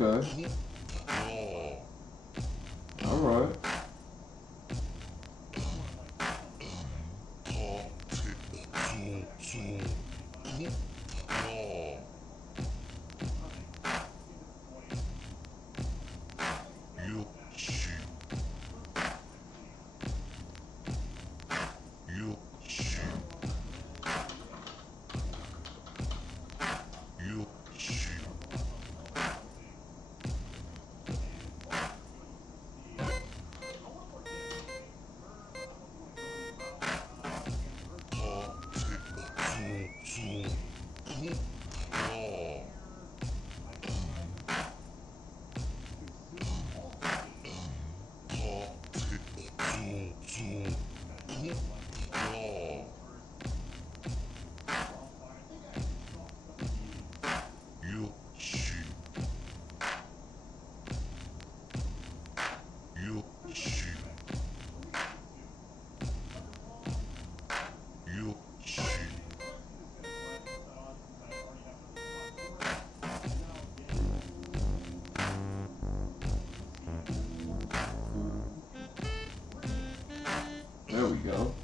Okay. Alright. There we go.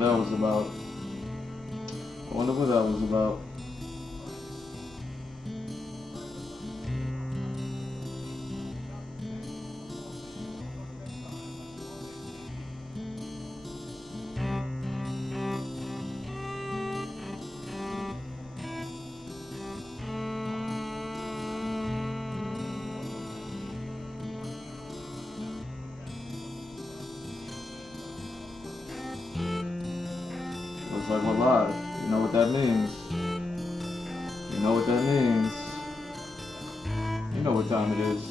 That was about. I wonder what that was about. Looks like we're live. You know what that means. You know what that means. You know what time it is.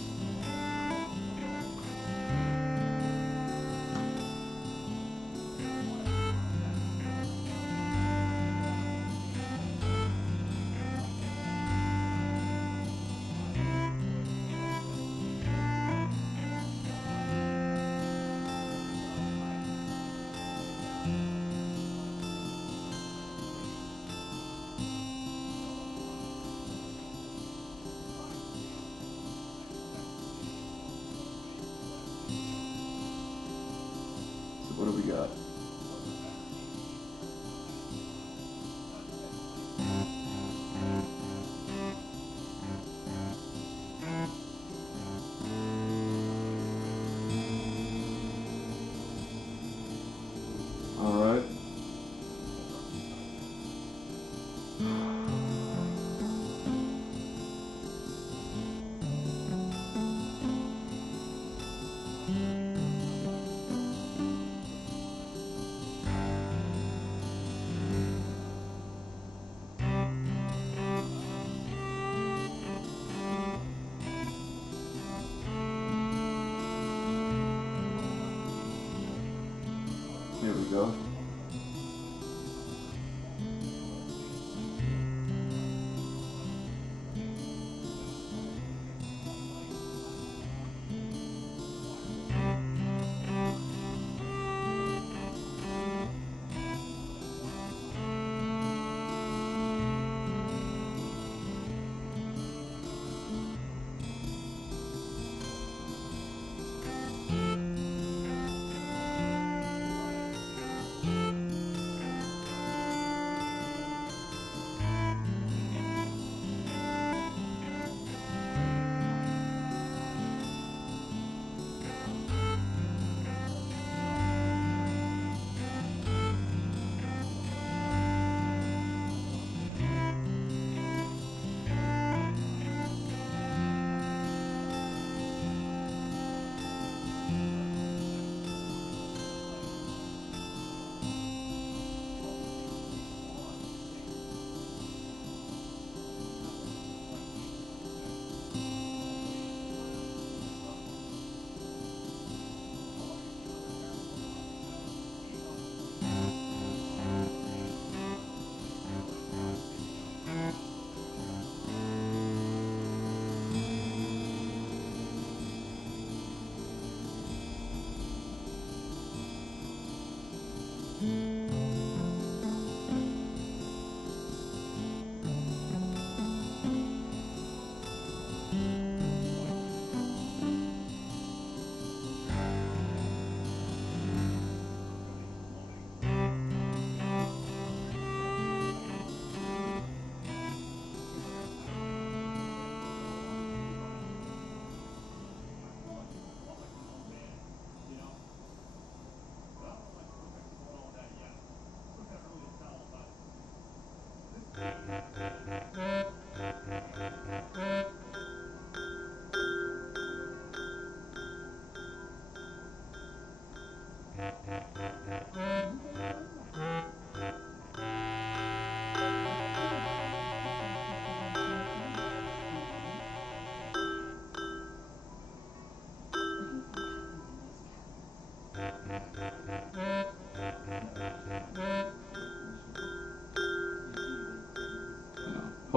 What do we got? All right. Here we go.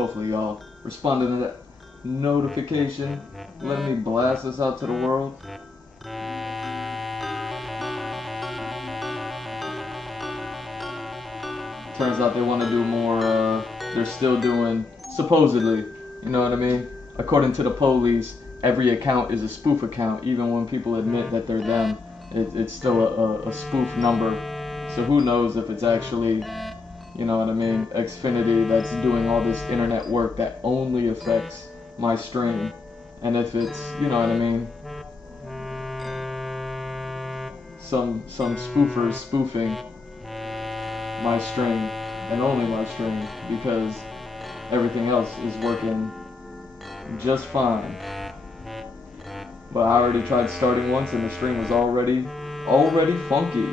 Hopefully y'all responded to that notification, letting me blast this out to the world. Turns out they want to do more, they're still doing, supposedly, you know what I mean? According to the police, every account is a spoof account, even when people admit that they're them. It's still a spoof number. So who knows if it's actually, you know what I mean, Xfinity that's doing all this internet work that only affects my stream. And if it's, you know what I mean, some spoofers spoofing my stream and only my stream, because everything else is working just fine. But I already tried starting once and the stream was already funky.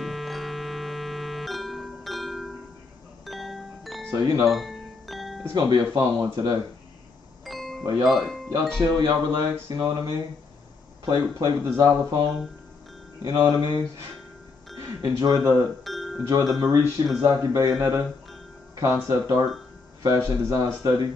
So you know, it's gonna be a fun one today. But y'all chill, y'all relax, you know what I mean? Play with the xylophone, you know what I mean? enjoy the Marie Shimazaki Bayonetta concept art, fashion design study.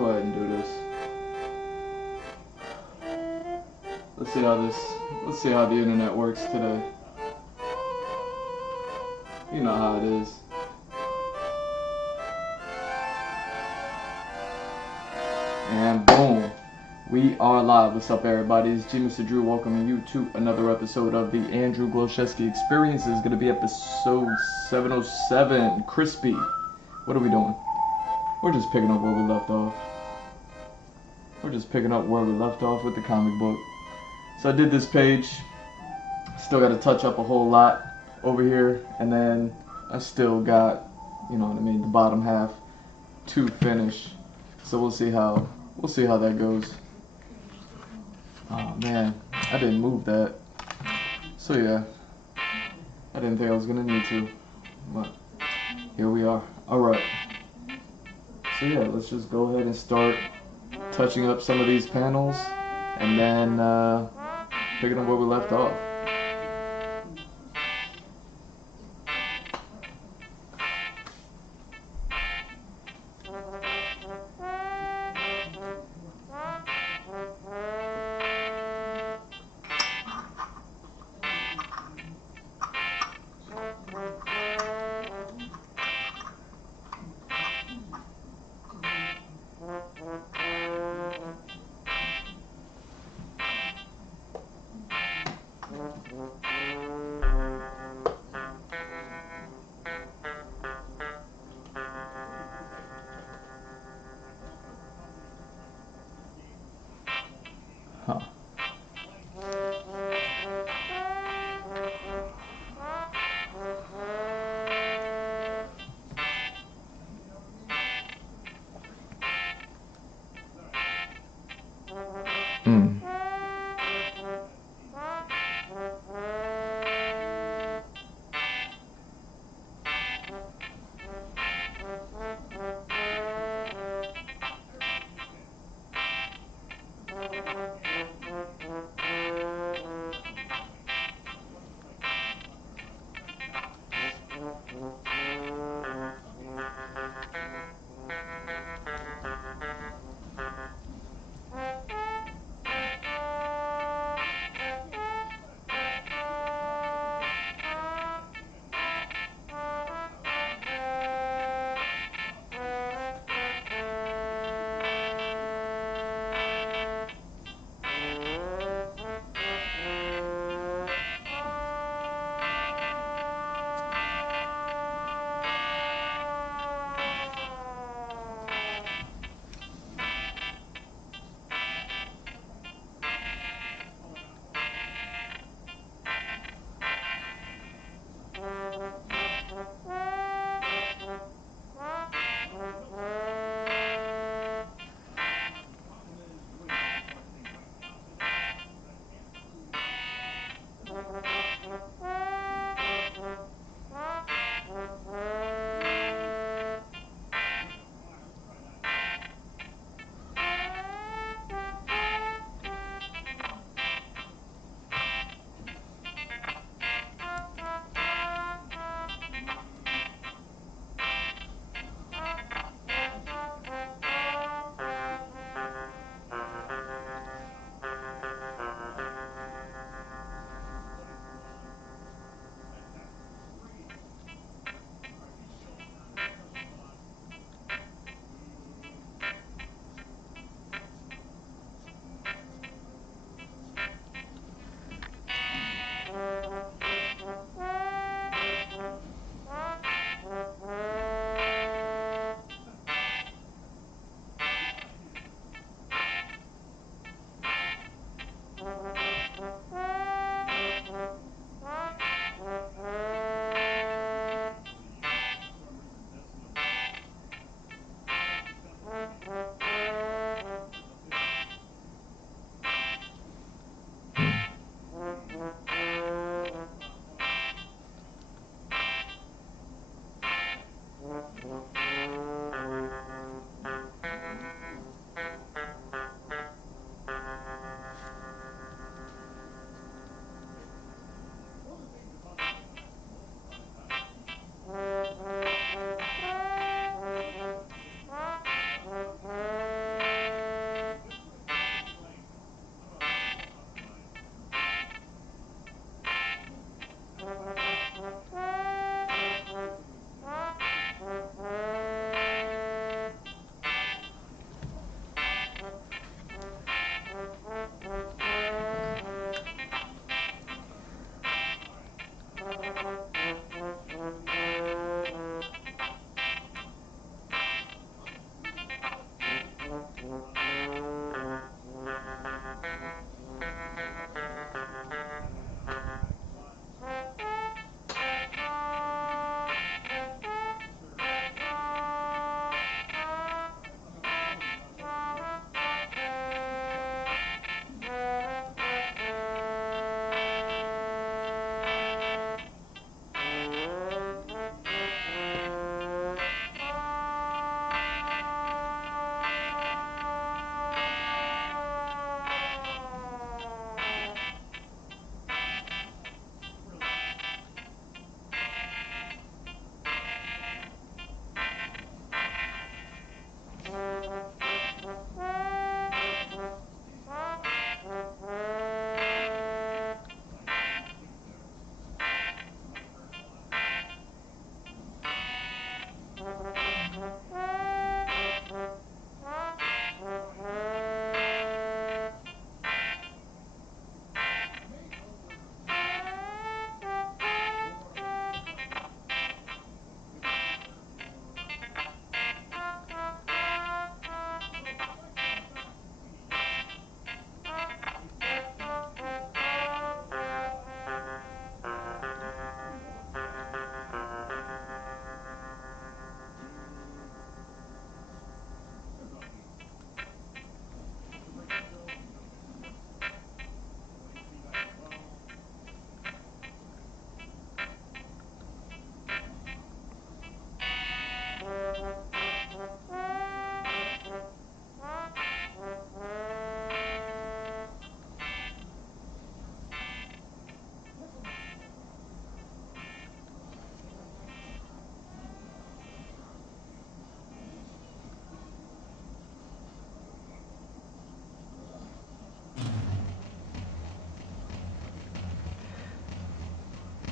go ahead and do this. Let's see how the internet works today. You know how it is. And boom, we are live. What's up, everybody? It's G Mr. Drew welcoming you to another episode of the Andrew Glowshevsky Experience. This is going to be episode 707, Krispy. What are we doing? We're just picking up where we left off. We're just picking up where we left off with the comic book. So I did this page. Still got to touch up a whole lot over here. And then I still got, you know what I mean, the bottom half to finish. So we'll see how that goes. Oh man, I didn't move that. So yeah, I didn't think I was gonna need to, but here we are. Alright. So yeah, let's just go ahead and start touching up some of these panels and then picking up where we left off. Huh. Hmm.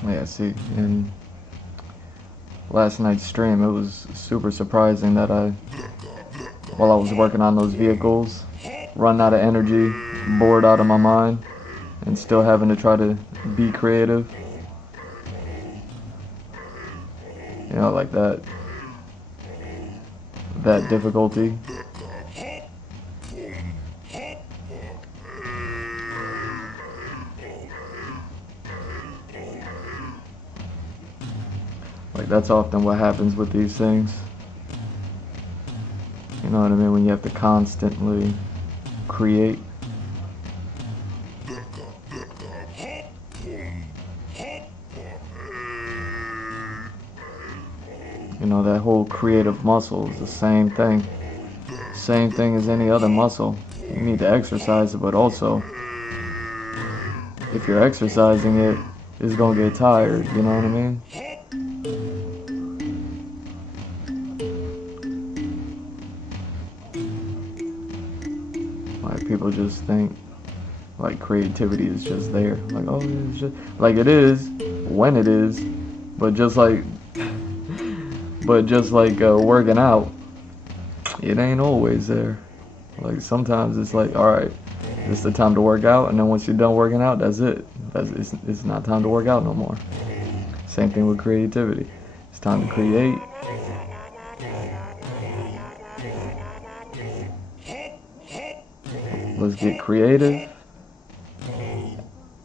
Yeah, see, in last night's stream, it was super surprising that while I was working on those vehicles, run out of energy, bored out of my mind, and still having to try to be creative. You know, like that difficulty. Like, that's often what happens with these things. You know what I mean? When you have to constantly create. You know, that whole creative muscle is the same thing. Same thing as any other muscle. You need to exercise it, but also, if you're exercising it, it's gonna get tired, you know what I mean? Like, people just think like creativity is just there. Like, oh, it's just like it is when it is, but just like working out, it ain't always there. Like, sometimes it's like, all right, it's the time to work out, and then once you're done working out, that's it. It's not time to work out no more. Same thing with creativity. It's time to create. Let's get creative.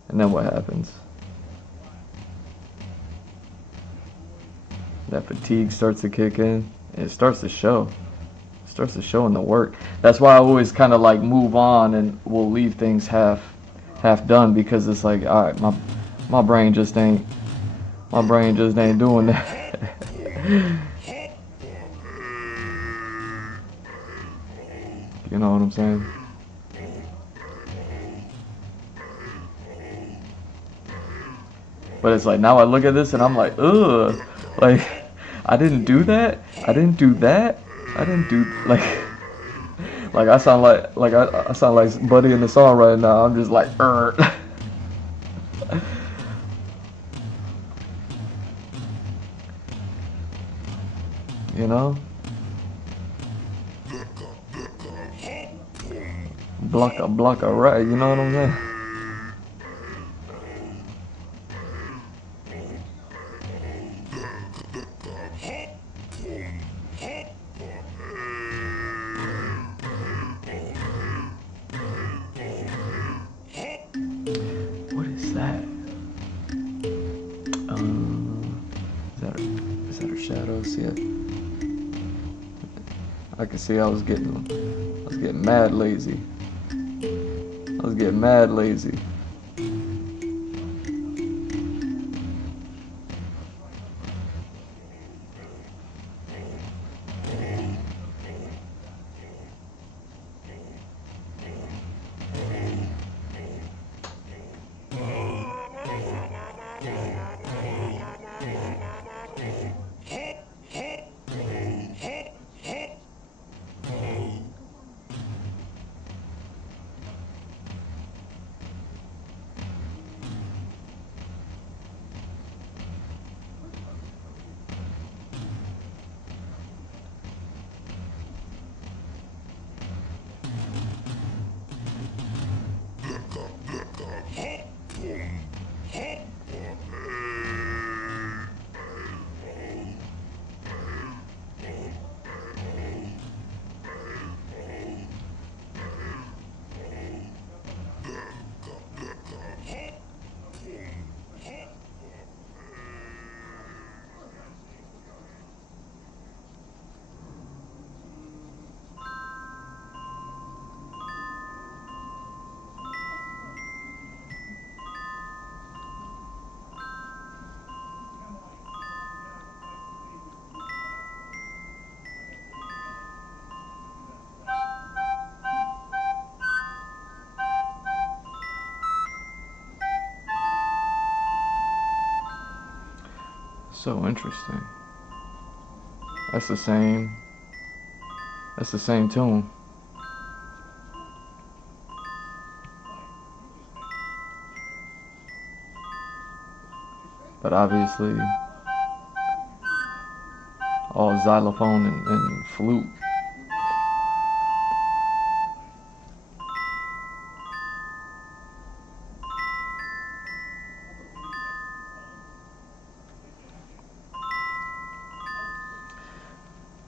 And then what happens? That fatigue starts to kick in. And it starts to show. It starts to show in the work. That's why I always kind of like move on and we'll leave things half done, because it's like, all right, my brain just ain't doing that. You know what I'm saying? But it's like, now I look at this and I'm like, ugh, like, I didn't do that. I didn't do like I sound like I sound like Buddy in the song right now. I'm just like, you know, block a right. You know what I'm saying? Is that her shadows? Yeah. I can see I was getting mad lazy. So interesting. That's the same tune. but obviously all xylophone and flute.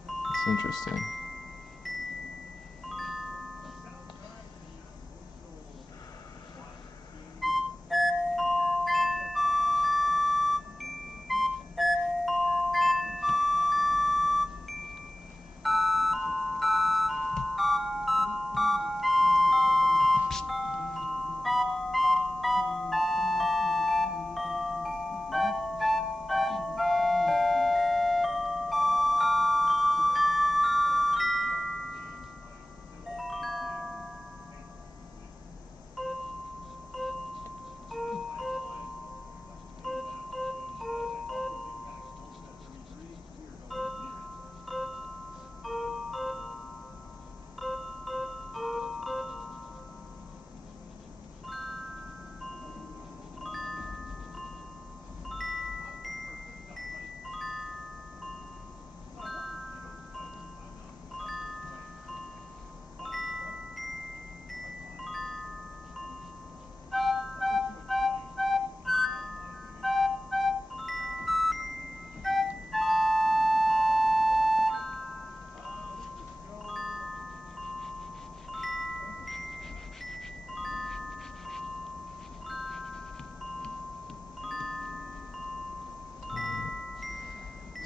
It's interesting.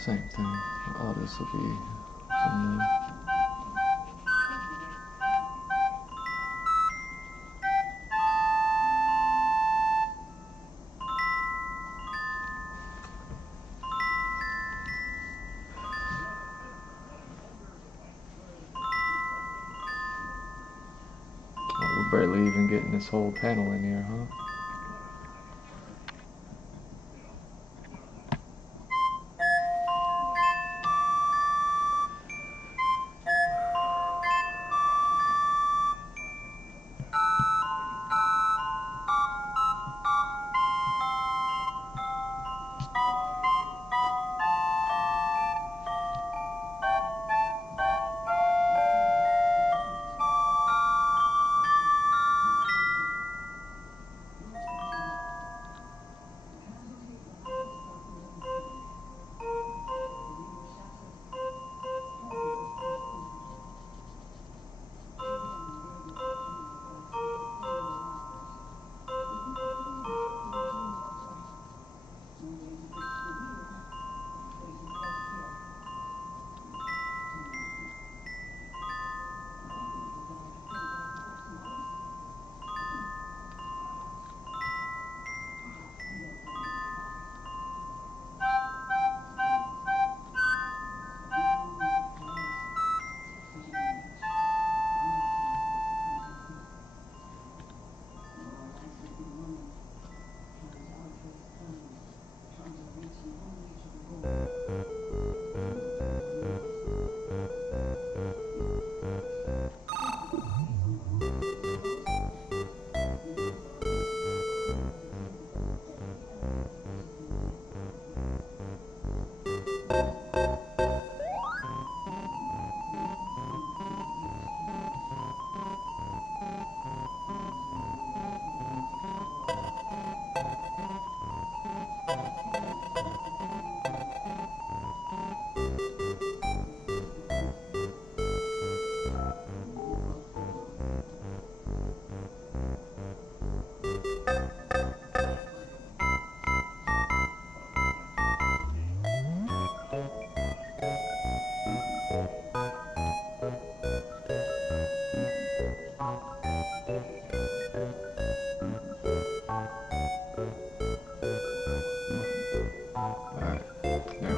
Same thing. All this will be from new. Oh, we're barely even getting this whole panel in here, huh?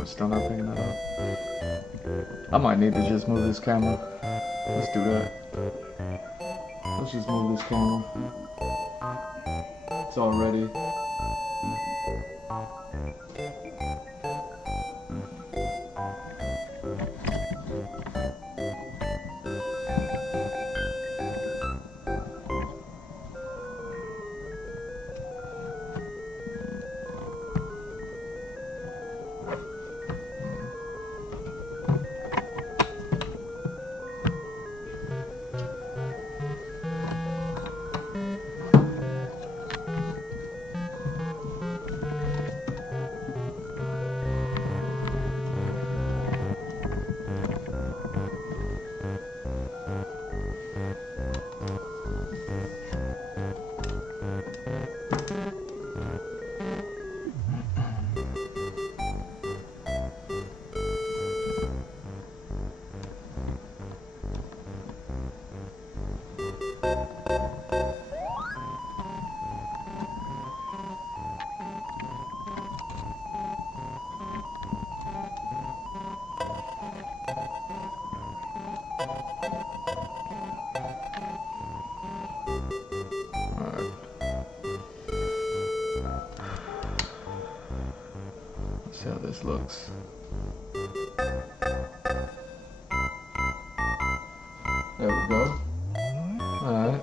Still not picking that up. I might need to just move this camera. Let's do that. Let's just move this camera. It's all ready. Alright. Let's see how this looks. There we go. Alright.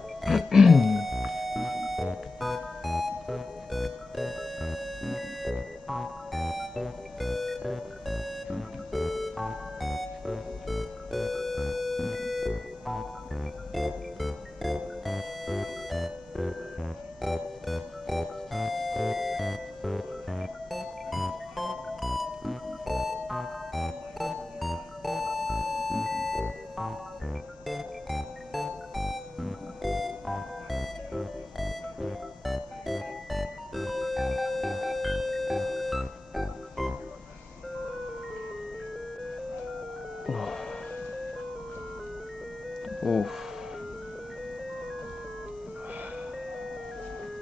Oof.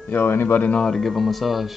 Yo, anybody know how to give a massage?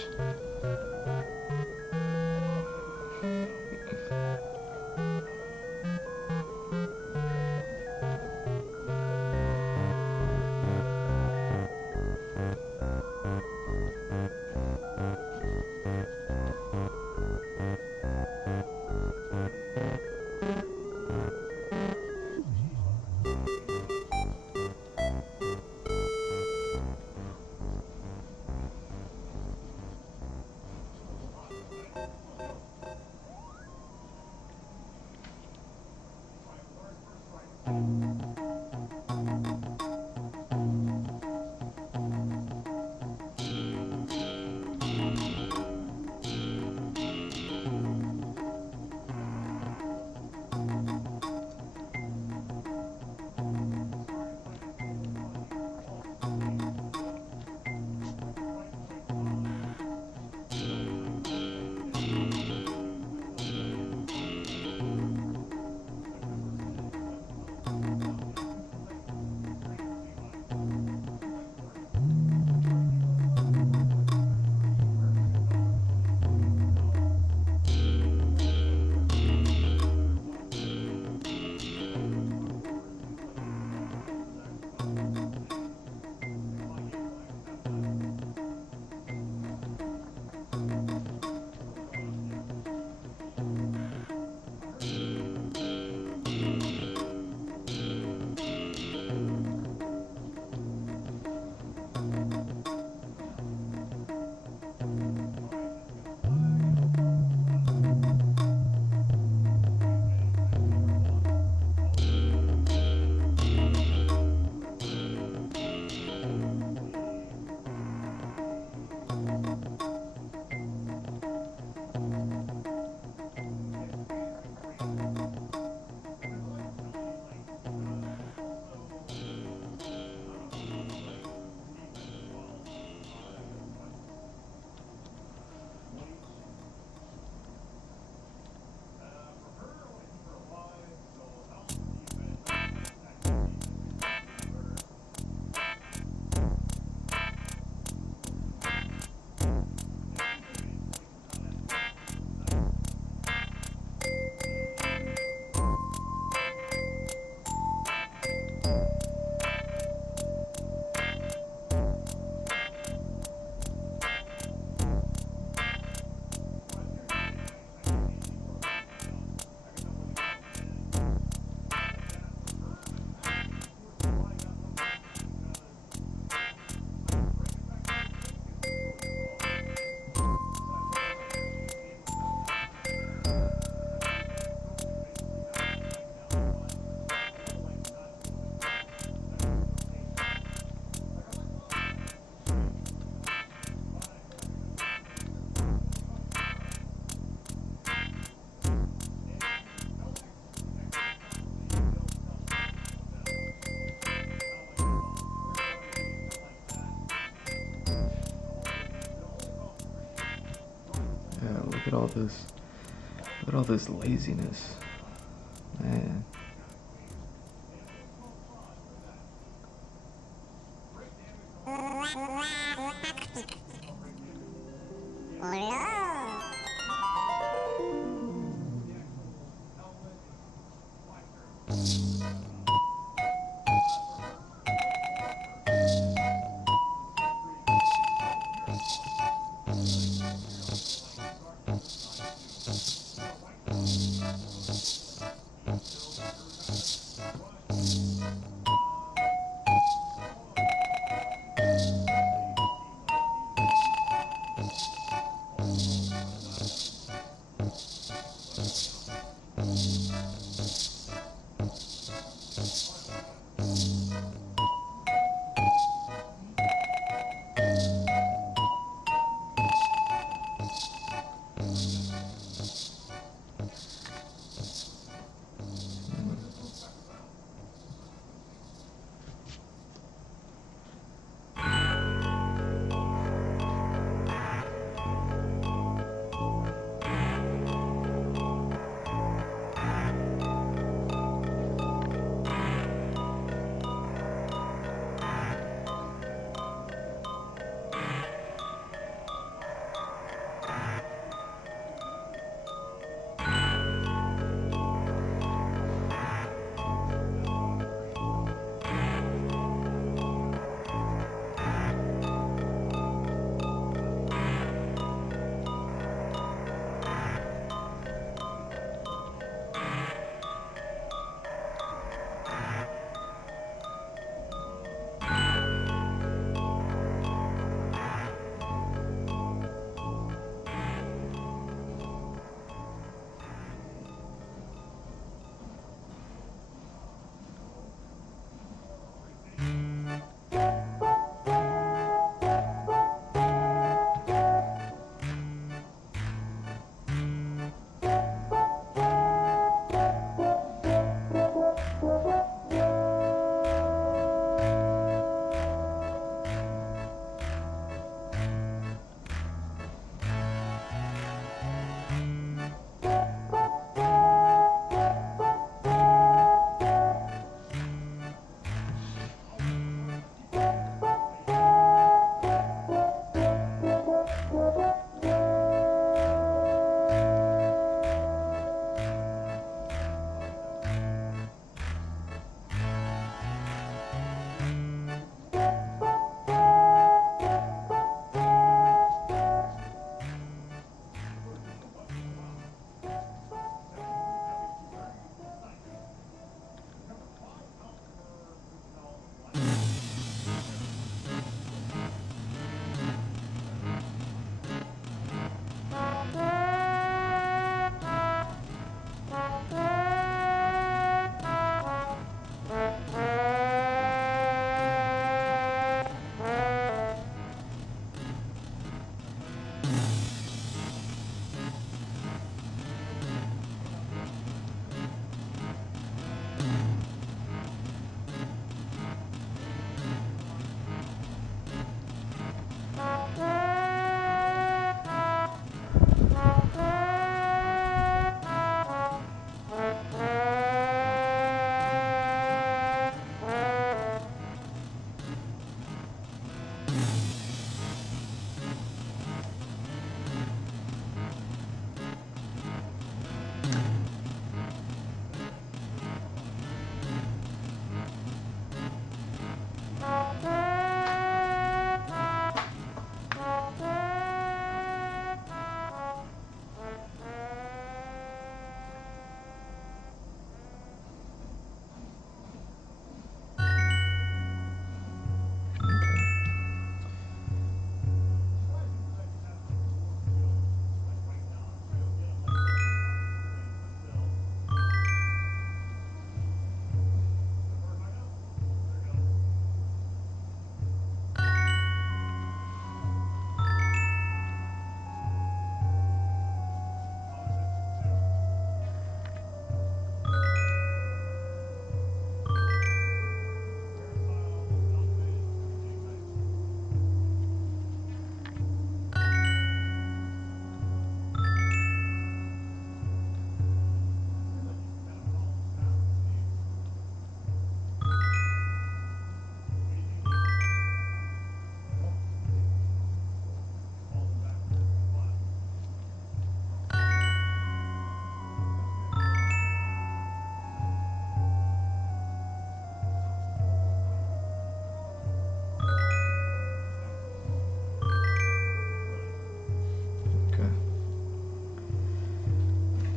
Look at all this laziness, man.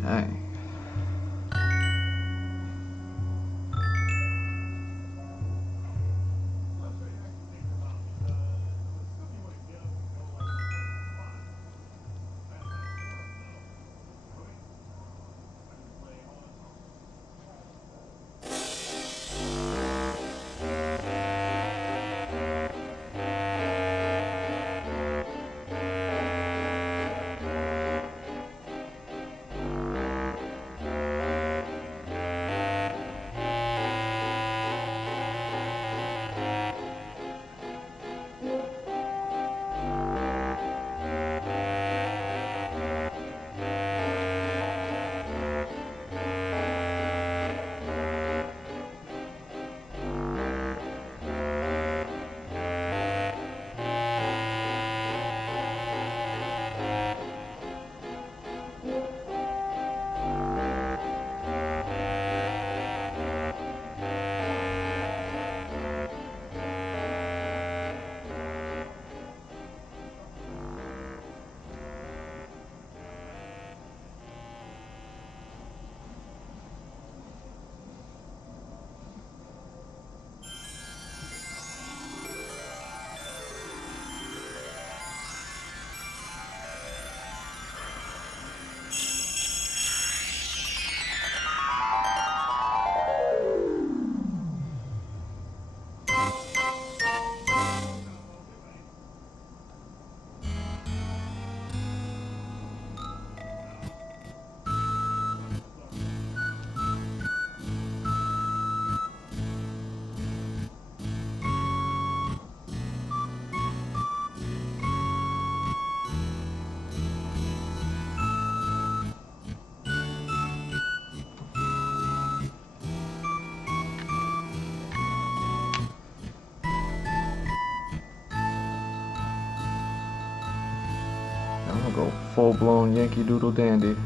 Dang. I'm gonna go full-blown Yankee Doodle Dandy.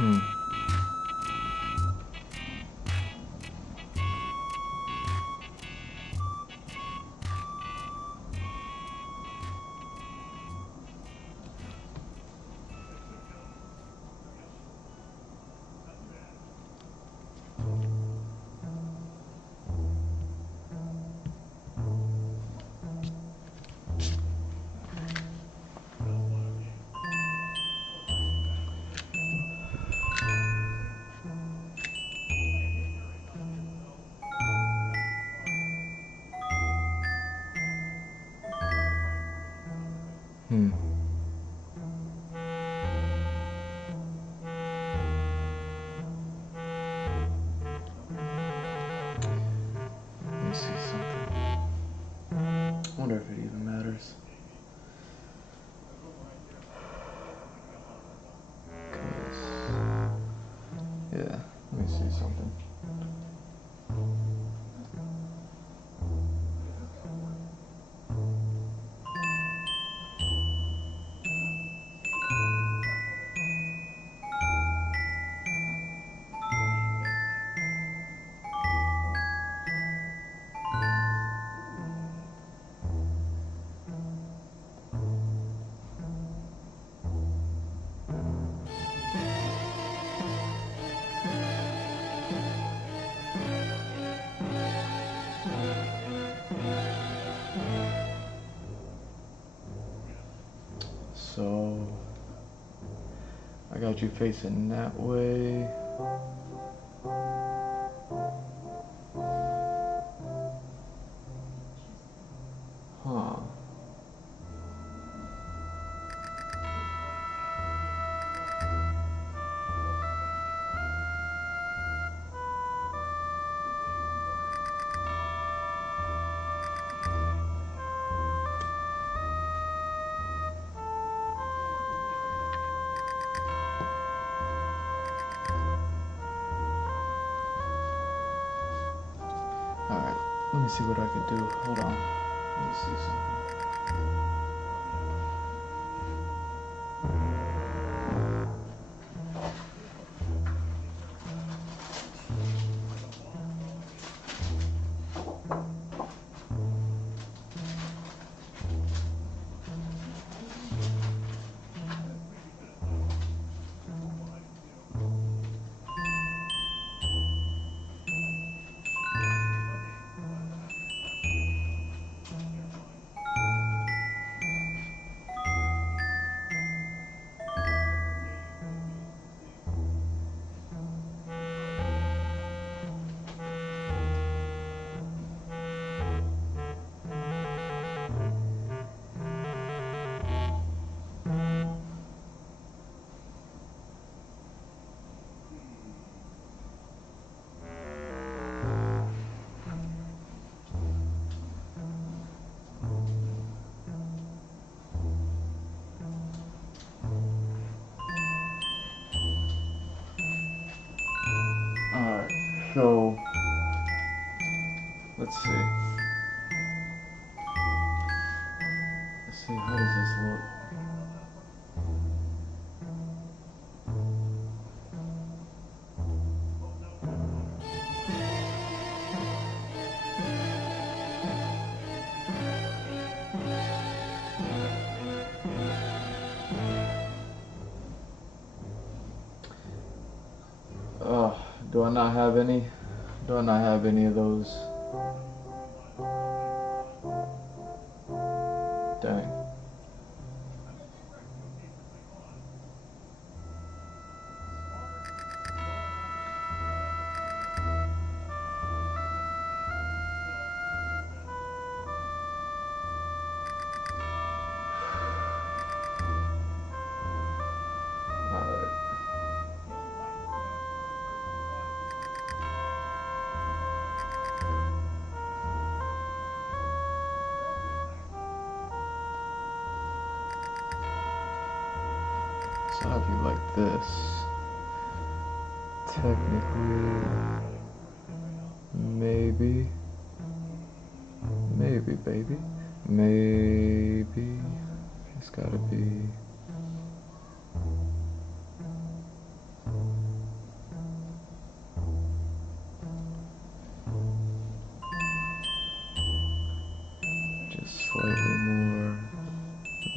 Hmm. Hmm. Let me see something. I wonder if it even matters. 'Cause, yeah, let me see something. So I got you facing that way. Huh. Alright, let me see what I could do. Hold on. Let me see something. Alright, so let's see. Let's see, how does this look? Do I not have any? Do I not have any of those? Dang. Alright. So if you like this, technically, maybe, baby, maybe, it's gotta be,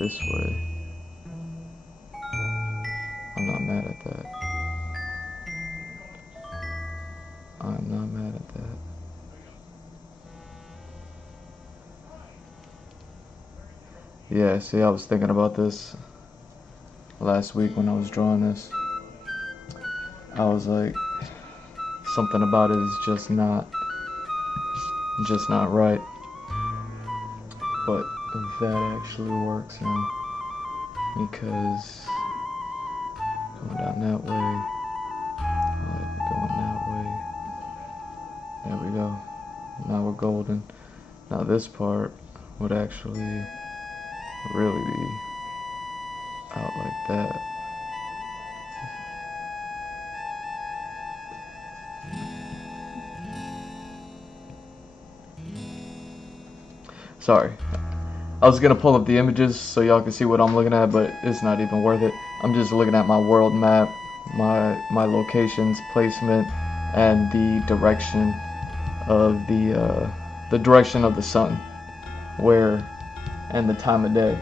this way. I'm not mad at that. I'm not mad at that. Yeah, see, I was thinking about this last week when I was drawing this. I was like, something about it is just not right. But that actually works now, because going down that way, going that way. There we go. Now we're golden. Now this part would actually really be out like that. Sorry. I was gonna pull up the images so y'all can see what I'm looking at, but it's not even worth it. I'm just looking at my world map, my locations, placement, and the direction of the direction of the sun, where, and the time of day.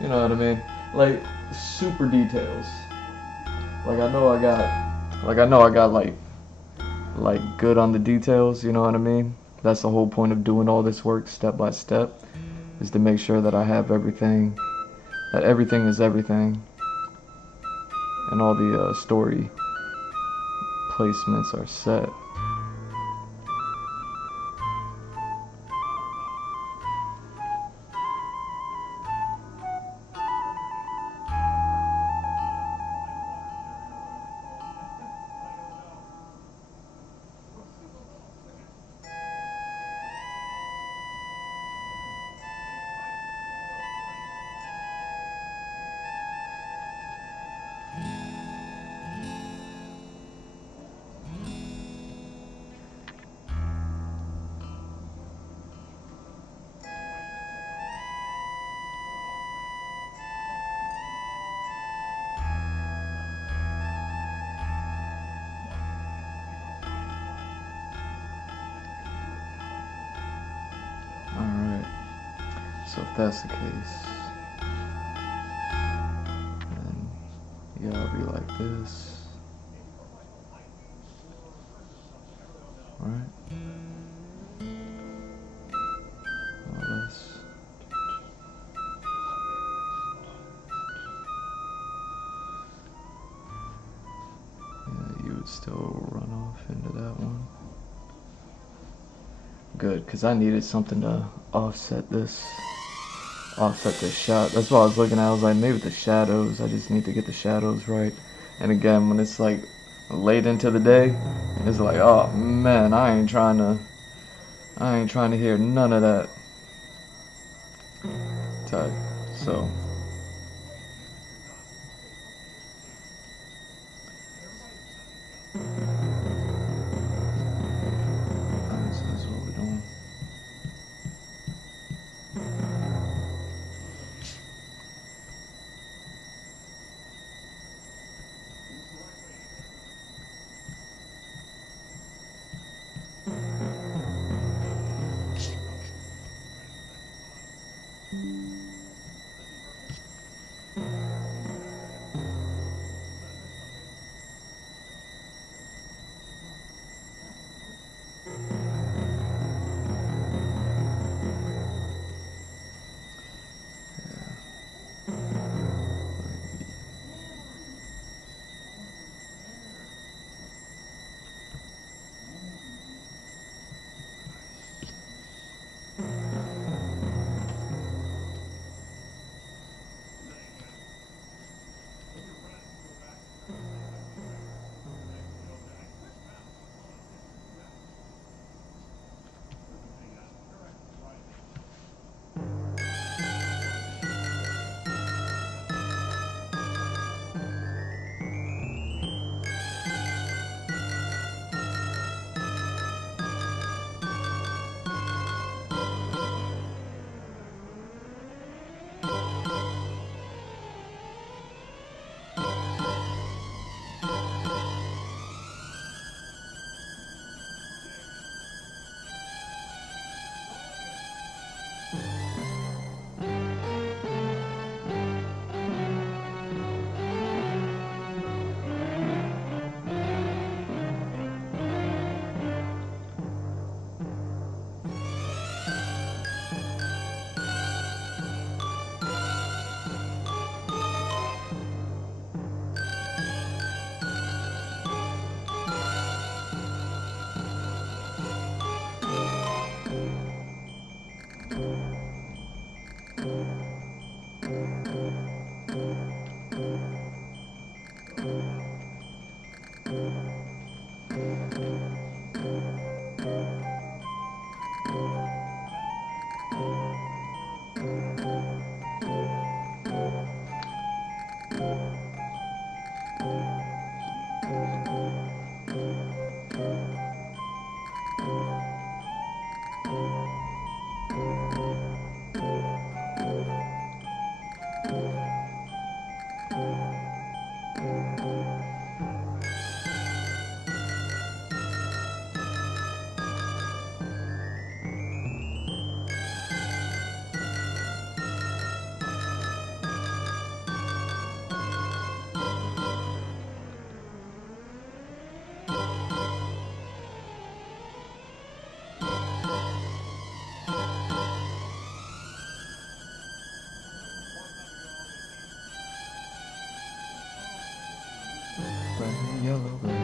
You know what I mean? Like super details. Like I know I got like good on the details. You know what I mean? That's the whole point of doing all this work step by step, is to make sure that I have everything, that everything is everything, and all the story placements are set. So if that's the case, then you gotta be like this, right? More or less. Yeah, you would still run off into that one. Good, because I needed something to offset this shot. That's what I was looking at. I was like, maybe the shadows, I just need to get the shadows right. And again, when it's like late into the day, it's like, oh man, I ain't trying to hear none of that type. So that's what we're doing. Yellow bird.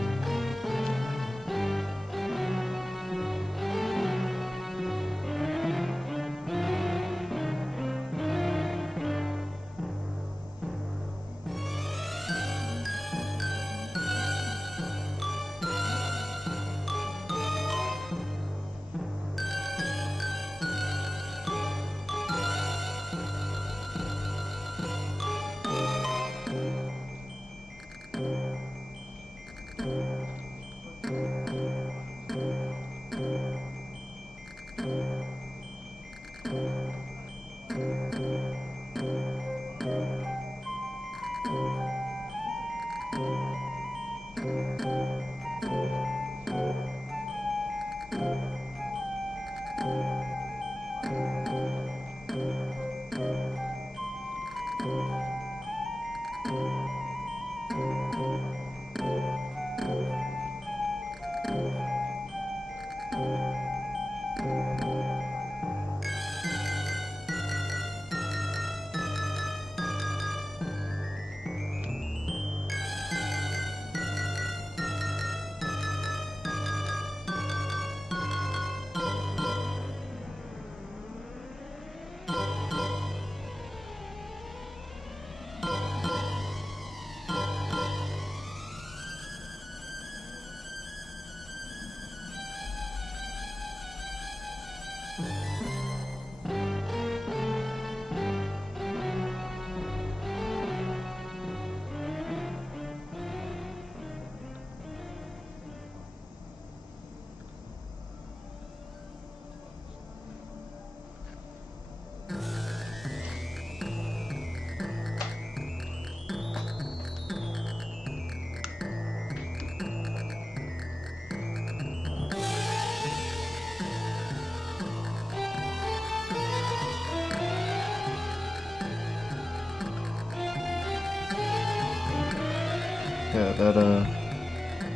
Yeah,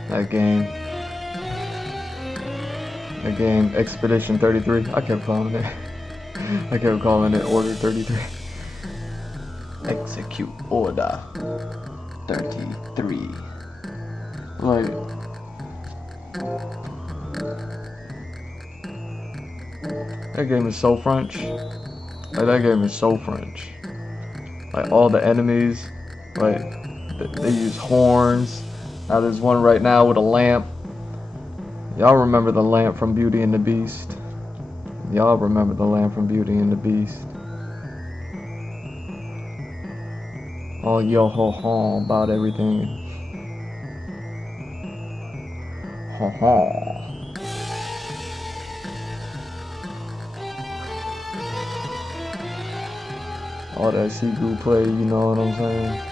that game, Expedition 33. I kept calling it. I kept calling it Order 33. Execute Order 33. Like, that game is so French. Like, that game is so French. Like, all the enemies, like, they use horns. Now there's one right now with a lamp. Y'all remember the lamp from Beauty and the Beast? Y'all remember the lamp from Beauty and the Beast? All yo ho ho about everything. Ho ho. All that Seagull play, you know what I'm saying?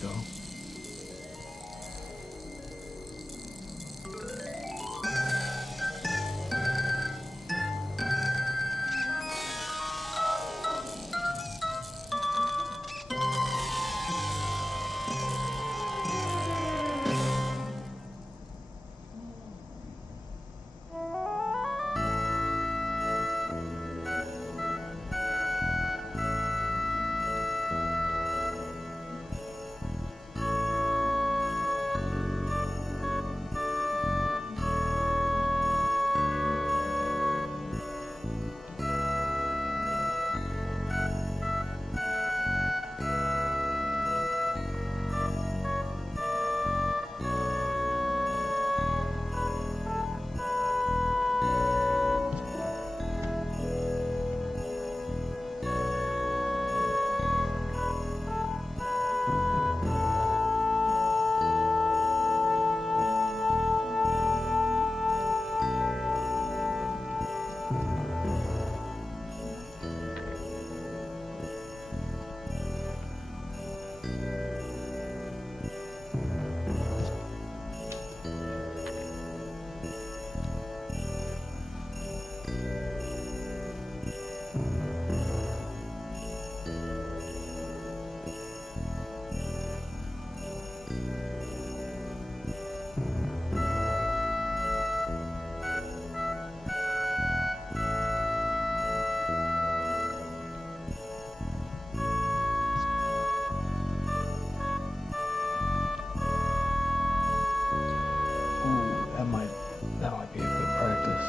go. That might be a good practice.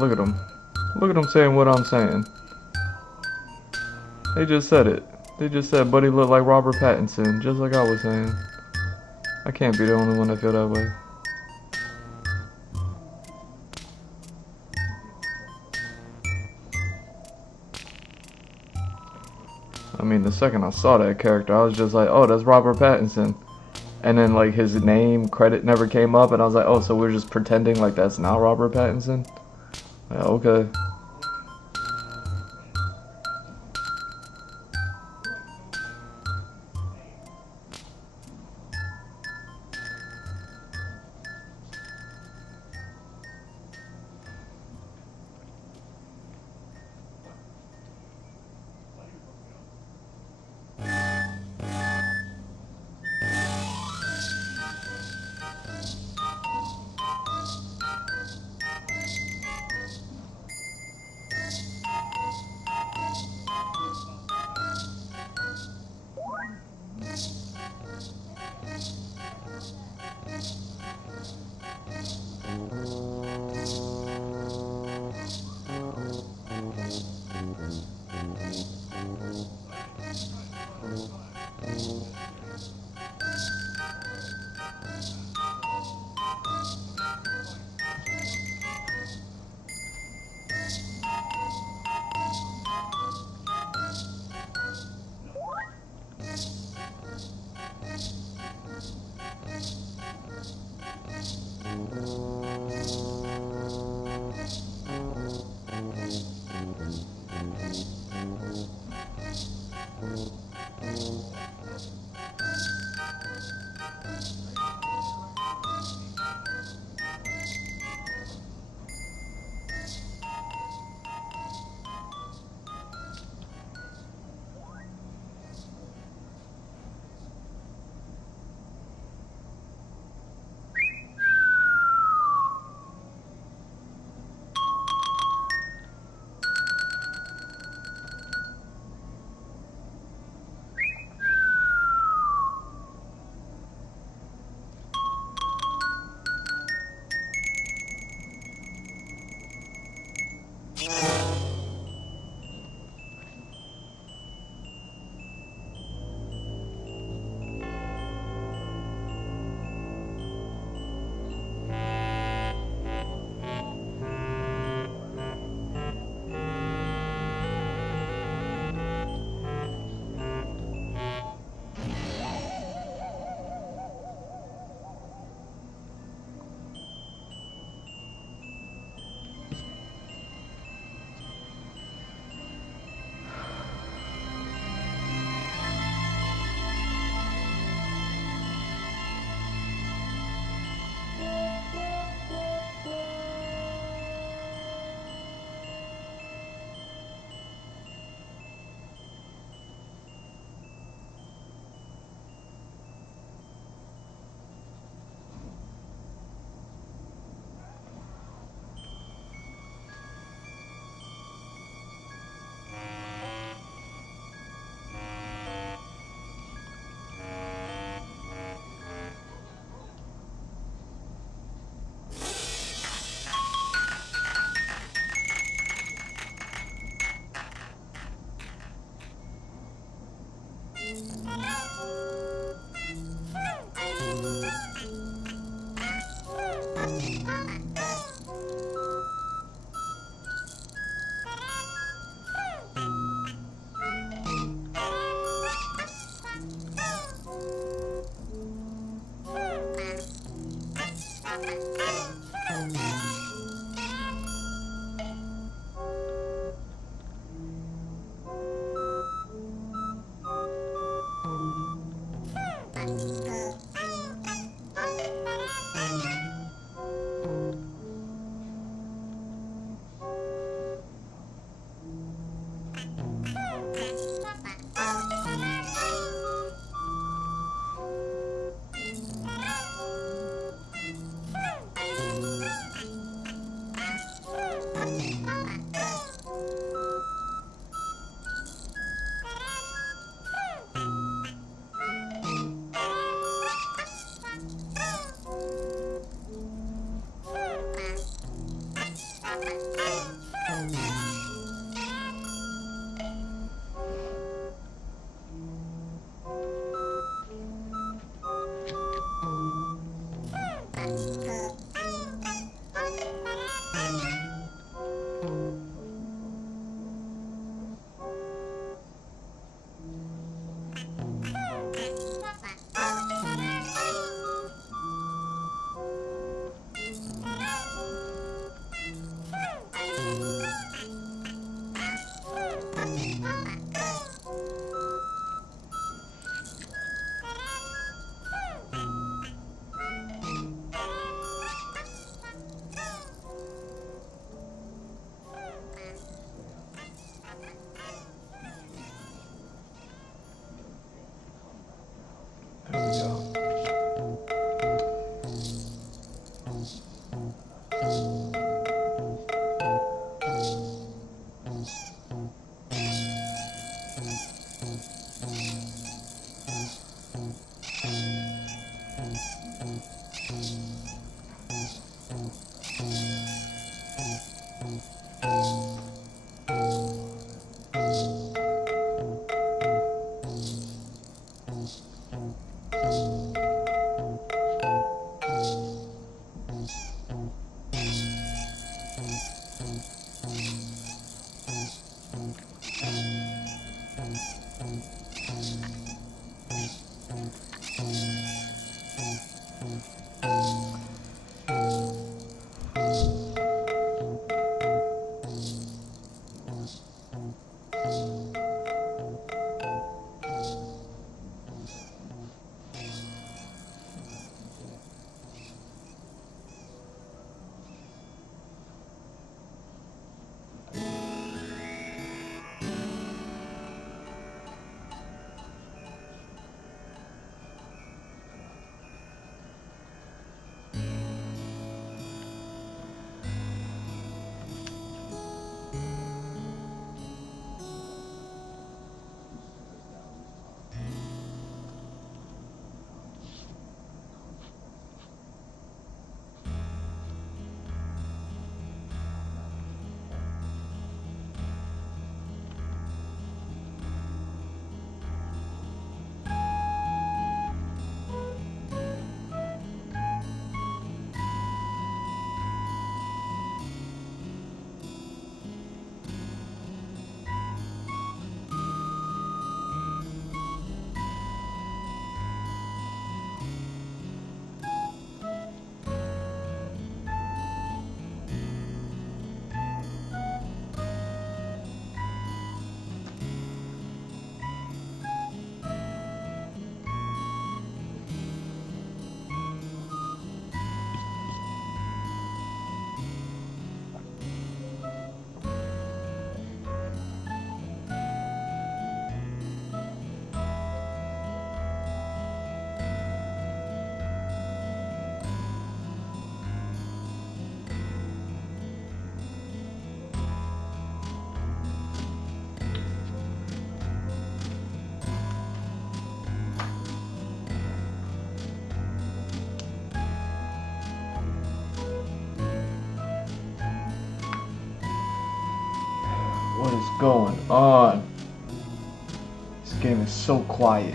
Look at them. Look at them saying what I'm saying. They just said it. They just said Buddy looked like Robert Pattinson, just like I was saying. I can't be the only one that feel that way. I mean, the second I saw that character, I was just like, oh, that's Robert Pattinson. And then, like, his name credit never came up, and I was like, oh, so we're just pretending like that's not Robert Pattinson? Yeah, okay. What is going on? This game is so quiet.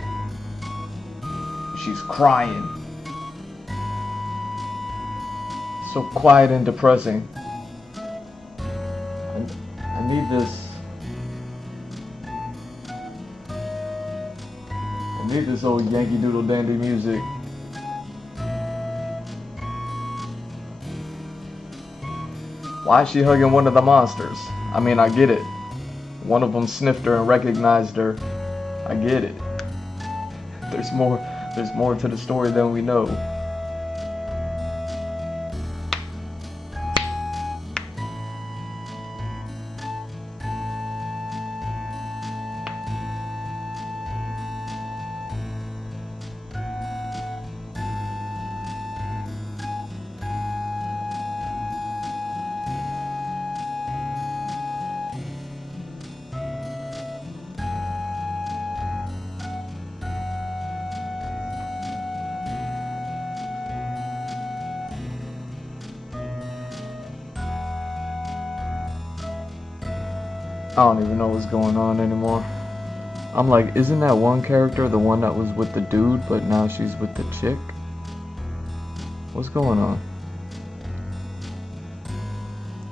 She's crying. So quiet and depressing. I need this. I need this old Yankee Doodle Dandy music. Why is she hugging one of the monsters? I mean, I get it. One of them sniffed her and recognized her. I get it. There's more to the story than we know. I don't even know what's going on anymore. I'm like, isn't that one character the one that was with the dude, but now she's with the chick? What's going on?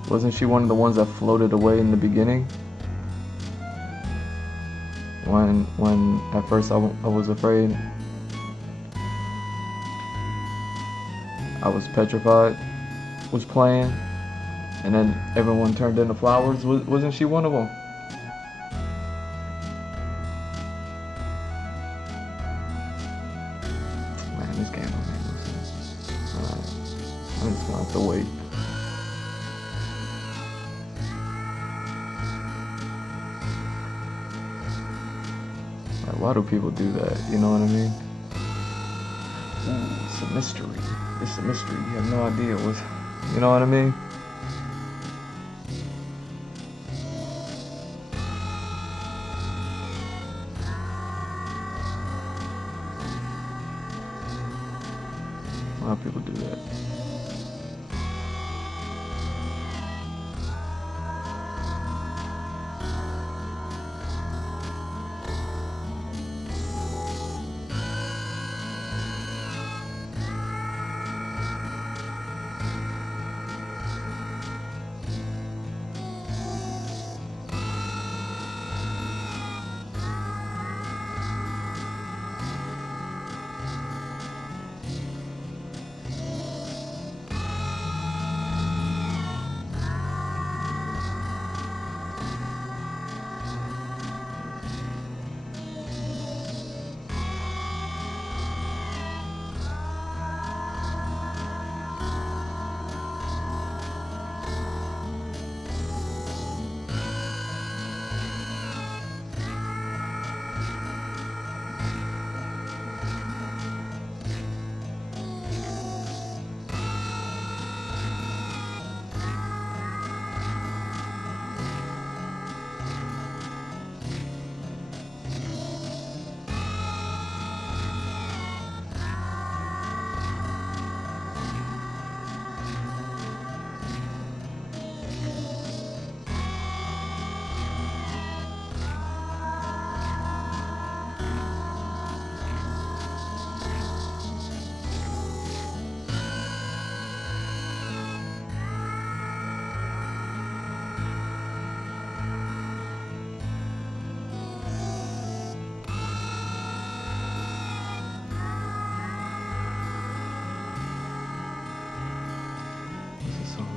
Wasn't she one of the ones that floated away in the beginning? When at first I was afraid. I was petrified, was playing. And then everyone turned into flowers. Wasn't she one of them? Man, this game don't make no sense. Alright. I'm just gonna have to wait. Like, why do people do that? You know what I mean? Ooh, it's a mystery. It's a mystery. You have no idea what's... You know what I mean? Why do people do that?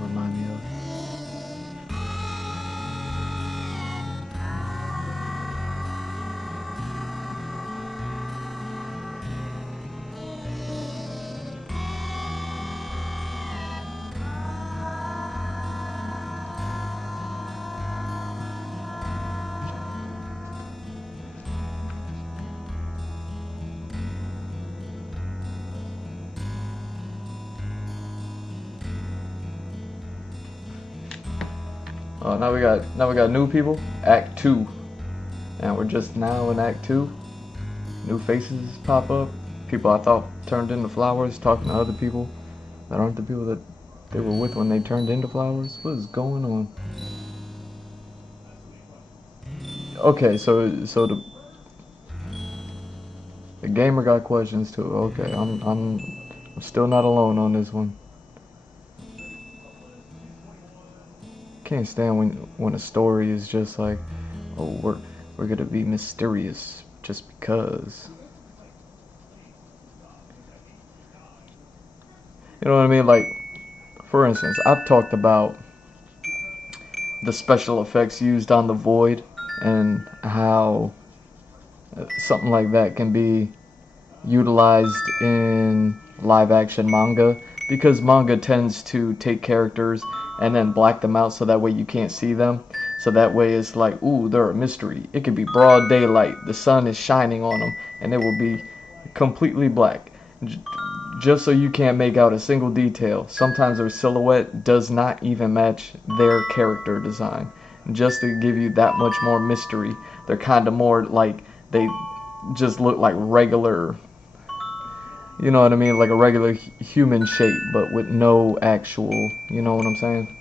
remind me of? Now we got new people. Act 2, and we're just now in Act 2. New faces pop up. People I thought turned into flowers, talking to other people that aren't the people that they were with when they turned into flowers. What is going on? Okay, so the gamer got questions too. Okay, I'm still not alone on this one. Can't stand when a story is just like, oh, we're gonna be mysterious just because. You know what I mean? Like, for instance, I've talked about the special effects used on the Void and how something like that can be utilized in live action manga, because manga tends to take characters and then black them out so that way you can't see them. So that way it's like, ooh, they're a mystery. It could be broad daylight, the sun is shining on them, and it will be completely black, just so you can't make out a single detail. Sometimes their silhouette does not even match their character design, just to give you that much more mystery. They're kind of more like, they just look like regular, you know what I mean, like a regular human shape, but with no actual, you know what I'm saying?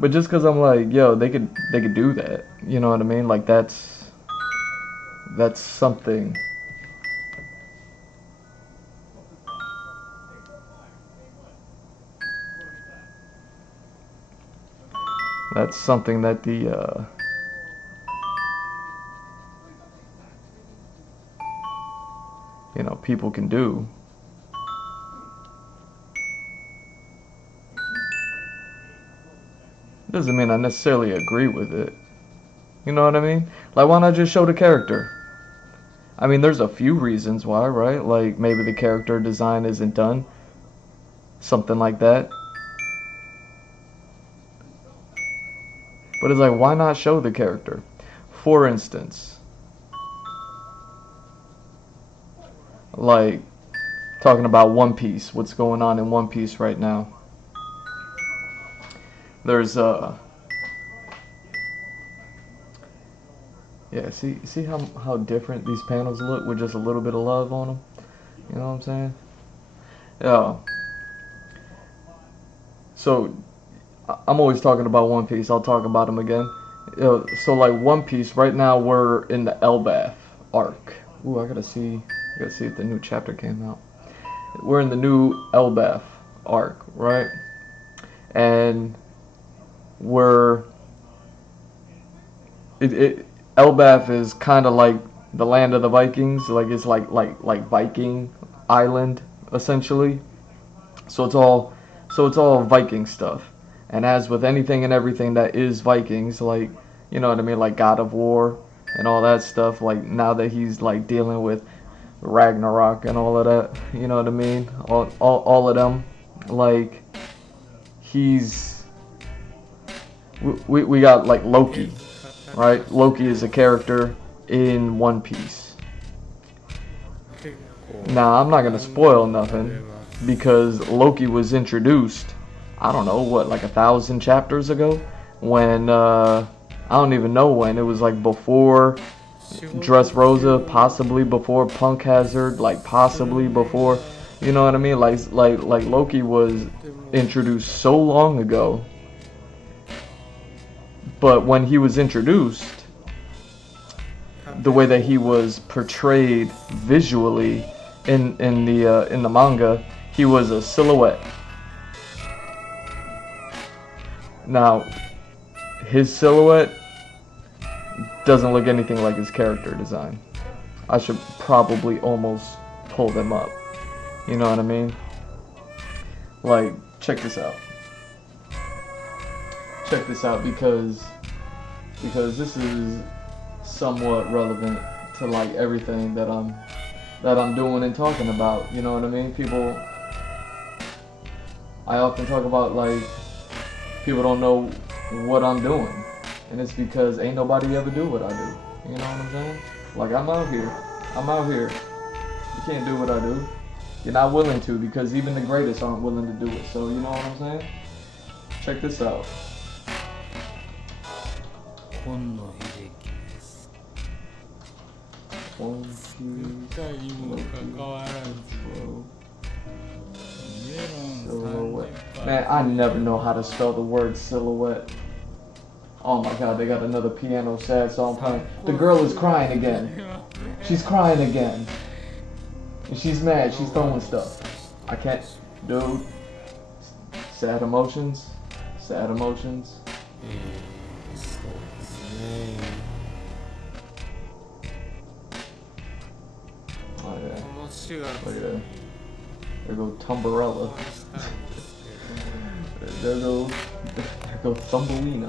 But just because I'm like, yo, they could do that, you know what I mean? Like that's something. That's something that the you know, people can do. Doesn't mean I necessarily agree with it. You know what I mean? Like, why not just show the character? I mean, there's a few reasons why, right? Like, maybe the character design isn't done. Something like that. But it's like, why not show the character? For instance, like, talking about One Piece, what's going on in One Piece right now. There's yeah, see how different these panels look with just a little bit of love on them? You know what I'm saying? Yeah. So I'm always talking about One Piece. I'll talk about them again. So like One Piece, right now we're in the Elbaf arc. Ooh, I gotta see if the new chapter came out. We're in the new Elbaf arc, right? And Elbaf is kind of like the land of the Vikings. Like it's like Viking island essentially. So it's all Viking stuff. And as with anything and everything that is Vikings, like, you know what I mean, like God of War and all that stuff, like now that he's like dealing with Ragnarok and all of that, you know what I mean? All of them, like we got like Loki, right? Loki is a character in One Piece. Now, I'm not gonna spoil nothing because Loki was introduced, I don't know, what, like 1,000 chapters ago? When, I don't even know when. It was like before Dressrosa, possibly before Punk Hazard, like possibly before, you know what I mean? Like Loki was introduced so long ago. But when he was introduced, the way that he was portrayed visually in the manga, he was a silhouette. Now, his silhouette doesn't look anything like his character design. I should probably almost pull them up. You know what I mean? Like, check this out. Check this out because this is somewhat relevant to like everything that I'm doing and talking about. You know what I mean? People, I often talk about like people don't know what I'm doing, and it's because ain't nobody ever do what I do. You know what I'm saying? Like I'm out here. You can't do what I do. You're not willing to, because even the greatest aren't willing to do it. So you know what I'm saying? Check this out. Silhouette. Man, I never know how to spell the word silhouette. Oh my god, they got another piano sad song playing. The girl is crying again. She's crying again. And she's mad, she's throwing stuff. I can't, dude. Sad emotions. Sad emotions. Oh yeah. Look at that. There go Tumbarella. there go Thumbelina.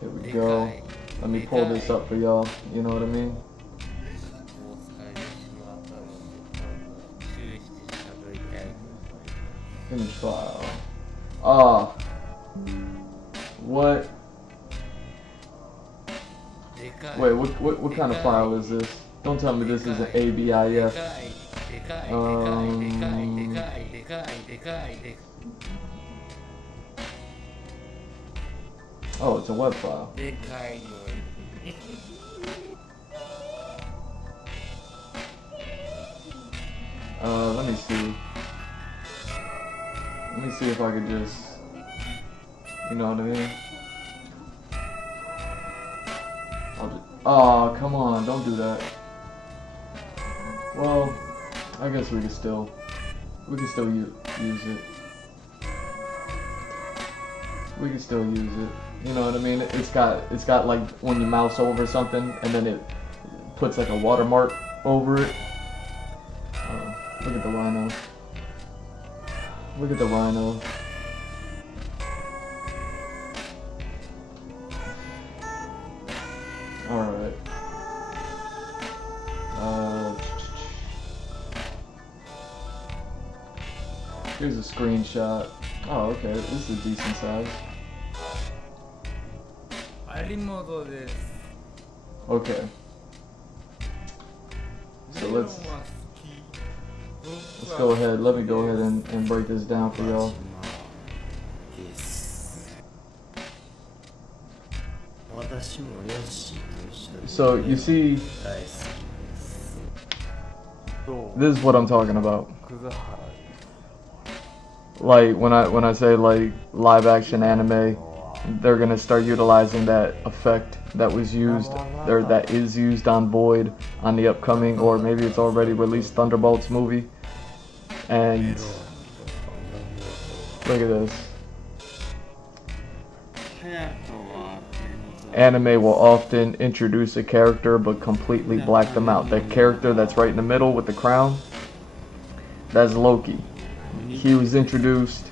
Here we go. Let me pull this up for y'all. You know what I mean? Finish file. What? Wait, what kind of file is this? Don't tell me this is an ABIF. Oh, it's a web file. Let me see. Let me see if I could just, you know what I mean? Oh, come on, don't do that. Well, I guess we can still use it. We can still use it. You know what I mean? It's got like when you mouse over something and then it puts like a watermark over it. Look at the rhino. Look at the rhino. Alright. Here's a screenshot. Oh, okay. This is a decent size. Okay. So let's go ahead. Let me go ahead and break this down for y'all. So you see, this is what I'm talking about. Like when I say like live action anime, they're gonna start utilizing that effect that was used, or that is used on Void on the upcoming, or maybe it's already released Thunderbolts movie. And look at this. Anime will often introduce a character but completely black them out. That character that's right in the middle with the crown, that's Loki. He was introduced,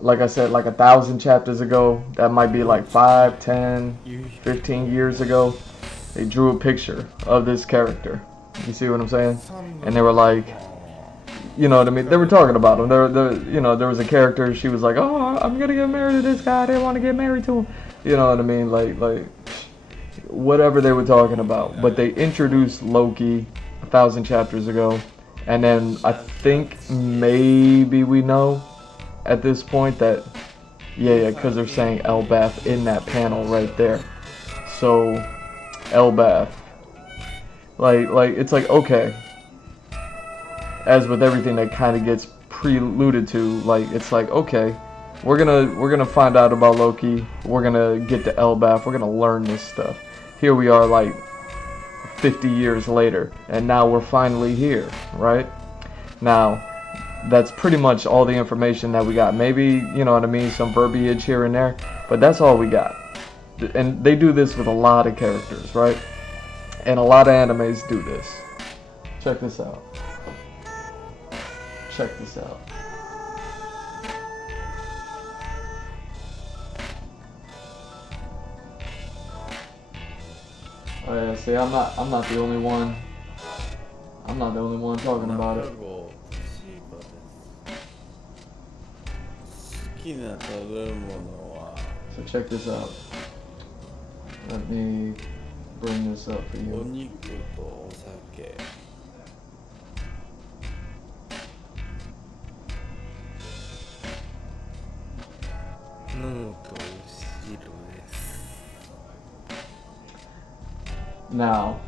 like I said, like 1,000 chapters ago. That might be like 5, 10, 15 years ago. They drew a picture of this character. You see what I'm saying? And they were like, you know what I mean? They were talking about him. There was a character. She was like, "Oh, I'm gonna get married to this guy. I didn't want to get married to him." You know what I mean? Like whatever they were talking about. But they introduced Loki 1,000 chapters ago, and then I think maybe we know at this point that because they're saying Elbath in that panel right there. So Elbath, like it's like, okay. As with everything that kind of gets preluded to, like it's like, okay, we're gonna find out about Loki. We're gonna get to Elbath. We're gonna learn this stuff. Here we are, like 50 years later, and now we're finally here, right? Now, that's pretty much all the information that we got. Maybe, you know what I mean, some verbiage here and there, but that's all we got. And they do this with a lot of characters, right? And a lot of animes do this. Check this out. Check this out. Oh yeah, see, I'm not the only one. I'm not the only one talking about it. So check this out. Let me bring this up for you. Now,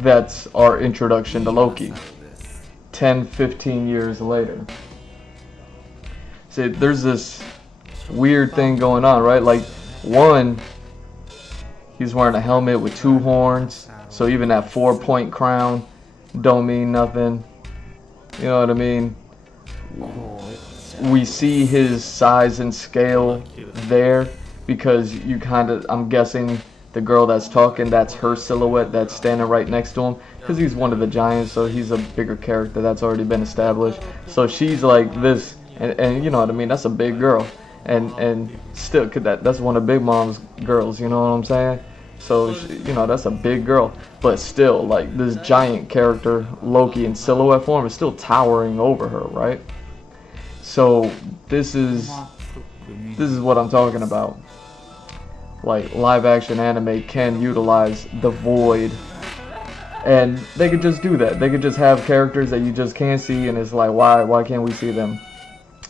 that's our introduction to Loki. 10-15 years later. See, there's this weird thing going on, right? Like, one, he's wearing a helmet with 2 horns, so even that 4-point crown don't mean nothing. You know what I mean? We see his size and scale there because you kind of, I'm guessing the girl that's talking, that's her silhouette that's standing right next to him, because he's one of the giants, so he's a bigger character that's already been established. So she's like this, and you know what I mean, that's a big girl, and still, that's one of Big Mom's girls, you know what I'm saying? So, you know, that's a big girl, but still, like, this giant character, Loki, in silhouette form is still towering over her, right? So this is what I'm talking about. Like, live action anime can utilize the void, and they could just do that. They could just have characters that you just can't see, and it's like, why can't we see them?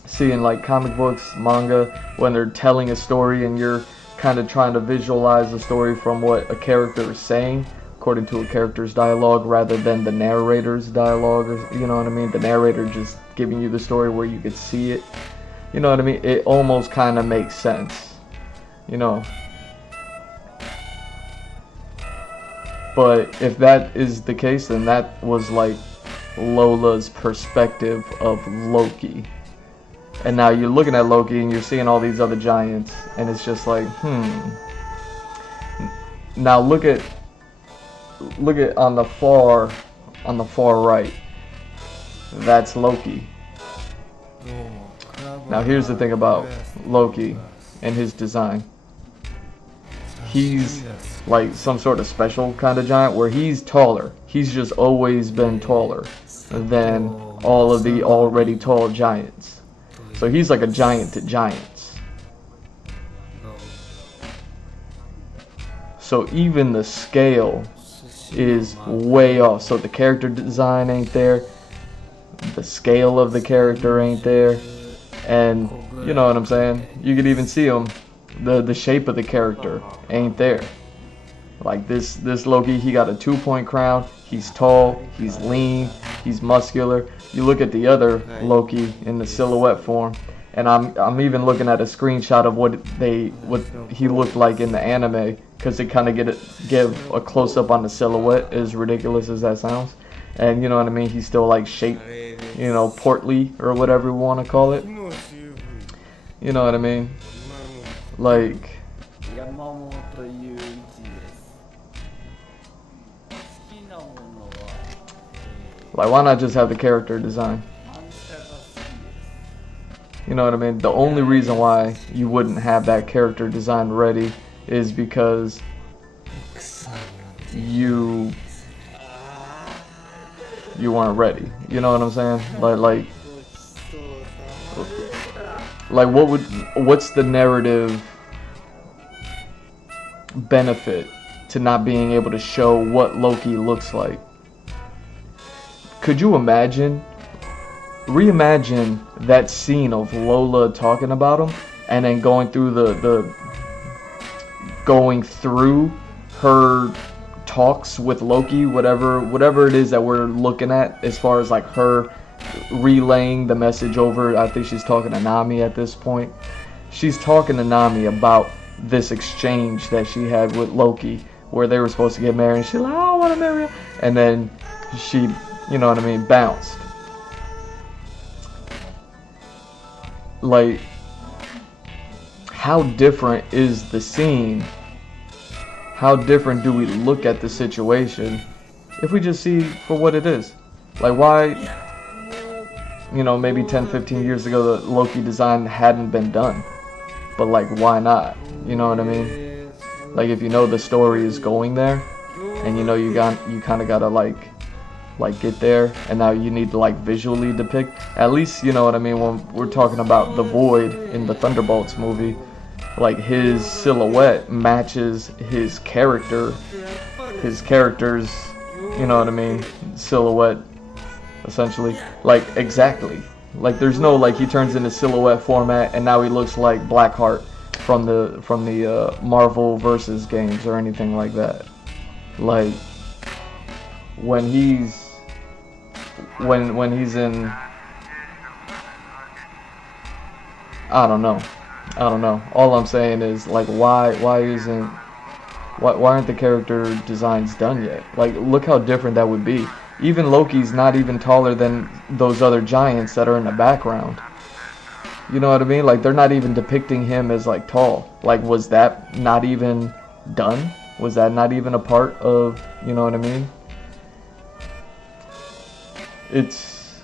See, in like comic books, manga, when they're telling a story and you're kind of trying to visualize the story from what a character is saying according to a character's dialogue rather than the narrator's dialogue, or, you know what I mean, the narrator just giving you the story where you could see it, you know what I mean, it almost kind of makes sense, you know. But if that is the case, then that was like Lola's perspective of Loki. And now you're looking at Loki and you're seeing all these other giants, and it's just like, Now look at on the far right. That's Loki. Now here's the thing about Loki and his design. He's like some sort of special kind of giant where he's taller. He's just always been taller than all of the already tall giants. So he's like a giant to giants. So even the scale is way off. So the character design ain't there. The scale of the character ain't there. And you know what I'm saying? You could even see him. The shape of the character ain't there. Like this Loki, he got a 2-point crown. He's tall, he's lean, he's muscular. You look at the other Loki in the silhouette form, and I'm even looking at a screenshot of what he looked like in the anime, because they kind of give a close up on the silhouette, as ridiculous as that sounds. And you know what I mean, he's still like shaped, you know, portly or whatever you want to call it. You know what I mean? Like why not just have the character design? You know what I mean? The only reason why you wouldn't have that character design ready is because you weren't ready. You know what I'm saying? Like what's the narrative benefit to not being able to show what Loki looks like? Could you reimagine that scene of Lola talking about him and then going through going through her talks with Loki, whatever it is that we're looking at as far as like her relaying the message over. I think she's talking to Nami at this point. She's talking to Nami about this exchange that she had with Loki, where they were supposed to get married, and she's like, I don't want to marry him. And then she, you know what I mean, bounced. Like, how different is the scene? How different do we look at the situation if we just see for what it is? Like, why, you know, maybe 10, 15 years ago, the Loki design hadn't been done. But, like, why not? You know what I mean? Like, if you know the story is going there, and you know you kind of gotta, like get there, and now you need to, like, visually depict. At least, you know what I mean, when we're talking about the Void in the Thunderbolts movie, like, his silhouette matches his character's, you know what I mean, silhouette, essentially. Like, exactly. Like, there's no, like, he turns into silhouette format and now he looks like Blackheart from the Marvel versus games or anything like that. Like, when he's in, I don't know. All I'm saying is, like, why aren't the character designs done yet? Like, look how different that would be. Even Loki's not even taller than those other giants that are in the background. You know what I mean? Like, they're not even depicting him as, like, tall. Like, was that not even done? Was that not even a part of, you know what I mean? It's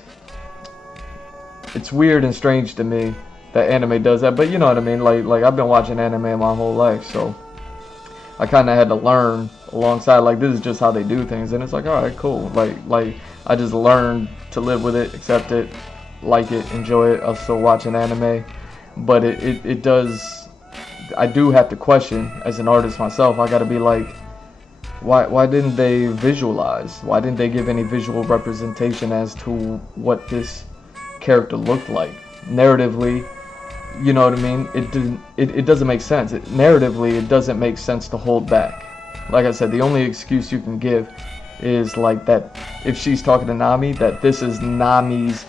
weird and strange to me that anime does that, but you know what I mean? Like I've been watching anime my whole life, so I kind of had to learn alongside, like, this is just how they do things, and it's like, alright, cool. Like I just learned to live with it, accept it, like it, enjoy it. I'm still watching anime, but it does, I do have to question, as an artist myself, I gotta be like, why didn't they visualize? Why didn't they give any visual representation as to what this character looked like? Narratively, you know what I mean? It doesn't make sense. Narratively, it doesn't make sense to hold back. Like I said, the only excuse you can give is, like, that if she's talking to Nami, that this is Nami's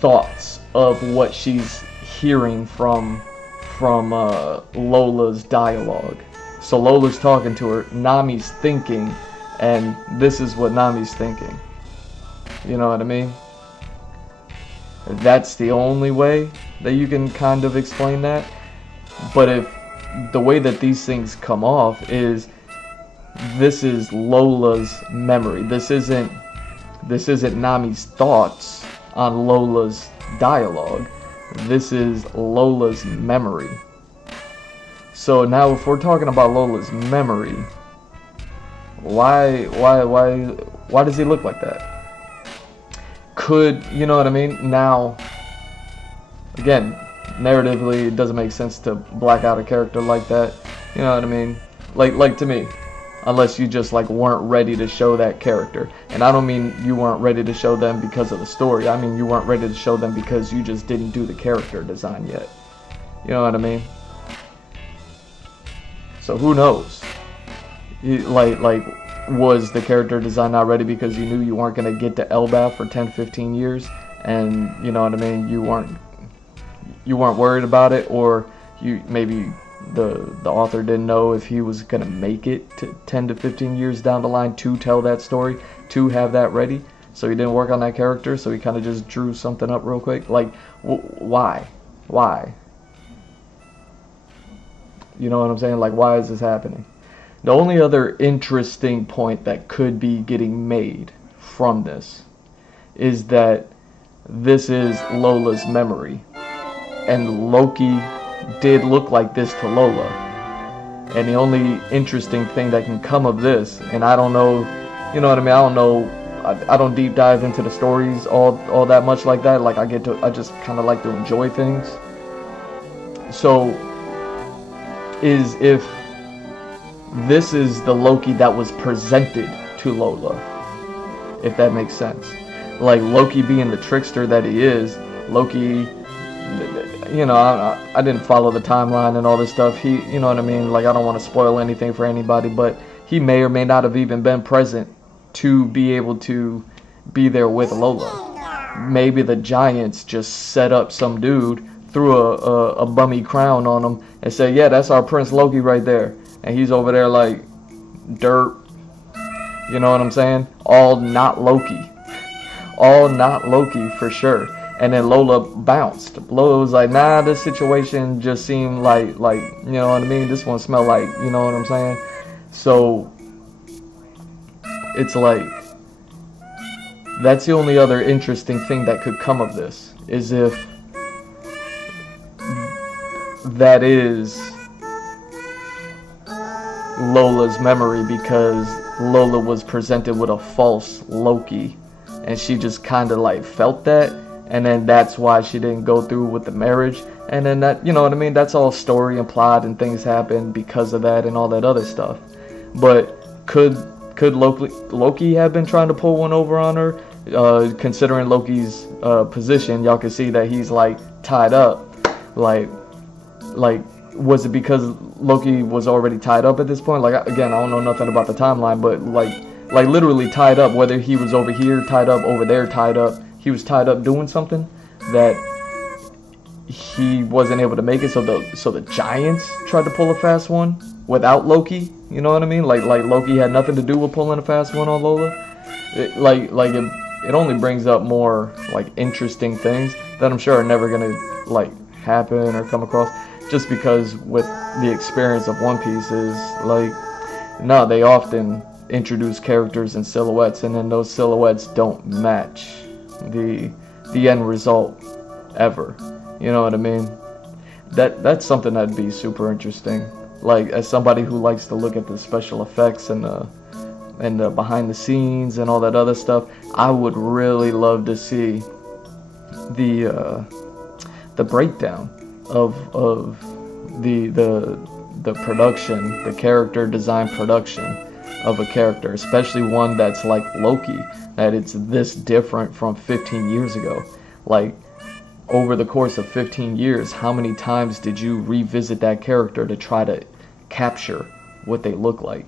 thoughts of what she's hearing from Lola's dialogue. So Lola's talking to her, Nami's thinking, and this is what Nami's thinking. You know what I mean? That's the only way that you can kind of explain that. But if the way that these things come off is, this is Lola's memory. This isn't Nami's thoughts on Lola's dialogue. This is Lola's memory. So now, if we're talking about Lola's memory, why does he look like that? Could, you know what I mean? Now, again, narratively, it doesn't make sense to black out a character like that. You know what I mean? Like to me, unless you just, like, weren't ready to show that character. And I don't mean you weren't ready to show them because of the story. I mean you weren't ready to show them because you just didn't do the character design yet. You know what I mean? So who knows? Like, was the character design not ready because you knew you weren't going to get to Elbaf for 10, 15 years? And, you know what I mean, you weren't worried about it, or maybe the author didn't know if he was going to make it to 10 to 15 years down the line to tell that story, to have that ready. So he didn't work on that character, so he kind of just drew something up real quick. Like, why? You know what I'm saying? Like, why is this happening? The only other interesting point that could be getting made from this is that this is Lola's memory. And Loki did look like this to Lola. And the only interesting thing that can come of this, and I don't know, you know what I mean? I don't know, I don't deep dive into the stories all that much like that. Like, I just kind of like to enjoy things. So, is if this is the Loki that was presented to Lola, if that makes sense. Like, Loki being the trickster that he is, Loki, you know, I didn't follow the timeline and all this stuff. He, you know what I mean? Like, I don't want to spoil anything for anybody, but he may or may not have even been present to be able to be there with Lola. Maybe the Giants just set up some dude, threw a bummy crown on him and said, yeah, that's our Prince Loki right there. And he's over there like, dirt. You know what I'm saying? All not Loki. All not Loki for sure. And then Lola bounced. Lola was like, nah, this situation just seemed like, you know what I mean? This one smelled like, you know what I'm saying? So, it's like, that's the only other interesting thing that could come of this, is if that is Lola's memory, because Lola was presented with a false Loki, and she just kind of like felt that, and then that's why she didn't go through with the marriage. And then that, you know what I mean, that's all story and plot, and things happen because of that and all that other stuff. But could Loki have been trying to pull one over on her? Considering Loki's position, y'all can see that he's like tied up. Like was it because Loki was already tied up at this point? Like, again, I don't know nothing about the timeline, but like literally tied up, whether he was over here tied up, over there tied up, he was tied up doing something that he wasn't able to make it, so the giants tried to pull a fast one without Loki. You know what I mean? Like Loki had nothing to do with pulling a fast one on Lola. It only brings up more like interesting things that I'm sure are never gonna like happen or come across, just because with the experience of One Piece is like, no, they often introduce characters and silhouettes, and then those silhouettes don't match the end result ever. You know what I mean? That's something that'd be super interesting. Like, as somebody who likes to look at the special effects and the behind the scenes and all that other stuff, I would really love to see the breakdown of the production, the character design production of a character, especially one that's like Loki, that it's this different from 15 years ago. Like, over the course of 15 years, how many times did you revisit that character to try to capture what they look like?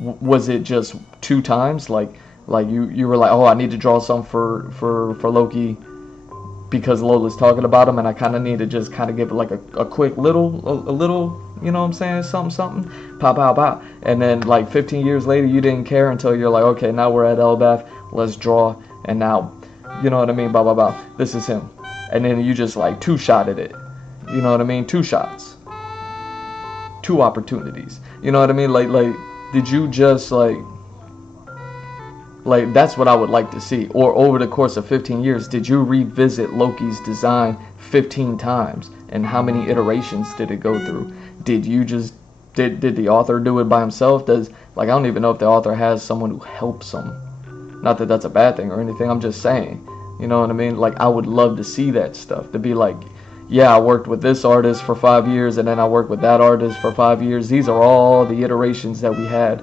Was it just 2 times? Like you were like, oh, I need to draw some for Loki because Lola's talking about him, and I kind of need to just kind of give it like a quick little, you know what I'm saying, something, pop, and then like 15 years later, you didn't care until you're like, okay, now we're at Elbaf, let's draw, and now, you know what I mean, blah, this is him. And then you just like 2-shotted it. You know what I mean? 2 shots. 2 opportunities. You know what I mean? Like did you just like that's what I would like to see. Or over the course of 15 years, did you revisit Loki's design 15 times? And how many iterations did it go through? Did you just did the author do it by himself? I don't even know if the author has someone who helps him. Not that that's a bad thing or anything. I'm just saying. You know what I mean? Like, I would love to see that stuff. To be like, yeah, I worked with this artist for 5 years, and then I worked with that artist for 5 years. These are all the iterations that we had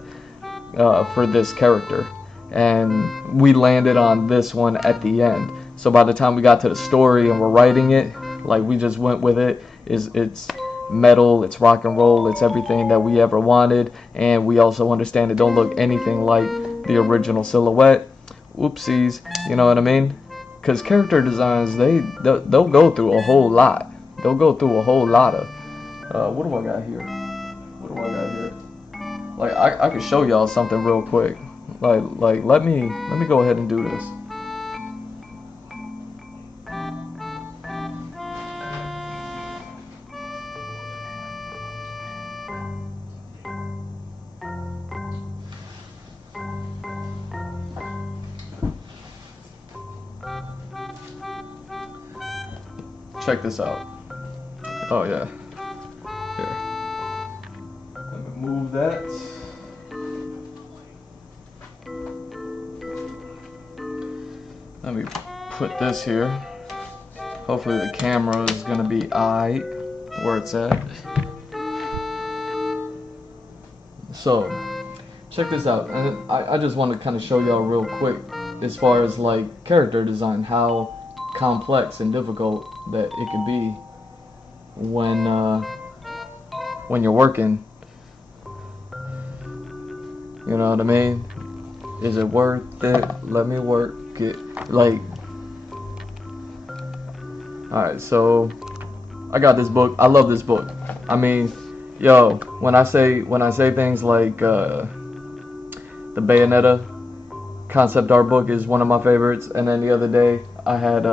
for this character. And we landed on this one at the end. So by the time we got to the story and we're writing it, like, we just went with it. It's metal, it's rock and roll, it's everything that we ever wanted. And we also understand it don't look anything like the original silhouette. Whoopsies, you know what I mean? Because character designs, they'll go through a whole lot. They'll go through a whole lot of... what do I got here? Like, I could show y'all something real quick. Like let me go ahead and do this. Check this out. Oh yeah. Here. Let me move that. Let me put this here. Hopefully the camera is gonna be aight where it's at. So, check this out. And I just want to kind of show y'all real quick as far as like character design, how complex and difficult that it can be when you're working. You know what I mean? Is it worth it? Let me work it. Like, alright, so I got this book. I love this book. I mean, yo, when I say things like the Bayonetta concept art book is one of my favorites, and then the other day I had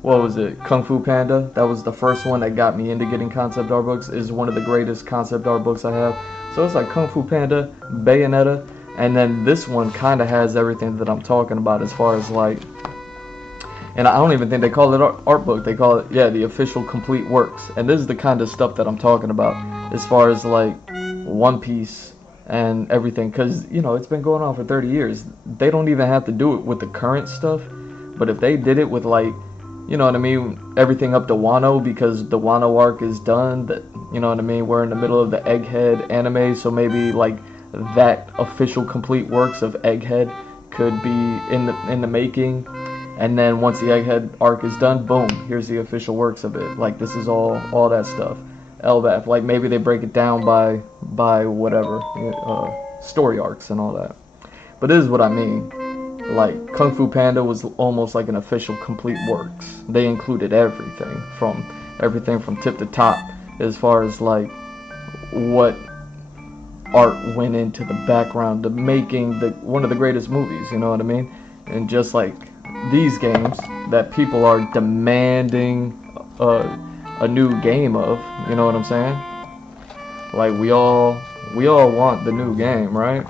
what was it, Kung Fu Panda. That was the first one that got me into getting concept art books. Is one of the greatest concept art books I have. So it's like Kung Fu Panda, Bayonetta, and then this one kind of has everything that I'm talking about as far as like, and I don't even think they call it art book. They call it, yeah, the official complete works. And this is the kind of stuff that I'm talking about as far as like One Piece and everything, because you know it's been going on for 30 years. They don't even have to do it with the current stuff, but if they did it with like, you know what I mean, everything up to Wano, because the Wano arc is done, that, you know what I mean, we're in the middle of the Egghead anime, so maybe like that official complete works of Egghead could be in the making, and then once the Egghead arc is done, boom, here's the official works of it. Like this is all that stuff. Elbaf, like maybe they break it down by whatever, story arcs and all that. But this is what I mean. Like Kung Fu Panda was almost like an official complete works. They included everything from tip to top, as far as like what art went into the background of making one of the greatest movies, you know what I mean? And just like these games that people are demanding a new game of, you know what I'm saying? Like we all want the new game, right?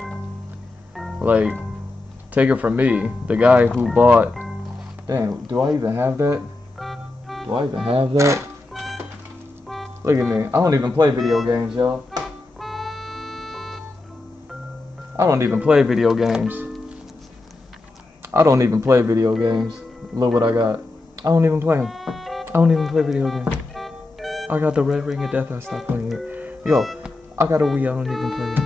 Like, take it from me, the guy who bought, damn, do I even have that? Do I even have that? Look at me, I don't even play video games, y'all. I don't even play video games. I don't even play video games. Look what I got. I don't even play them. I don't even play video games. I got the Red Ring of Death, I stopped playing it. Yo, I got a Wii, I don't even play it.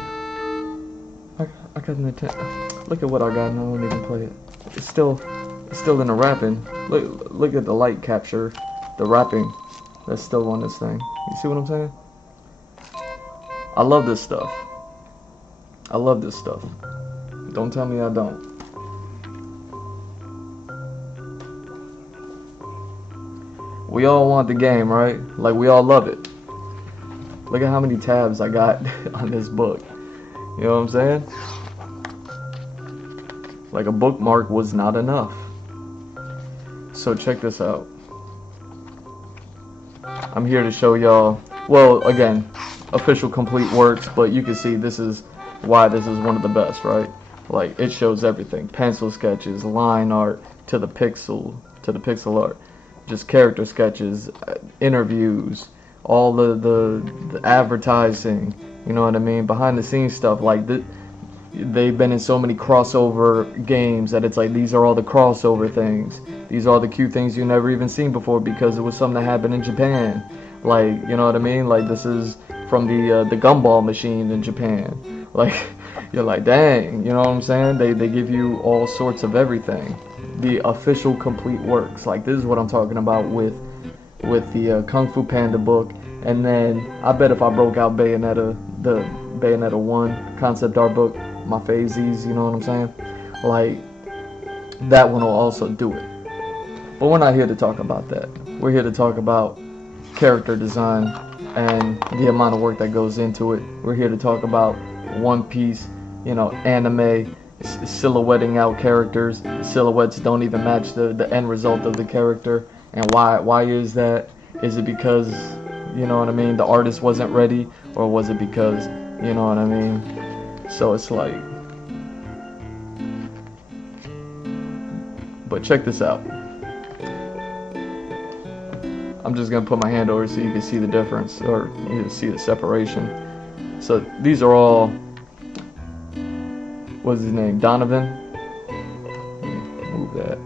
I got an Nintendo. Look at what I got and I don't even play it. It's still in the wrapping. Look at the light capture. The wrapping. That's still on this thing. You see what I'm saying? I love this stuff. I love this stuff. Don't tell me I don't. We all want the game, right? Like, we all love it. Look at how many tabs I got on this book. You know what I'm saying? Like, a bookmark was not enough. So check this out. I'm here to show y'all, well, again, official complete works, but you can see this is why this is one of the best, right? Like, it shows everything. Pencil sketches, line art, to the pixel art. Just character sketches, interviews, all the advertising, you know what I mean, behind the scenes stuff. Like they've been in so many crossover games that it's like these are all the crossover things. These are all the cute things you've never even seen before because it was something that happened in Japan. Like, you know what I mean? Like, this is from the gumball machine in Japan. Like, you're like, dang, you know what I'm saying? They give you all sorts of everything. The official complete works. Like, this is what I'm talking about with the Kung Fu Panda book. And then I bet if I broke out Bayonetta, the Bayonetta 1 concept art book, my phases, you know what I'm saying? Like, that one will also do it. But we're not here to talk about that. We're here to talk about character design and the amount of work that goes into it. We're here to talk about One Piece, you know, anime, silhouetting out characters. Silhouettes don't even match the end result of the character. And why is that? Is it because, you know what I mean, the artist wasn't ready, or was it because, you know what I mean? So it's like, but check this out. I'm just gonna put my hand over so you can see the difference, or you can see the separation. So these are all, what's his name, Donovan? Move that.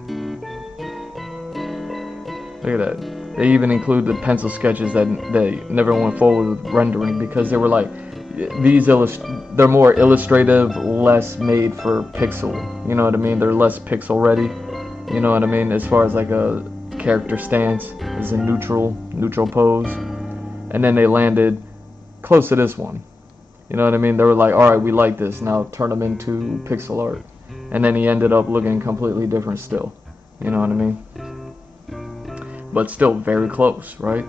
Look at that. They even include the pencil sketches that they never went forward with rendering because they were like, they're more illustrative, less made for pixel. You know what I mean? They're less pixel ready. You know what I mean? As far as like a character stance, is a neutral pose. And then they landed close to this one. You know what I mean? They were like, all right, we like this. Now turn them into pixel art. And then he ended up looking completely different still. You know what I mean? But still very close, right?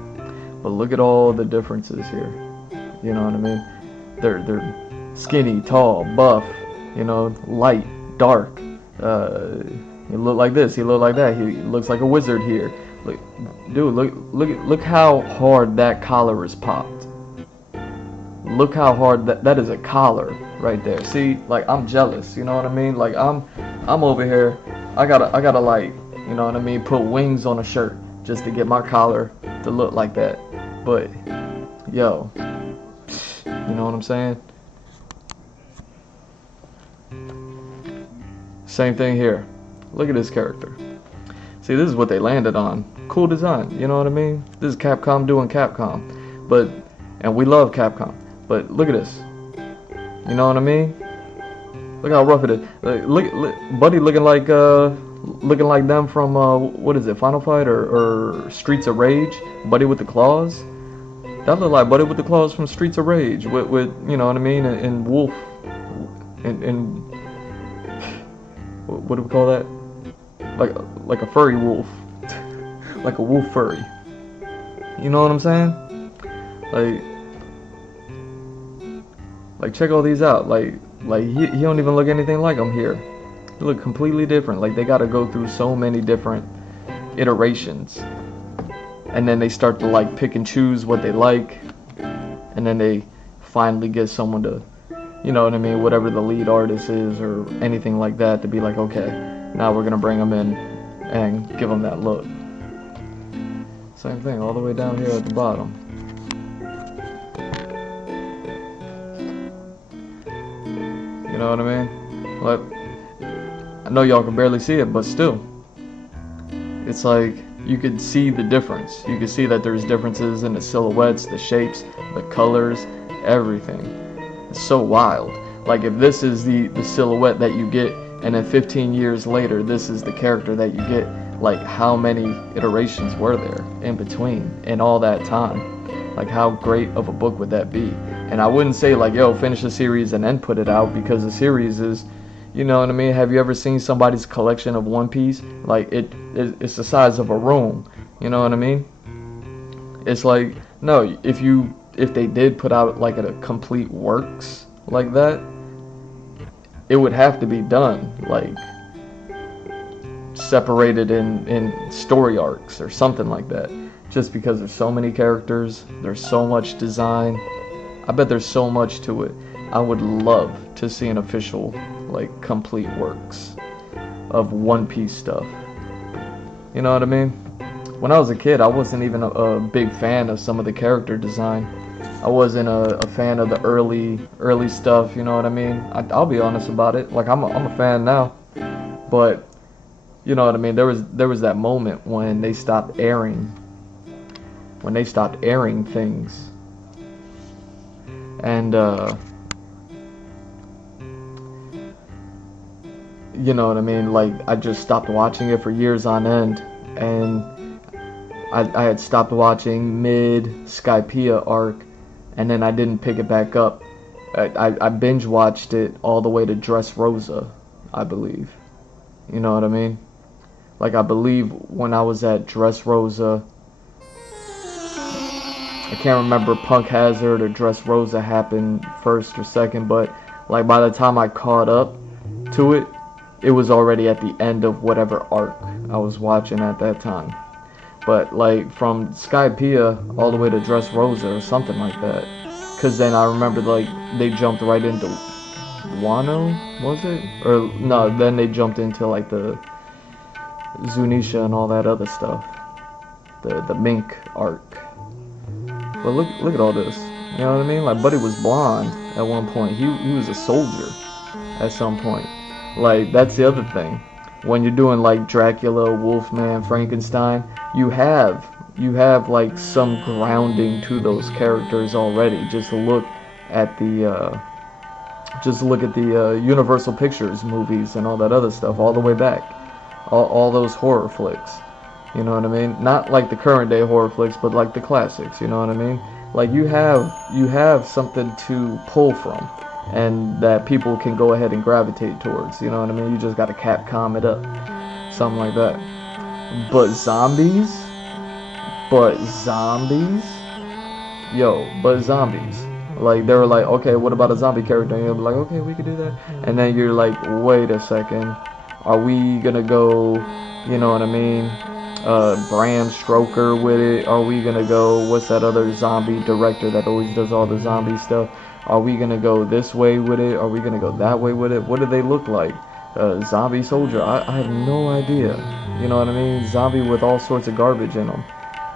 But look at all the differences here. You know what I mean? They're skinny, tall, buff, you know, light, dark. He look like this, he look like that. He looks like a wizard here. Look, dude, look how hard that collar is popped. Look how hard that is a collar right there. See, like, I'm jealous, you know what I mean? Like, I'm over here. I gotta like, you know what I mean, put wings on a shirt just to get my collar to look like that. But yo, you know what I'm saying? Same thing here. Look at this character. See, this is what they landed on. Cool design, you know what I mean? This is Capcom doing Capcom. And we love Capcom. But look at this. You know what I mean? Look how rough it is. Look, Buddy looking like them from what is it, Final Fight or Streets of Rage? Buddy with the claws. That look like Buddy with the claws from Streets of Rage with you know what I mean, and Wolf and what do we call that? Like a furry wolf. Like a wolf furry. You know what I'm saying? Like check all these out. Like he don't even look anything like him here. They look completely different. Like they gotta go through so many different iterations. And then they start to like pick and choose what they like. And then they finally get someone to, you know what I mean, whatever the lead artist is or anything like that, to be like, okay, now we're gonna bring them in and give them that look. Same thing all the way down here at the bottom. You know what I mean? Like, I know y'all can barely see it, but still, it's like you could see the difference. You could see that there's differences in the silhouettes, the shapes, the colors, everything. It's so wild. Like, if this is the silhouette that you get, and then 15 years later this is the character that you get, like, how many iterations were there in between in all that time? Like, how great of a book would that be? And I wouldn't say like, yo, finish a series and then put it out, because the series is, you know what I mean? Have you ever seen somebody's collection of One Piece? Like, it's the size of a room. You know what I mean? It's like, no, if they did put out like a complete works like that, it would have to be done like separated in story arcs or something like that. Just because there's so many characters, there's so much design. I bet there's so much to it. I would love to see an official, like, complete works of One Piece stuff. You know what I mean? When I was a kid, I wasn't even a big fan of some of the character design. I wasn't a fan of the early stuff, you know what I mean? I'll be honest about it. Like, I'm a fan now. But, you know what I mean? There was that moment when they stopped airing. When they stopped airing things. And, you know what I mean? Like, I just stopped watching it for years on end. And I had stopped watching mid Skypiea arc, and then I didn't pick it back up. I binge watched it all the way to Dressrosa, I believe. You know what I mean? Like, I believe when I was at Dressrosa, I can't remember Punk Hazard or Dressrosa happened first or second, but like by the time I caught up to it, it was already at the end of whatever arc I was watching at that time. But like from Skypiea all the way to Dressrosa or something like that. Cause then I remember like they jumped right into Wano, was it? Or no, then they jumped into like the Zunisha and all that other stuff. The Mink arc. But look at all this. You know what I mean? Like, Buddy was blonde at one point. He was a soldier at some point. Like, that's the other thing. When you're doing like Dracula, Wolfman, Frankenstein, you have like some grounding to those characters already. Just look at the Universal Pictures movies and all that other stuff all the way back. All those horror flicks. You know what I mean? Not like the current day horror flicks, but like the classics, you know what I mean? Like, you have something to pull from, and that people can go ahead and gravitate towards, you know what I mean? You just gotta Capcom it up. Something like that. But zombies? yo, but zombies. Like, they were like, okay, what about a zombie character? And you'll be like, okay, we could do that. And then you're like, wait a second, are we gonna go, you know what I mean, Bram Stoker with it? Are we gonna go, what's that other zombie director that always does all the zombie stuff? Are we gonna go this way with it? Are we gonna go that way with it? What do they look like? Zombie soldier? I have no idea. You know what I mean? Zombie with all sorts of garbage in them.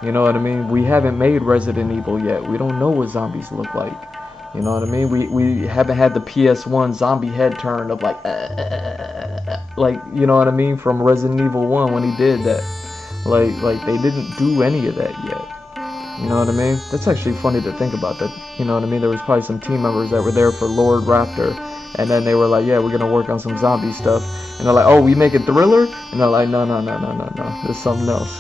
You know what I mean? We haven't made Resident Evil yet. We don't know what zombies look like. You know what I mean? We haven't had the PS1 zombie head turn of like, you know what I mean? From Resident Evil 1 when he did that. Like they didn't do any of that yet. You know what I mean? That's actually funny to think about that. You know what I mean? There was probably some team members that were there for Lord Raptor. And then they were like, yeah, we're going to work on some zombie stuff. And they're like, oh, we make a thriller? And they're like, no. There's something else.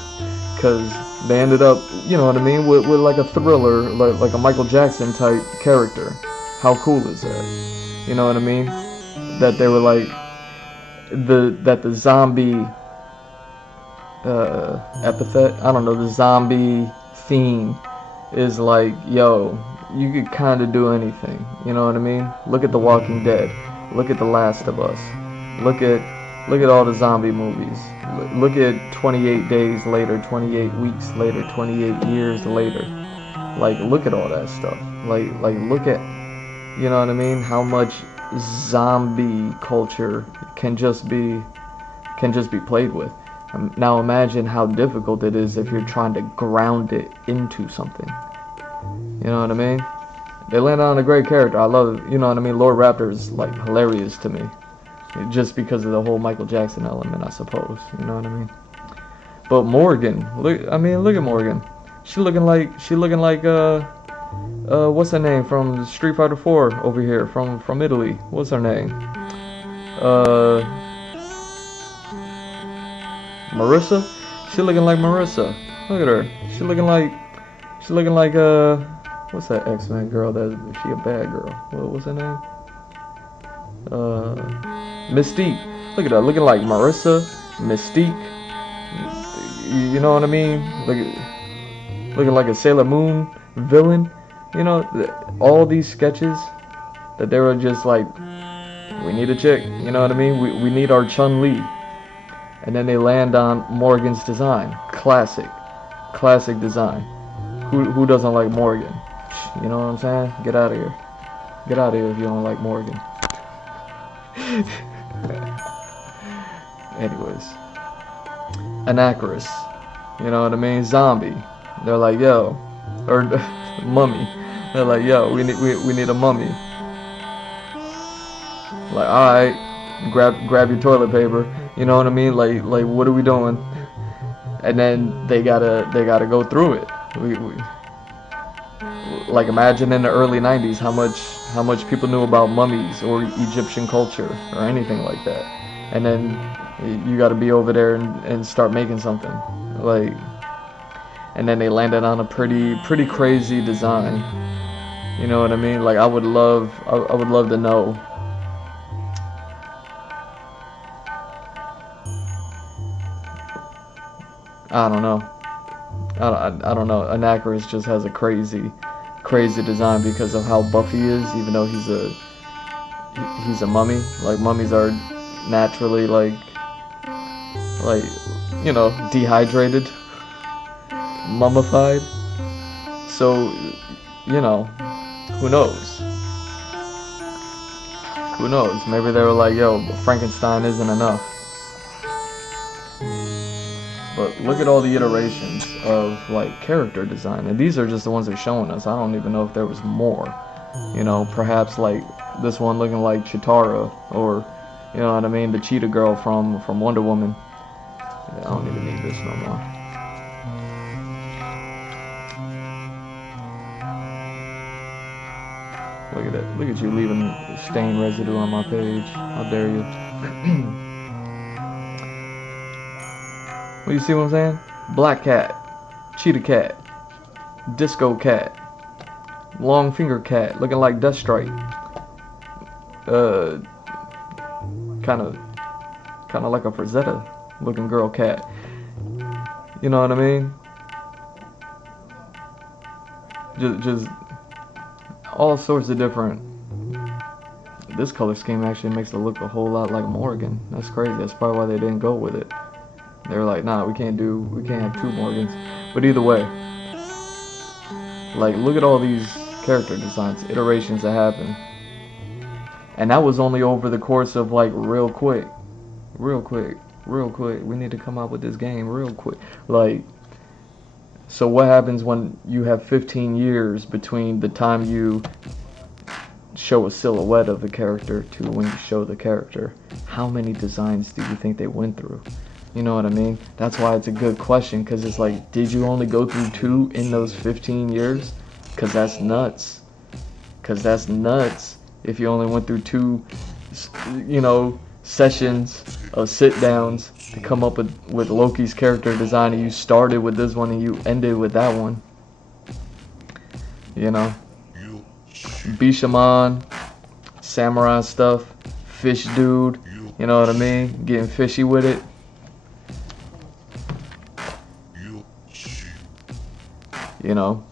Because they ended up, you know what I mean, with like a thriller, like a Michael Jackson type character. How cool is that? You know what I mean? That they were like, that the zombie epithet, I don't know, the zombie theme is like, yo, you could kind of do anything. You know what I mean? Look at The Walking Dead. Look at The Last of Us. Look at all the zombie movies. Look at 28 days later, 28 weeks later, 28 years later. Like, look at all that stuff. Like look at, you know what I mean? How much zombie culture can just be played with. Now imagine how difficult it is if you're trying to ground it into something. You know what I mean? They landed on a great character. I love it. You know what I mean? Lord Raptor is like hilarious to me. Just because of the whole Michael Jackson element, I suppose. You know what I mean? But Morgan, look at Morgan. She looking like what's her name from Street Fighter 4 over here from Italy? What's her name? Marissa? She looking like Marissa. Look at her. She looking like what's that X-Men girl? She a bad girl. What's her name? Mystique. Look at her, looking like Marissa, Mystique. You know what I mean? Looking like a Sailor Moon villain. You know, all these sketches that they were just like, we need a chick. You know what I mean? We need our Chun-Li. And then they land on Morgan's design. Classic design. Who doesn't like Morgan? You know what I'm saying? Get out of here. Get out of here if you don't like Morgan. Anyways, Anachrus, you know what I mean? Zombie. They're like, yo, or mummy. They're like, yo, we need a mummy. Like, all right, grab your toilet paper. You know what I mean? Like what are we doing? And then they gotta go through it. We like, imagine in the early 90s how much people knew about mummies or Egyptian culture or anything like that. And then you got to be over there and start making something. Like, and then they landed on a pretty crazy design. You know what I mean? Like, I would love to know. I don't know. I don't know. Anachrus just has a crazy design because of how buff he is, even though he's a mummy. Like, mummies are naturally like you know, dehydrated, mummified. So, you know, who knows? Who knows? Maybe they were like, yo, Frankenstein isn't enough. But look at all the iterations of like character design, and these are just the ones they're showing us. I don't even know if there was more. You know, perhaps like this one looking like Chitara, or you know what I mean, the cheetah girl from Wonder Woman. Yeah, I don't even need this no more. Look at that. Look at you leaving stain residue on my page. How dare you? Well, you see what I'm saying? Black cat, cheetah cat, disco cat, long finger cat, looking like Deathstrike. Kind of like a Frazetta looking girl cat. You know what I mean? just all sorts of different. This color scheme actually makes it look a whole lot like Morgan. That's crazy. That's probably why they didn't go with it. They're like, nah, we can't have two Morgans. But either way, like, look at all these character designs, iterations that happen. And that was only over the course of, like, real quick. We need to come out with this game real quick. Like, so what happens when you have 15 years between the time you show a silhouette of the character to when you show the character? How many designs do you think they went through? You know what I mean? That's why it's a good question, because it's like, did you only go through 2 in those 15 years? Because that's nuts. If you only went through 2, you know, sessions of sit-downs to come up with Loki's character design, and you started with this one and you ended with that one. You know? Bishamon, samurai stuff, fish dude, you know what I mean? Getting fishy with it. You know,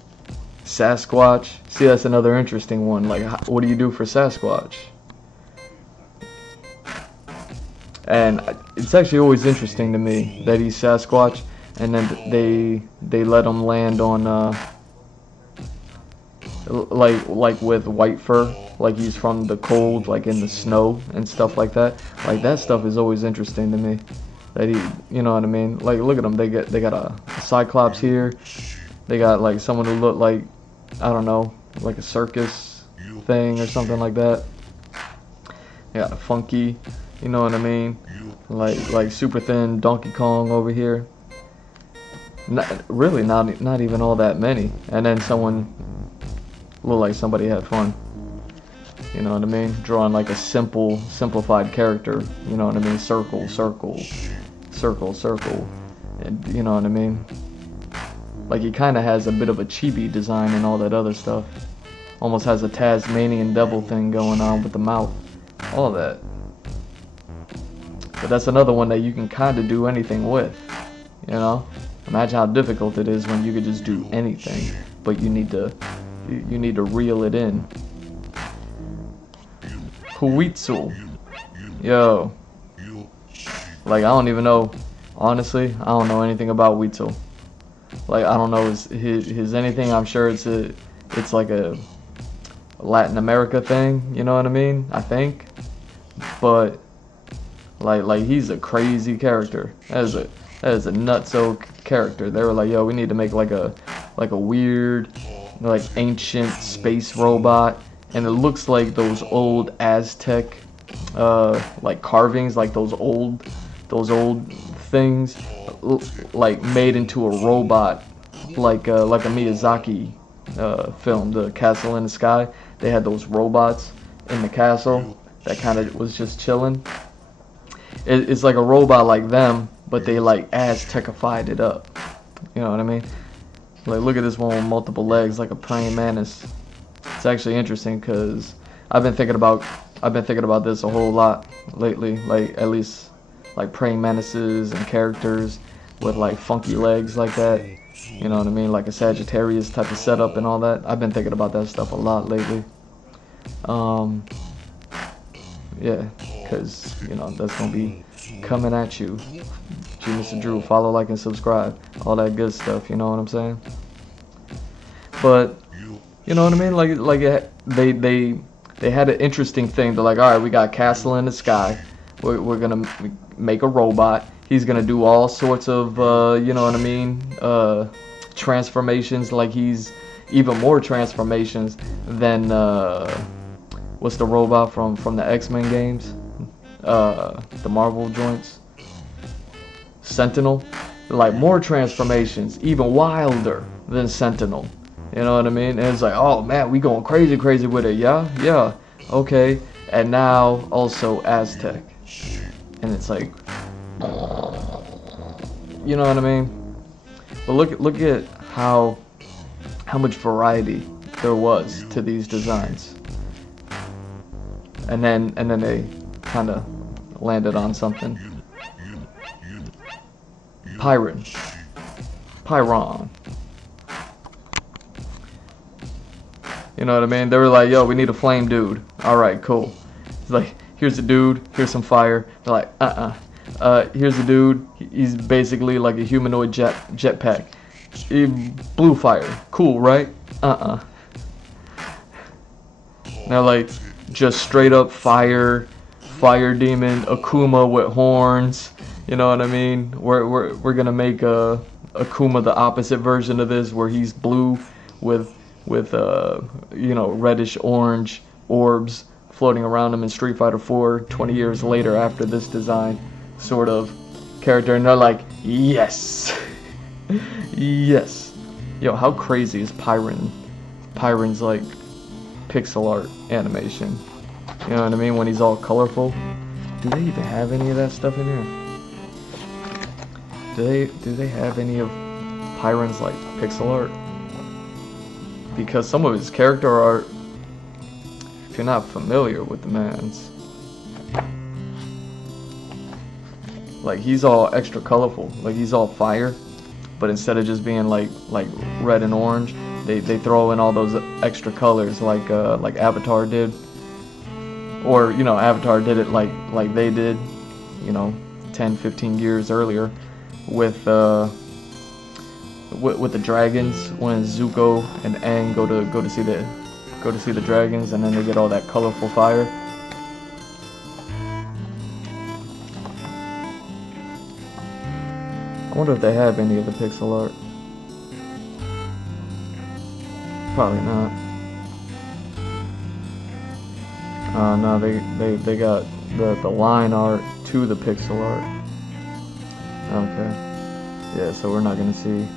Sasquatch. See, that's another interesting one. Like, what do you do for Sasquatch? And it's actually always interesting to me that he's Sasquatch, and then they let him land on like with white fur, like he's from the cold, like in the snow and stuff like that. Like, that stuff is always interesting to me. That he, you know what I mean? Like, look at them. They got a Cyclops here. They got like someone who looked like, I don't know, like a circus thing or something like that. They got a Funky, you know what I mean? Like super thin Donkey Kong over here. Really not even all that many. And then someone looked like somebody had fun. You know what I mean? Drawing like a simplified character. You know what I mean? Circle, circle, circle, circle. And you know what I mean? Like, he kind of has a bit of a chibi design and all that other stuff. Almost has a Tasmanian devil thing going on with the mouth. All that. But that's another one that you can kind of do anything with. You know? Imagine how difficult it is when you could just do anything. But you need to reel it in. Huitzel. Yo. Like, I don't even know. Honestly, I don't know anything about Huitzel. Like, I don't know his anything. I'm sure it's like a Latin America thing, you know what I mean? I think. But like he's a crazy character. That is a nutso character. They were like, yo, we need to make like a weird, like, ancient space robot, and it looks like those old Aztec like carvings, like those old things, like made into a robot, like a Miyazaki film, The Castle in the Sky. They had those robots in the castle that kind of was just chilling. It's like a robot like them, but they like Aztecified it up. You know what I mean? Like, look at this one with multiple legs, like a praying mantis. It's actually interesting because I've been thinking about this a whole lot lately. Like, at least like praying mantises and characters with like funky legs like that. You know what I mean? Like a Sagittarius type of setup and all that. I've been thinking about that stuff a lot lately. Yeah, because, you know, that's going to be coming at you. Genius and Drew, follow, like, and subscribe. All that good stuff, you know what I'm saying? But, you know what I mean? Like they had an interesting thing. They're like, all right, we got Castle in the Sky. We're going to make a robot. He's going to do all sorts of, you know what I mean, transformations. Like, he's even more transformations than, what's the robot from the X-Men games? The Marvel joints? Sentinel? Like, more transformations, even wilder than Sentinel. You know what I mean? And it's like, oh man, we going crazy with it. Yeah, okay. And now also Aztec. And it's like, you know what I mean? But look at how much variety there was to these designs. And then they kind of landed on something. Pyron. You know what I mean? They were like, yo, we need a flame dude. All right, cool. It's like, here's a dude, here's some fire. They're like, here's a dude. He's basically like a humanoid jetpack. Blue fire. Cool, right? Now, like, just straight up fire demon, Akuma with horns. You know what I mean? We're gonna make Akuma the opposite version of this, where he's blue with you know, reddish orange orbs floating around him in Street Fighter 4 20 years later after this design sort of character. And they're like, yes. Yes. Yo, how crazy is Pyron's like pixel art animation? You know what I mean? When he's all colorful. Do they even have any of that stuff in here? Do they have any of Pyron's like pixel art? Because some of his character art, if you're not familiar with the man's, like, he's all extra colorful, like he's all fire, but instead of just being like red and orange, they throw in all those extra colors like Avatar did, or, you know, Avatar did it like they did, you know, 10-15 years earlier with the dragons, when Zuko and Aang go to see the dragons, and then they get all that colorful fire. I wonder if they have any of the pixel art. Probably not. No, they got the line art to the pixel art. Okay. Yeah, so we're not gonna see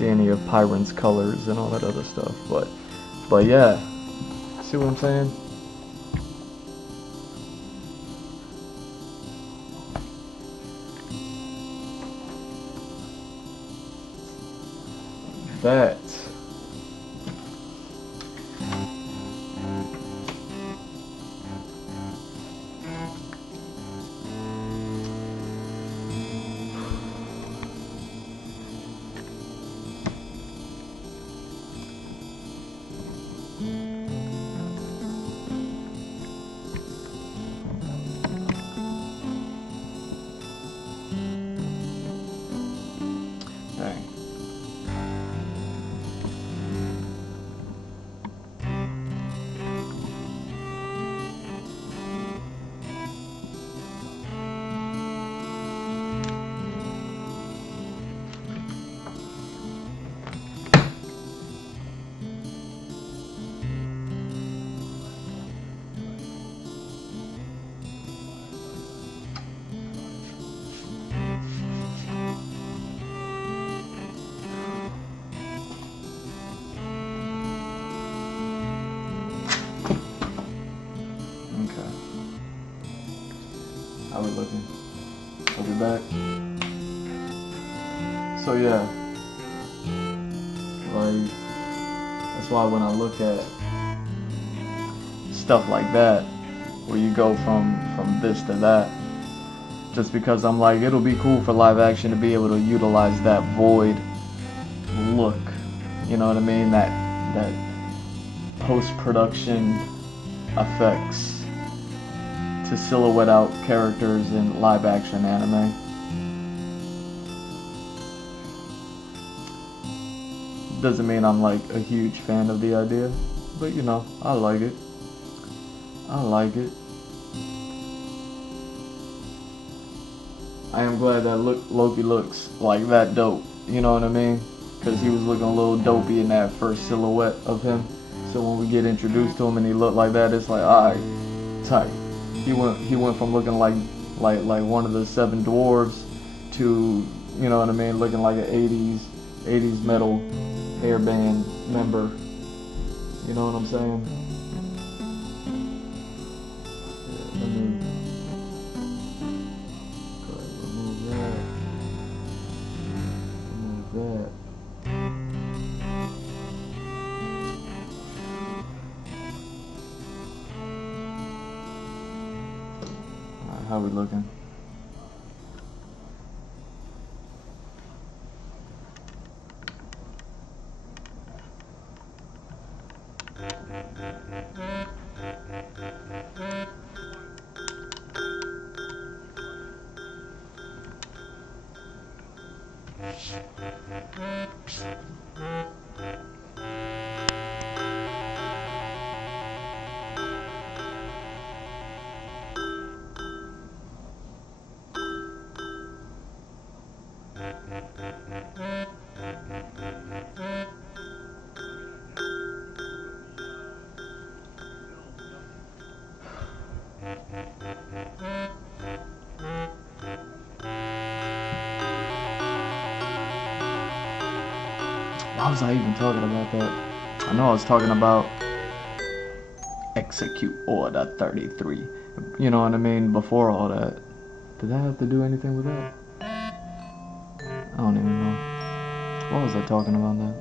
any of Pyron's colors and all that other stuff, but yeah, see what I'm saying? That how we looking? I'll be back. So yeah, like, that's why when I look at stuff like that, where you go from this to that, just because I'm like, it'll be cool for live action to be able to utilize that void look, you know what I mean? That post-production effects to silhouette out characters in live action anime. Doesn't mean I'm like a huge fan of the idea, but you know, I like it. I like it. I am glad that Loki looks like that dope, you know what I mean? Because he was looking a little dopey in that first silhouette of him. So when we get introduced to him and he looked like that, it's like, alright, tight. He went from looking like one of the 7 dwarves to, you know what I mean, looking like an 80s metal hairband member. You know what I'm saying? Yeah, let me go ahead and remove that. Remove that. How we looking? Why was I even talking about that? I know I was talking about execute order 33. You know what I mean? Before all that. Did that have to do anything with that? I don't even know. What was I talking about that?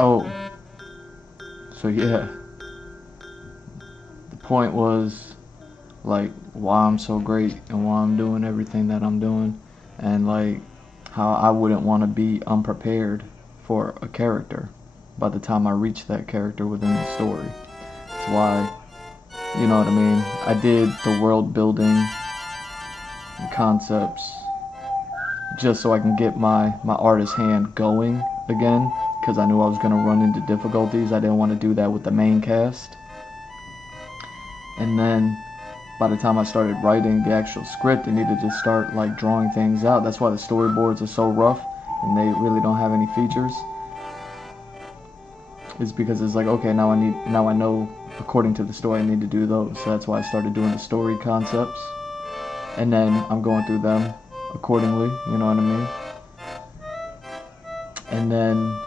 Oh, so yeah, the point was like why I'm so great and why I'm doing everything that I'm doing, and like how I wouldn't want to be unprepared for a character by the time I reach that character within the story. That's why, you know what I mean, I did the world building and concepts just so I can get my artist hand going again, because I knew I was going to run into difficulties. I didn't want to do that with the main cast. And then by the time I started writing the actual script, I needed to start like drawing things out. That's why the storyboards are so rough and they really don't have any features. It's because it's like, okay, now I know according to the story I need to do those. So that's why I started doing the story concepts, and then I'm going through them accordingly, you know what I mean? And then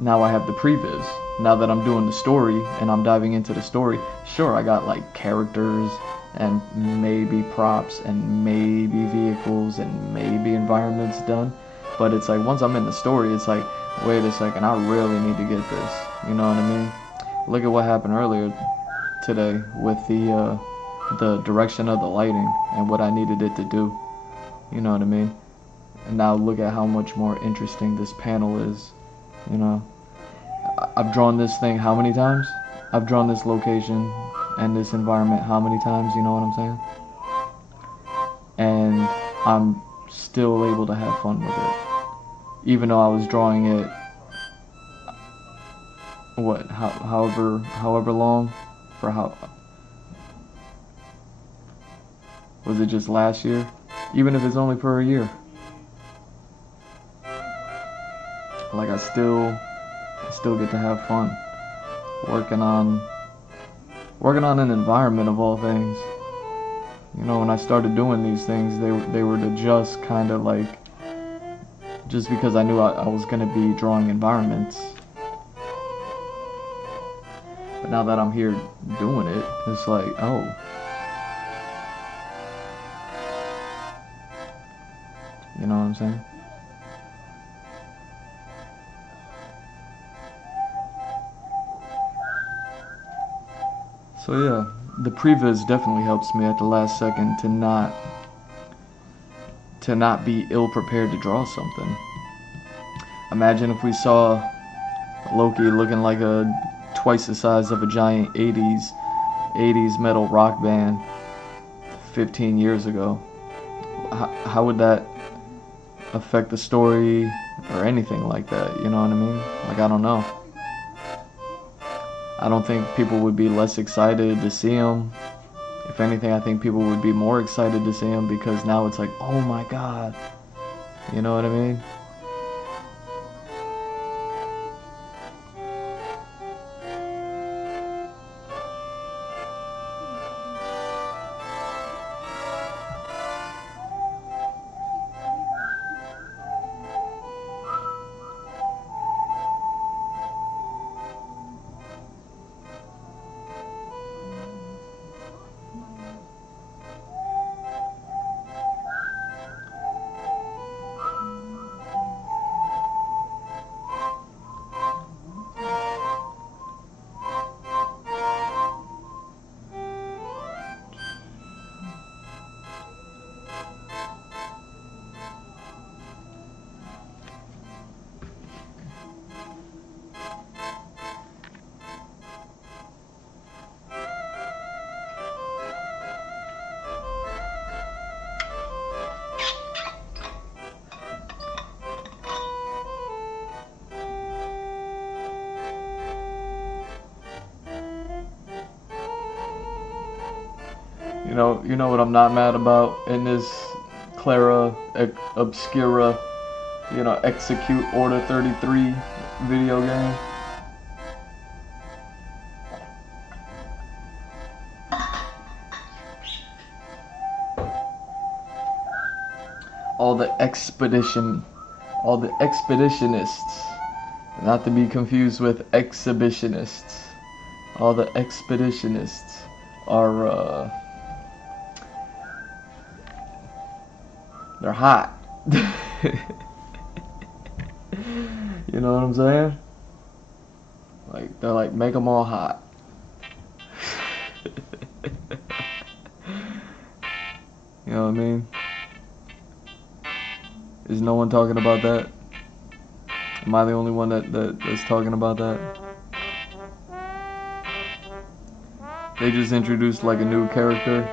now I have the previs. Now that I'm doing the story and I'm diving into the story, sure, I got like characters and maybe props and maybe vehicles and maybe environments done. But it's like once I'm in the story, it's like, wait a second, I really need to get this. You know what I mean? Look at what happened earlier today with the direction of the lighting and what I needed it to do. You know what I mean? And now look at how much more interesting this panel is. You know, I've drawn this thing how many times? I've drawn this location and this environment how many times? You know what I'm saying? And I'm still able to have fun with it, even though I was drawing it however long, for how was it, just last year? Even if it's only for a year, like I still get to have fun working on an environment of all things. You know, when I started doing these things, they were to just kind of like, just because I knew I was gonna be drawing environments. But now that I'm here doing it, it's like, oh, you know what I'm saying? So yeah, the previs definitely helps me at the last second to not be ill prepared to draw something. Imagine if we saw Loki looking like twice the size of a giant 80s metal rock band 15 years ago. How would that affect the story or anything like that? You know what I mean? Like, I don't know. I don't think people would be less excited to see him. If anything, I think people would be more excited to see him, because now it's like, oh my god. You know what I mean? You know what I'm not mad about in this Clara Obscura, Execute Order 33 video game? All the expeditionists, not to be confused with exhibitionists. All the expeditionists are, they're hot. You know what I'm saying? Like, they're like, make them all hot. You know what I mean? Is no one talking about that? Am I the only one that's talking about that? They just introduced like a new character,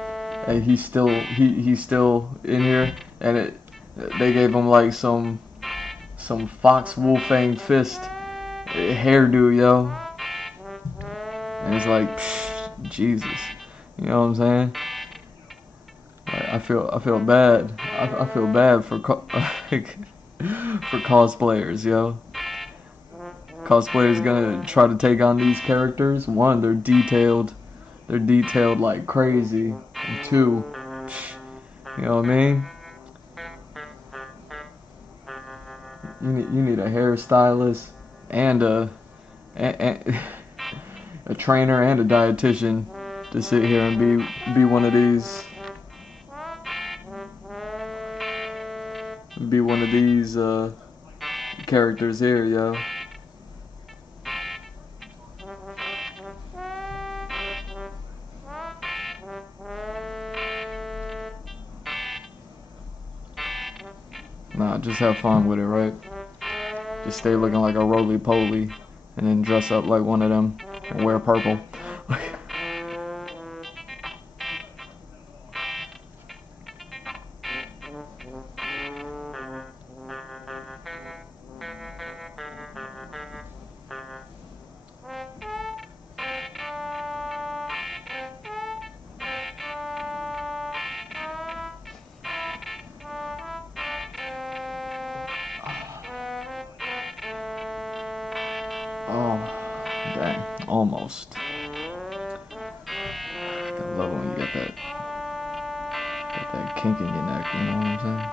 and he's still in here, and they gave him like some Fox Wolfang Fist hairdo, yo. And it's like, psh, Jesus, you know what I'm saying? Like, I feel bad. I feel bad for for cosplayers, yo. Cosplayers gonna try to take on these characters. One, they're detailed like crazy. And two, you know what I mean? You need a hairstylist and a trainer and a dietitian to sit here and be one of these. Be one of these characters here, yo. Nah, just have fun with it, right? Just stay looking like a roly-poly and then dress up like one of them and wear purple. Oh, dang, almost. I love when you got that kink in your neck, you know what I'm saying?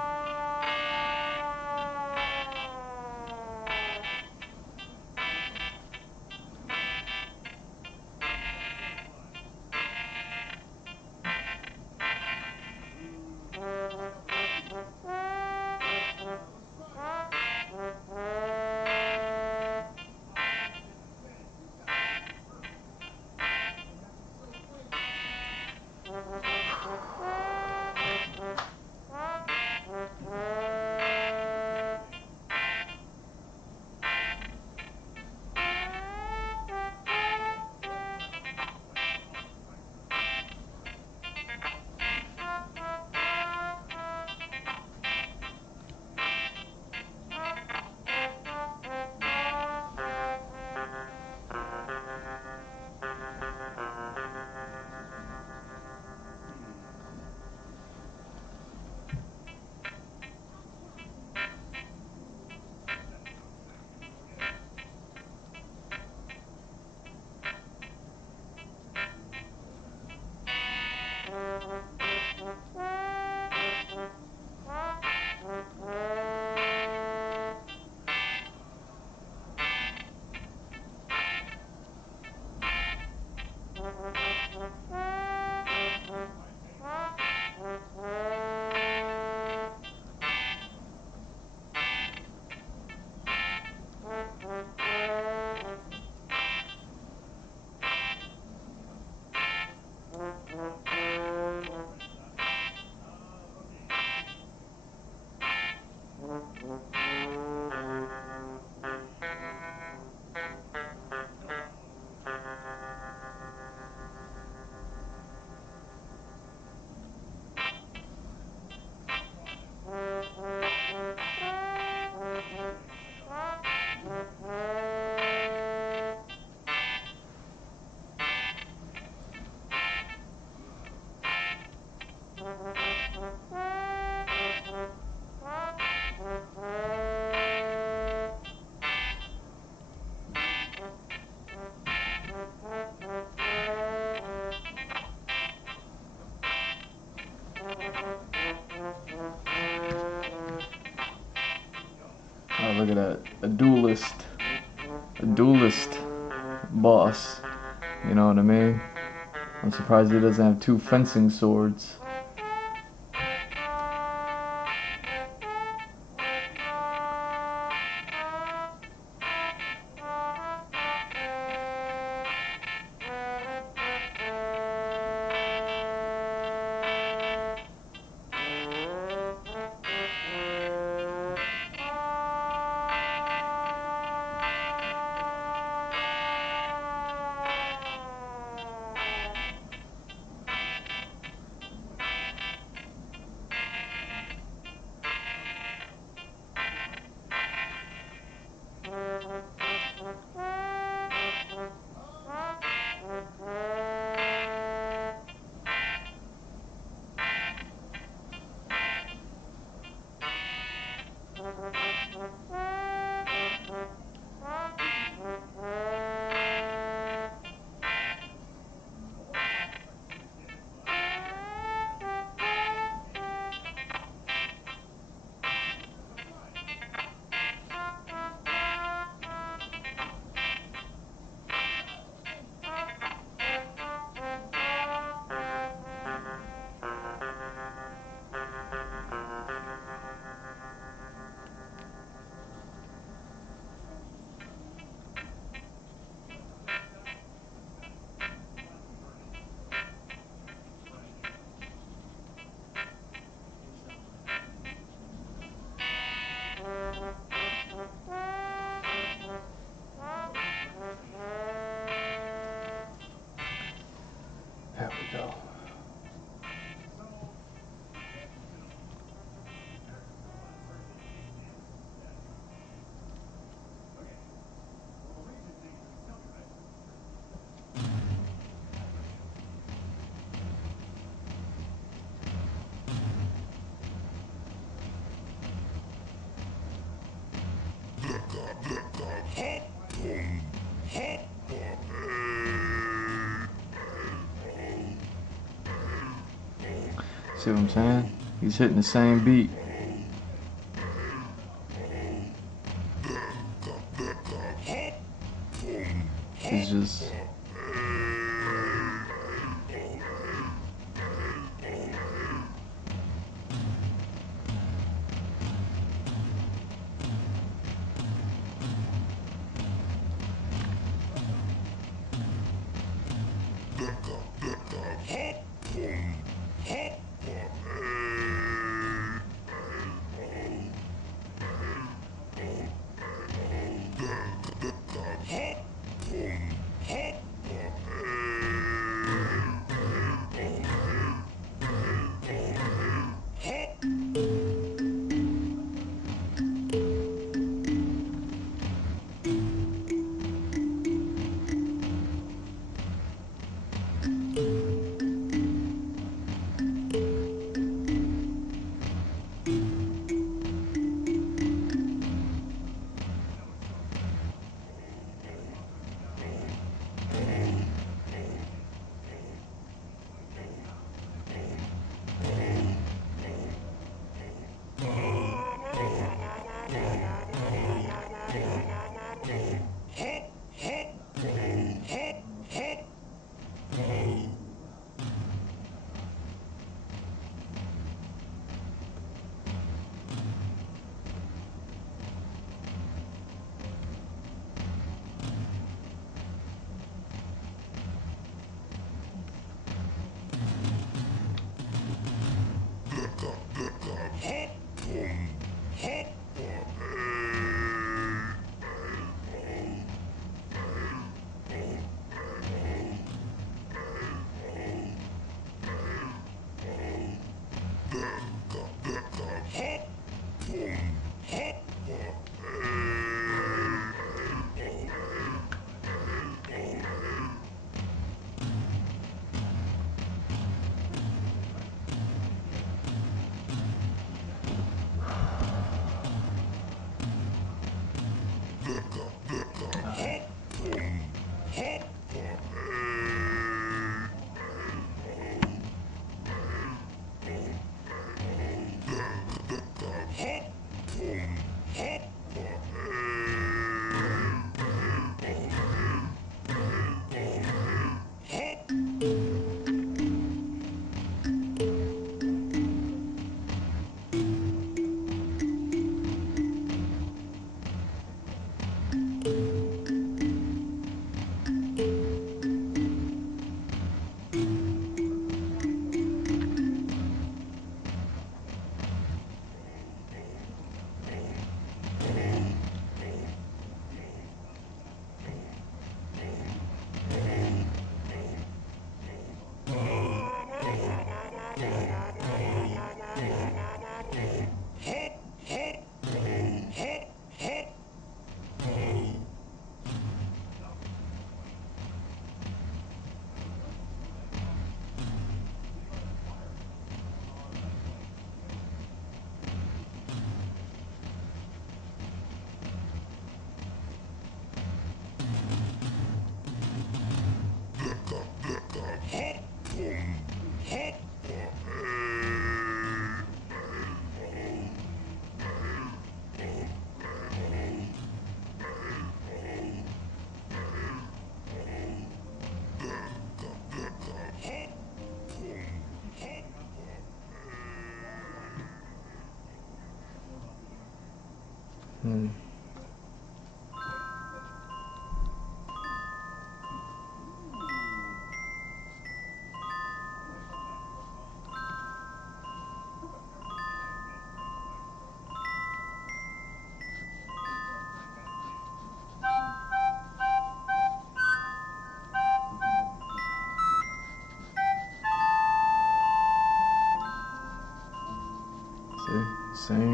Oh, look at that. A duelist boss. You know what I mean? I'm surprised he doesn't have 2 fencing swords. See what I'm saying? He's hitting the same beat. It's just... Same.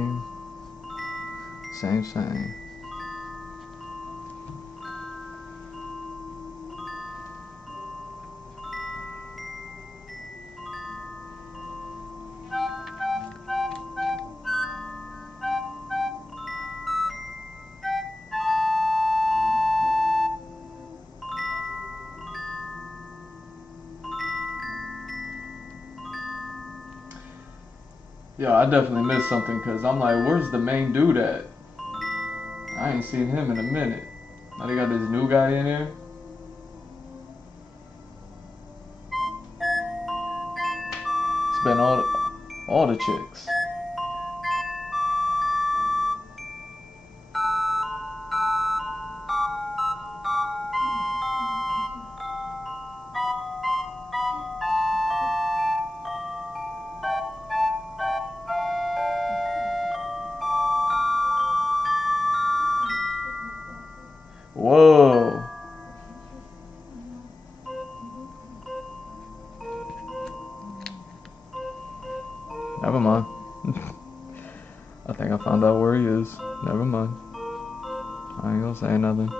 Yo, I definitely missed something because I'm like, where's the main dude at? I ain't seen him in a minute. Now they got this new guy in here. It's been all the chicks. Whoa. Never mind. I think I found out where he is. Never mind. I ain't gonna say nothing.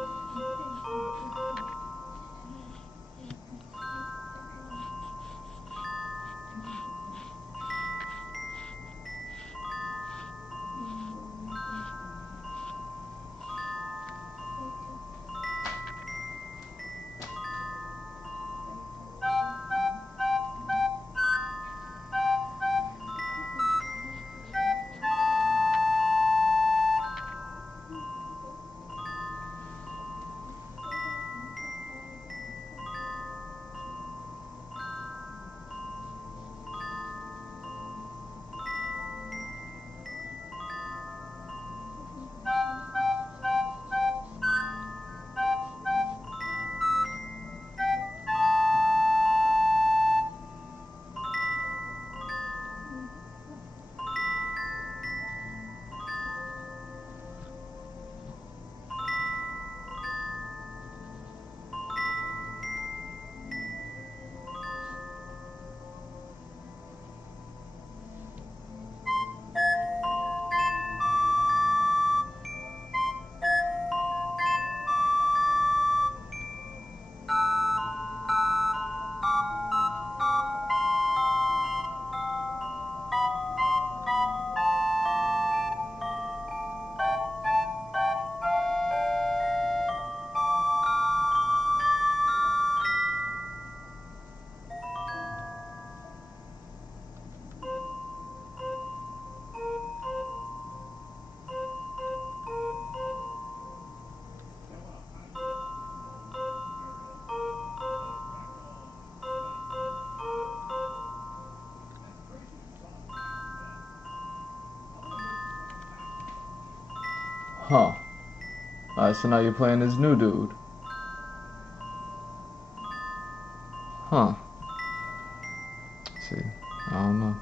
Huh. Alright, so now you're playing this new dude. Huh. Let's see. I don't know.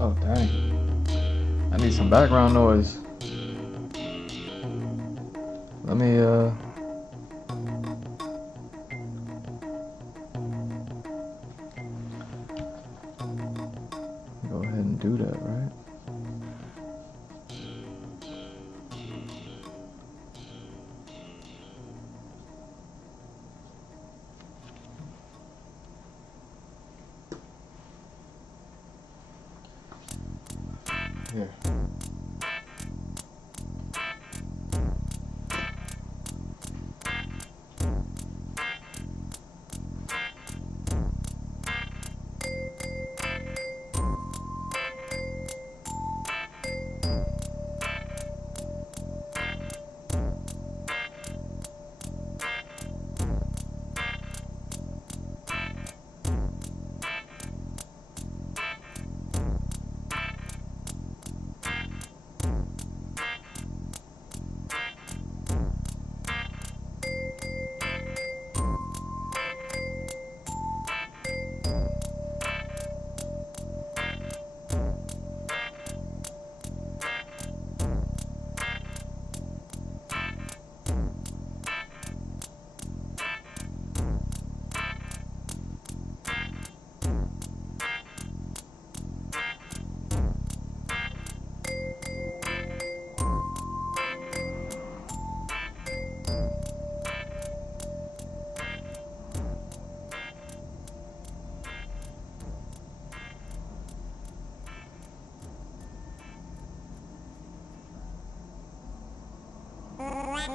Oh, dang. I need some background noise. Let me, go ahead and do that, right? Here. Alright,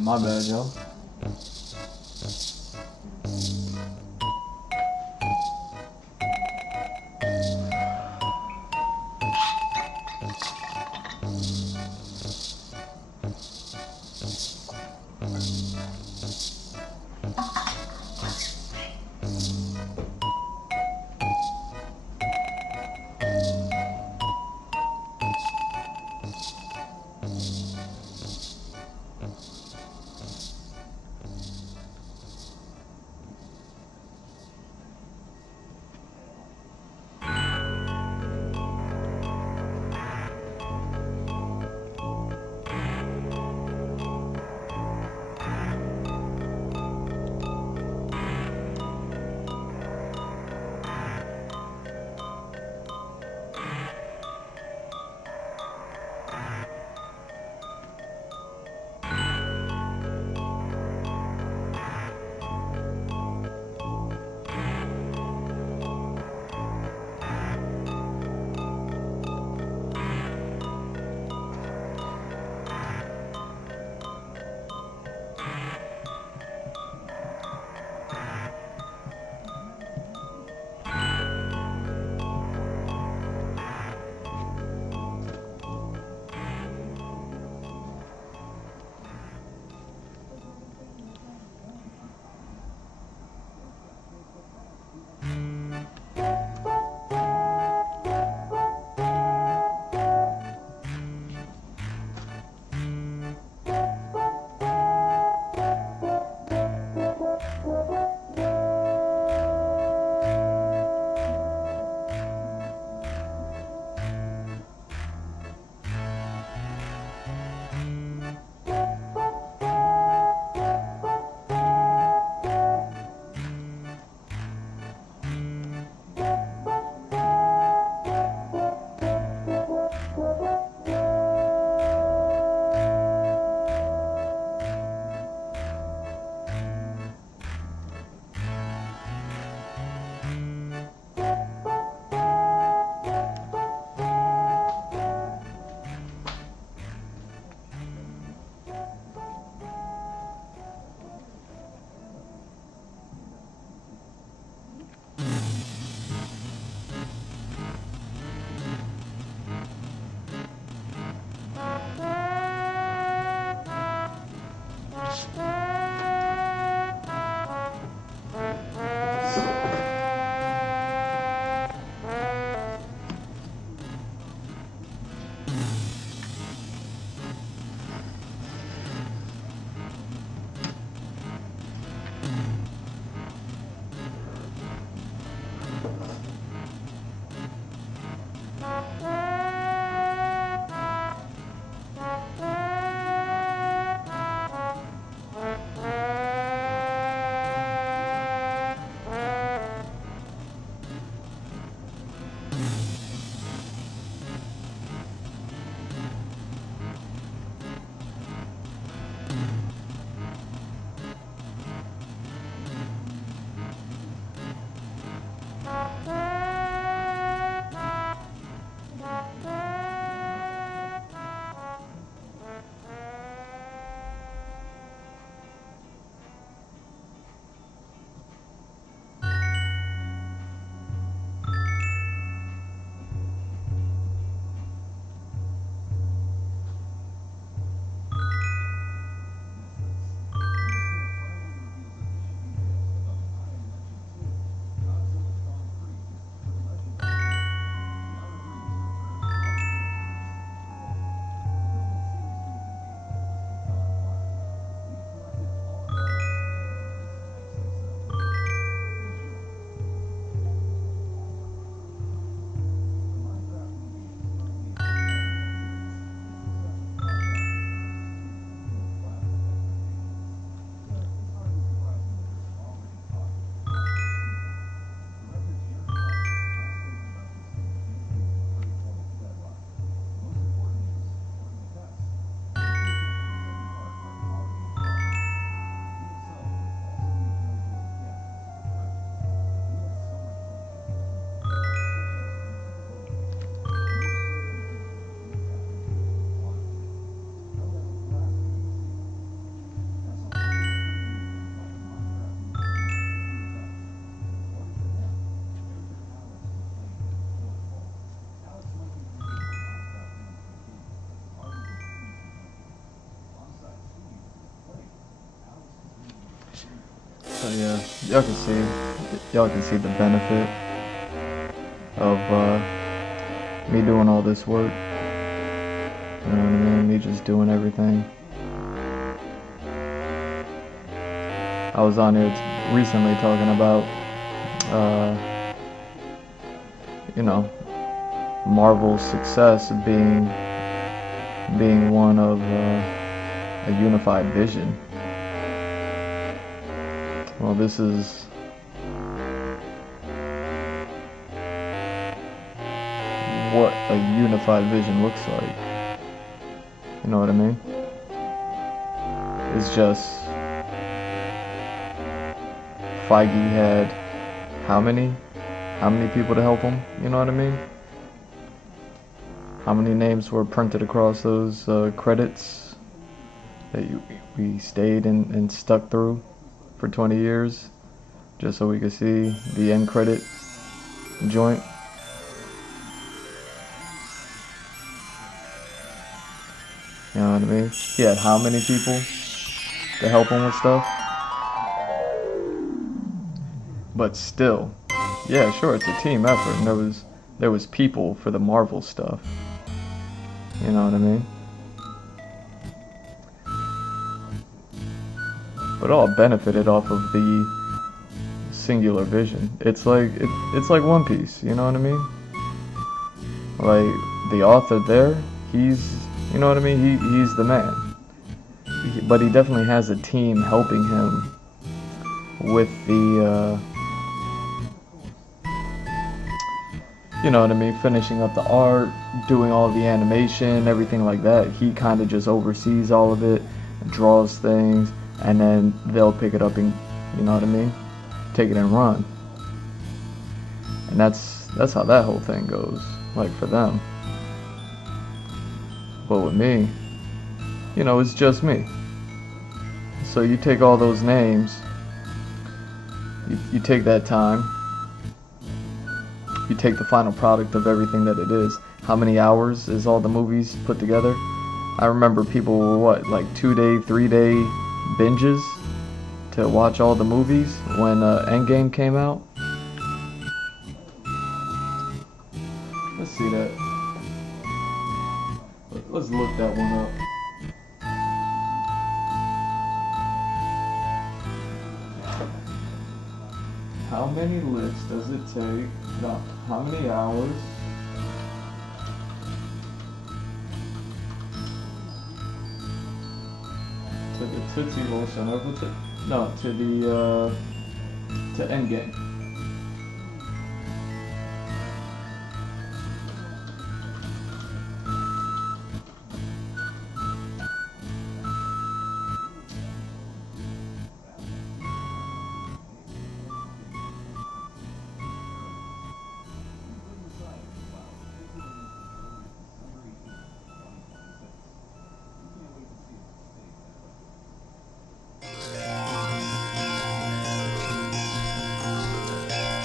my bad, yo. So yeah, y'all can see the benefit of me doing all this work. You know what I mean? Me just doing everything. I was on here recently talking about, you know, Marvel's success being one of a unified vision. Well, this is what a unified vision looks like. You know what I mean? It's just Feige had how many people to help him? You know what I mean? How many names were printed across those credits that we stayed and stuck through for 20 years just so we could see the end credit joint? You know what I mean? He had how many people to help him with stuff? But still, yeah, sure, it's a team effort, and there was people for the Marvel stuff. You know what I mean? But all benefited off of the singular vision. It's like One Piece. You know what I mean? Like the author there, you know what I mean? He's the man. But he definitely has a team helping him with the, you know what I mean, finishing up the art, doing all the animation, everything like that. He kind of just oversees all of it, draws things, and then they'll pick it up and, you know what I mean, take it and run. And that's how that whole thing goes, like for them. But with me, you know, it's just me. So you take all those names, you take that time, you take the final product of everything that it is. How many hours is all the movies put together? I remember people were like 2-day, 3-day binges to watch all the movies when Endgame came out. Let's see that. Let's look that one up. How many licks does it take? No, how many hours? To the Tootsie Roll Center, to Endgame.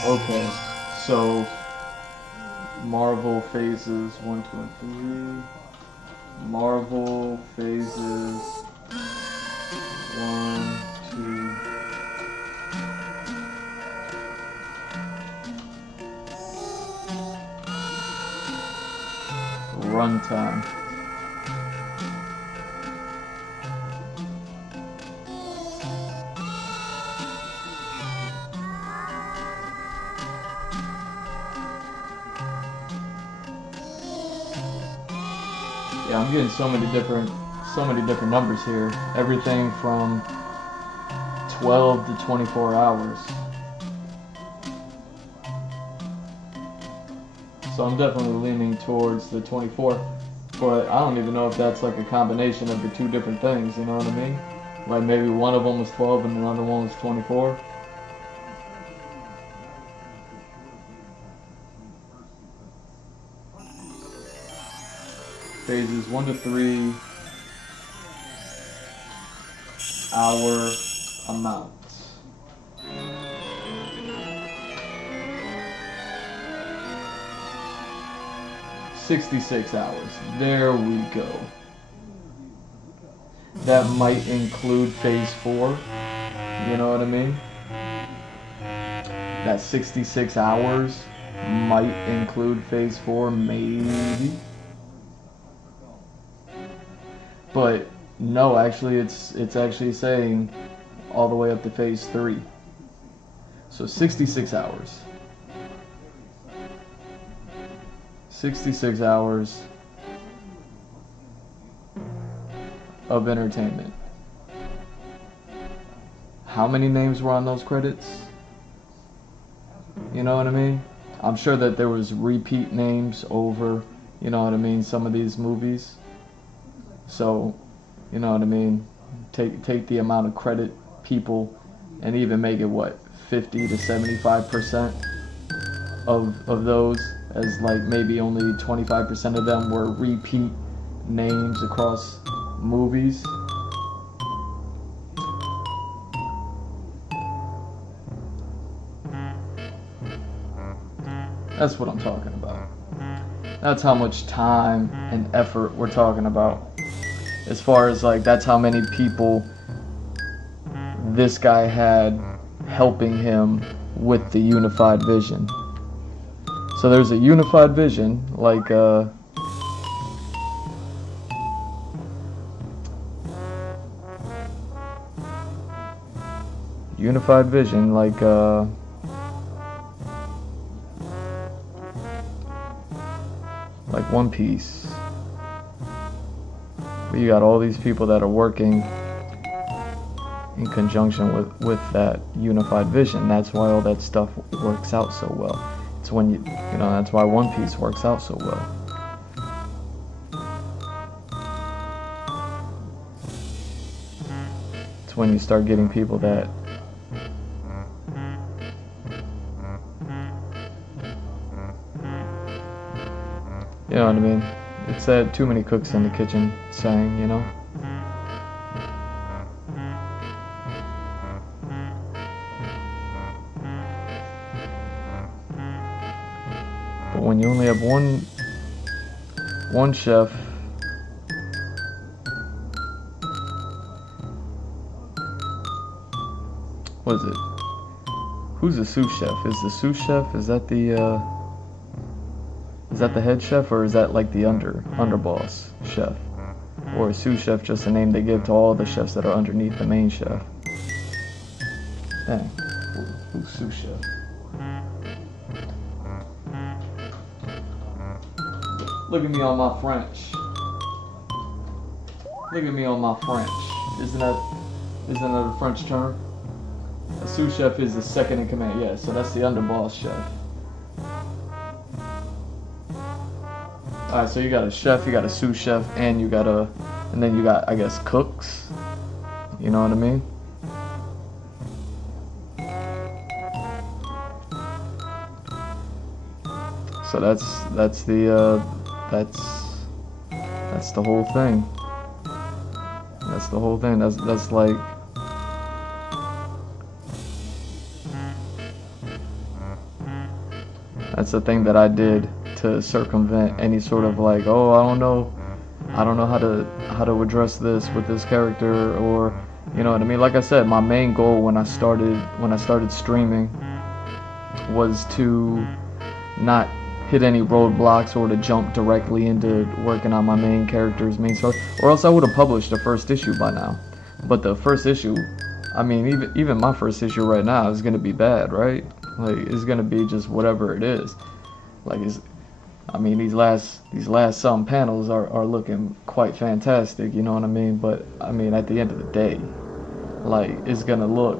Okay, so Marvel phases 1, 2, and 3. Marvel phases 1, 2. Runtime. Yeah, I'm getting so many different numbers here. Everything from 12 to 24 hours. So I'm definitely leaning towards the 24, but I don't even know if that's like a combination of the two different things, you know what I mean? Like maybe one of them was 12 and another one was 24. Phases 1 to 3 hour amount. $66 hours. There we go. That might include phase 4. You know what I mean? that 66 hours might include phase 4, maybe. But no, actually it's actually saying all the way up to phase 3. So 66 hours. 66 hours of entertainment. How many names were on those credits? You know what I mean? I'm sure that there was repeat names over, you know what I mean, some of these movies. So, you know what I mean? Take the amount of credit people and even make it what, 50 to 75% of those, as like maybe only 25% of them were repeat names across movies. That's what I'm talking about. That's how much time and effort we're talking about. As far as like, that's how many people this guy had helping him with the unified vision. So there's a unified vision, like unified vision, like One Piece. But you got all these people that are working in conjunction with that unified vision. That's why all that stuff works out so well. It's when you know, that's why One Piece works out so well. It's when you start getting people that you know what I mean? It's that too many cooks in the kitchen saying, you know? But when you only have one chef, what is it? Who's the sous chef? Is the sous chef, is that the head chef, or is that like the underboss chef? Or is sous chef just a name they give to all the chefs that are underneath the main chef? Dang, who's sous chef? Look at me on my French. Look at me on my French. Isn't that a French term? A sous chef is the second in command. Yeah, so that's the underboss chef. Alright, so you got a chef, you got a sous chef, and then you got, I guess, cooks. You know what I mean? So that's the whole thing. That's the whole thing. That's like, that's the thing that I did to circumvent any sort of like, oh, I don't know how to address this with this character, or you know what I mean. Like I said, my main goal when I started streaming was to not hit any roadblocks or to jump directly into working on my main character's main story, or else I would have published the first issue by now. But the first issue, I mean, even my first issue right now is gonna be bad, right? Like, it's gonna be just whatever it is. Like, I mean, these last some panels are looking quite fantastic, you know what I mean? But I mean, at the end of the day, like, it's gonna look,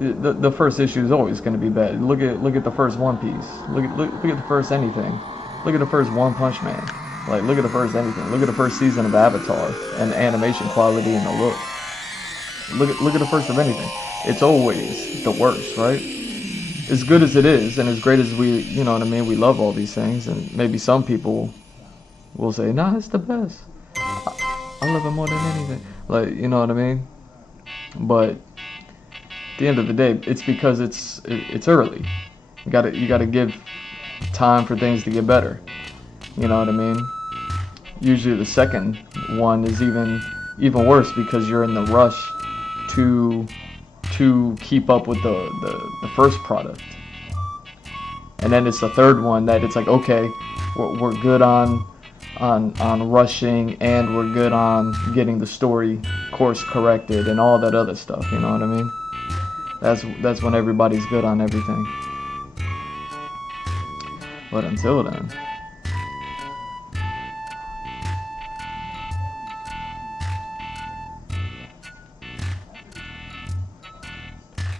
the first issue is always gonna be bad. Look at the first One Piece. Look at the first anything. Look at the first One Punch Man. Like, look at the first anything. Look at the first season of Avatar and the animation quality and the look. Look at the first of anything. It's always the worst, right? As good as it is, and as great as we, you know what I mean, we love all these things, and maybe some people will say, nah, it's the best. I love it more than anything. Like, you know what I mean? But at the end of the day, it's because it's early. You gotta give time for things to get better. You know what I mean? Usually the second one is even worse because you're in the rush to keep up with the first product. And then it's the third one that it's like, okay, we're good on rushing, and we're good on getting the story course corrected and all that other stuff, you know what I mean? That's when everybody's good on everything. But until then,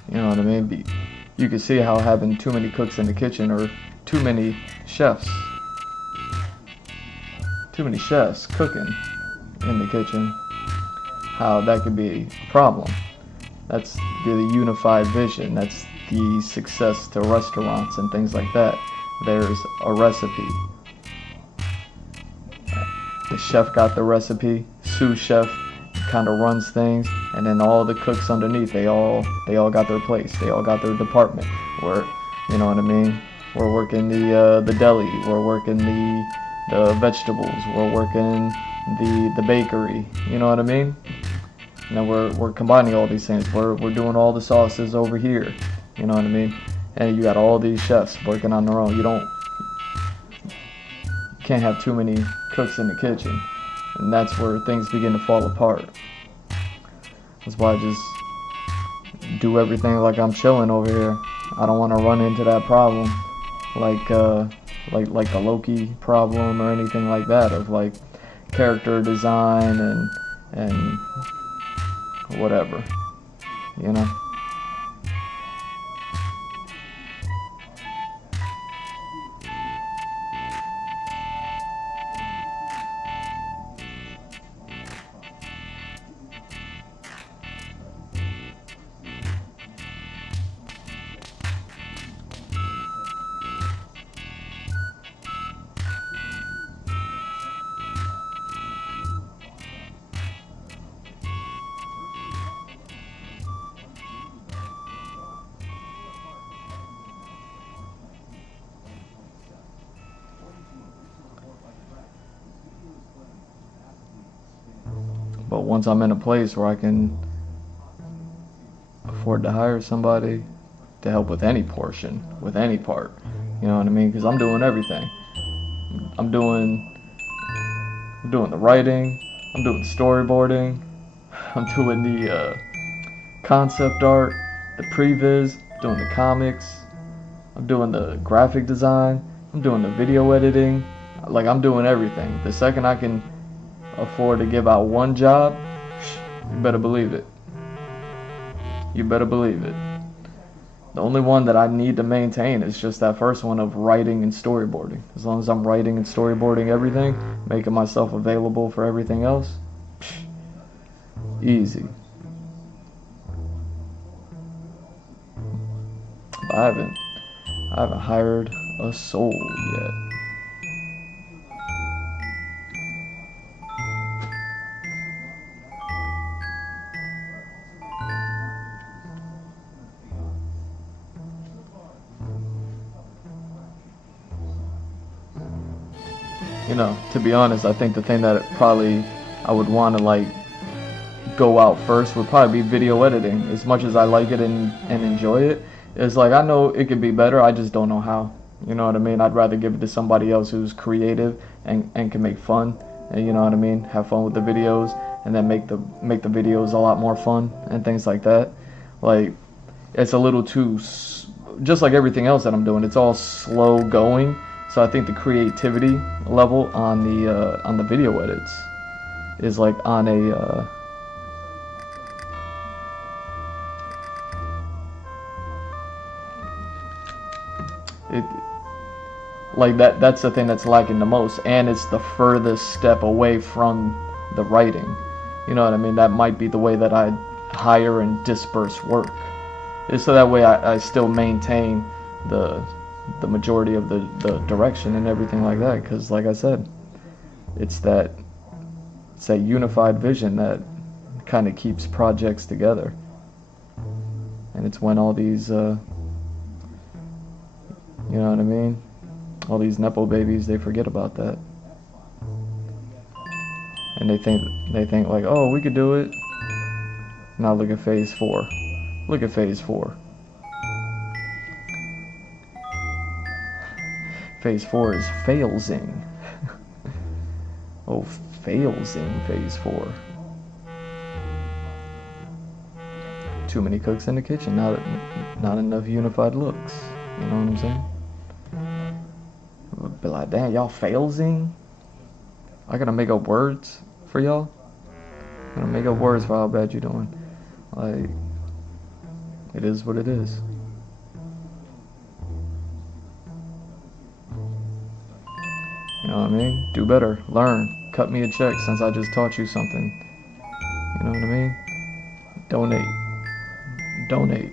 you know what I mean? You can see how having too many cooks in the kitchen, or too many chefs cooking in the kitchen, how that could be a problem. That's the unified vision. That's the success to restaurants and things like that. There's a recipe. The chef got the recipe, sous chef kind of runs things, and then all the cooks underneath, they all got their place, they all got their department. You know what I mean? We're working the deli, we're working the vegetables, we're working the bakery, you know what I mean? And then we're combining all these things. We're doing all the sauces over here, you know what I mean? And you got all these chefs working on their own. You can't have too many cooks in the kitchen, and that's where things begin to fall apart. That's why I just do everything like I'm chilling over here. I don't want to run into that problem, like the Loki problem or anything like that, of like character design and whatever, you know. But once I'm in a place where I can afford to hire somebody to help with any portion, with any part, you know what I mean? Because I'm doing everything. I'm doing the writing, I'm doing storyboarding, I'm doing the concept art, the previs, doing the comics, I'm doing the graphic design, I'm doing the video editing. Like, I'm doing everything. The second I can afford to give out one job, you better believe it. You better believe it. The only one that I need to maintain is just that first one of writing and storyboarding. As long as I'm writing and storyboarding everything, making myself available for everything else, easy. But I haven't hired a soul yet. You know, to be honest, I think the thing that probably I would want to like go out first would probably be video editing. As much as I like it and enjoy it, it's like, I know it could be better, I just don't know how. You know what I mean? I'd rather give it to somebody else who's creative and can make fun, and you know what I mean, have fun with the videos, and then make the videos a lot more fun and things like that. Like, it's a little too, just like everything else that I'm doing, it's all slow going. So I think the creativity level on the video edits is like on a that's the thing that's lacking the most, and it's the furthest step away from the writing. You know what I mean? That might be the way that I hire and disperse work, is so that way I still maintain the majority of the direction and everything like that, because like I said, it's that unified vision that kind of keeps projects together, and it's when all these you know what I mean, all these nepo babies, they forget about that, and they think like, oh, we could do it. Now look at phase 4. Look at phase 4. Phase 4 is failsing. Oh, failsing Phase 4. Too many cooks in the kitchen, not enough unified looks. You know what I'm saying? Be like, damn, y'all failsing? I gotta make up words for y'all? I gotta make up words for how bad you're doing. Like, it is what it is. You know what I mean? Do better. Learn. Cut me a check since I just taught you something. You know what I mean? Donate. Donate.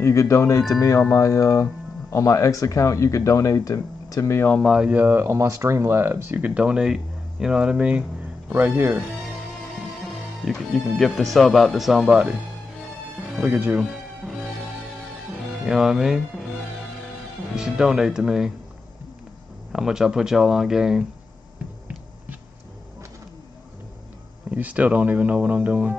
You could donate to me on my X account. You could donate to me on my Streamlabs. You could donate. You know what I mean? Right here. You can gift a sub out to somebody. Look at you. You know what I mean? You should donate to me. How much I put y'all on game. You still don't even know what I'm doing.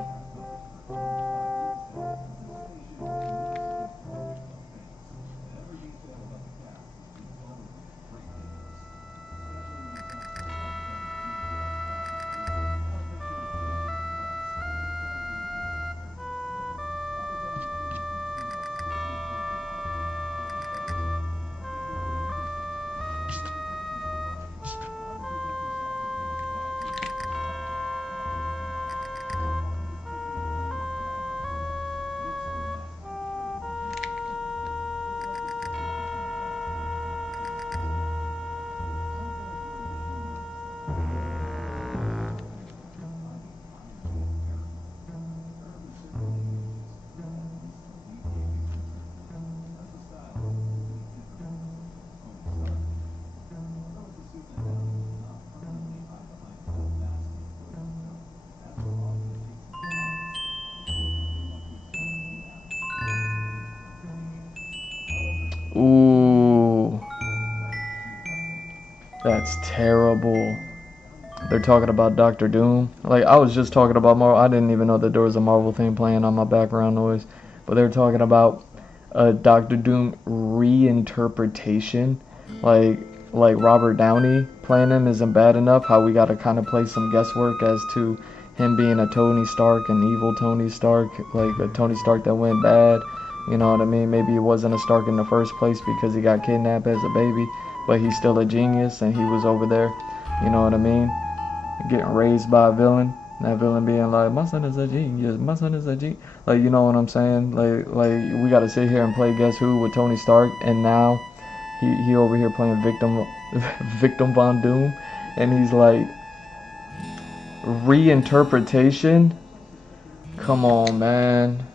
Ooh, that's terrible. They're talking about Doctor Doom. Like, I was just talking about Marvel. I didn't even know that there was a Marvel thing playing on my background noise. But they're talking about a Doctor Doom reinterpretation. Like Robert Downey playing him isn't bad enough. How we got to kind of play some guesswork as to him being a Tony Stark, an evil Tony Stark, like a Tony Stark that went bad. You know what I mean? Maybe he wasn't a Stark in the first place because he got kidnapped as a baby, but he's still a genius and he was over there. You know what I mean? Getting raised by a villain. That villain being like, my son is a genius. My son is a genius. Like, you know what I'm saying? Like we got to sit here and play Guess Who with Tony Stark, and now he over here playing Victim Von Doom, and he's like, reinterpretation? Come on, man.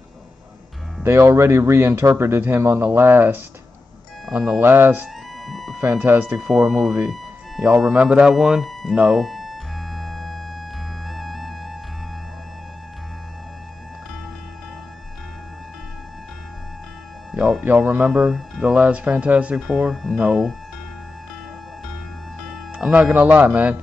They already reinterpreted him on the last Fantastic Four movie. Y'all remember that one? No. Y'all remember the last Fantastic Four? No. I'm not gonna lie, man.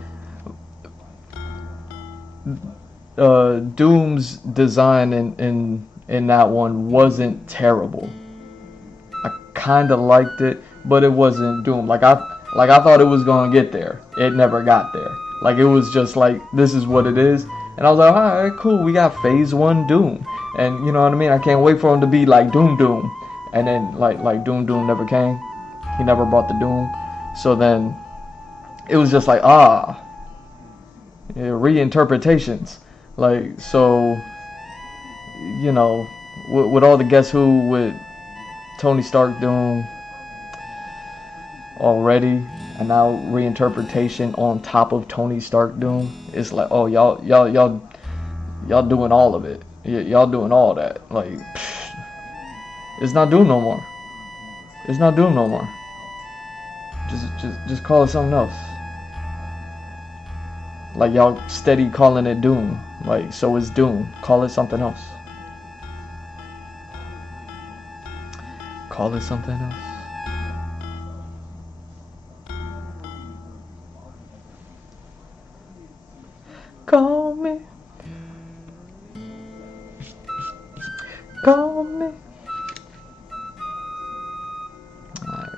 Doom's design in that one wasn't terrible. I kind of liked it, but it wasn't Doom. Like I thought it was gonna get there. It never got there. Like, it was just like, this is what it is. And I was like, alright, cool. We got Phase 1 Doom, and you know what I mean. I can't wait for him to be like Doom. And then like Doom never came. He never brought the Doom. So then it was just like, reinterpretations. Like, so, you know, with all the Guess Who with Tony Stark Doom already, and now reinterpretation on top of Tony Stark Doom, it's like, oh, y'all doing all of it. Y'all doing all that. Like, it's not Doom no more. It's not Doom no more. Just call it something else. Like, y'all steady calling it Doom. Like, so it's Doom. Call it something else. Call it something else. Call me. Call me. Alright.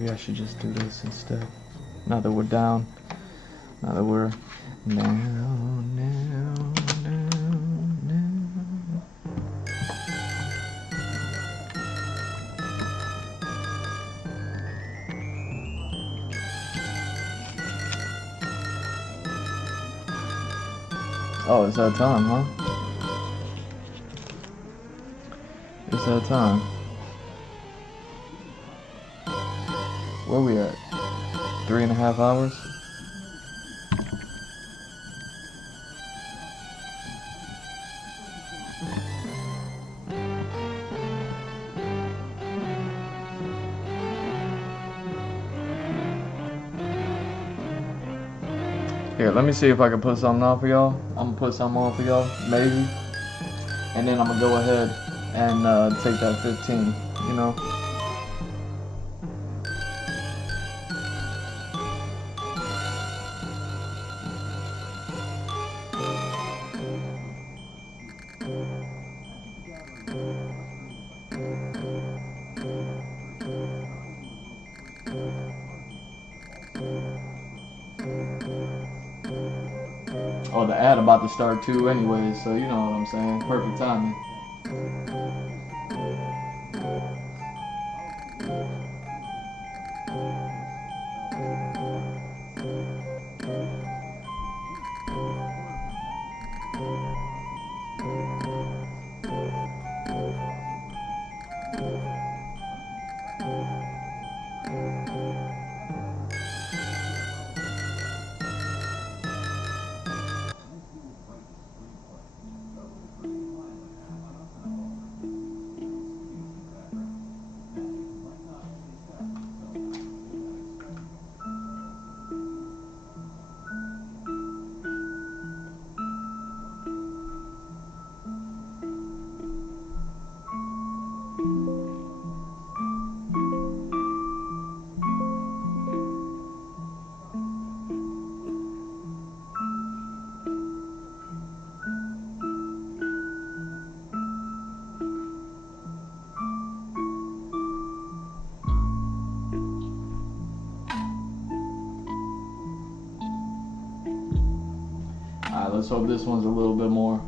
Maybe I should just do this instead. Now that we're down. Now that we're down, down, down, down. Oh, it's that time, huh? It's that time. Where we at? 3.5 hours? Here, let me see if I can put something on for y'all. I'm gonna put something on for y'all, maybe. And then I'm gonna go ahead and take that 15, you know? Oh, the ad about to start too anyways, so you know what I'm saying. Perfect timing. Alright, let's hope this one's a little bit more.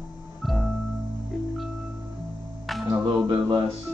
And a little bit less.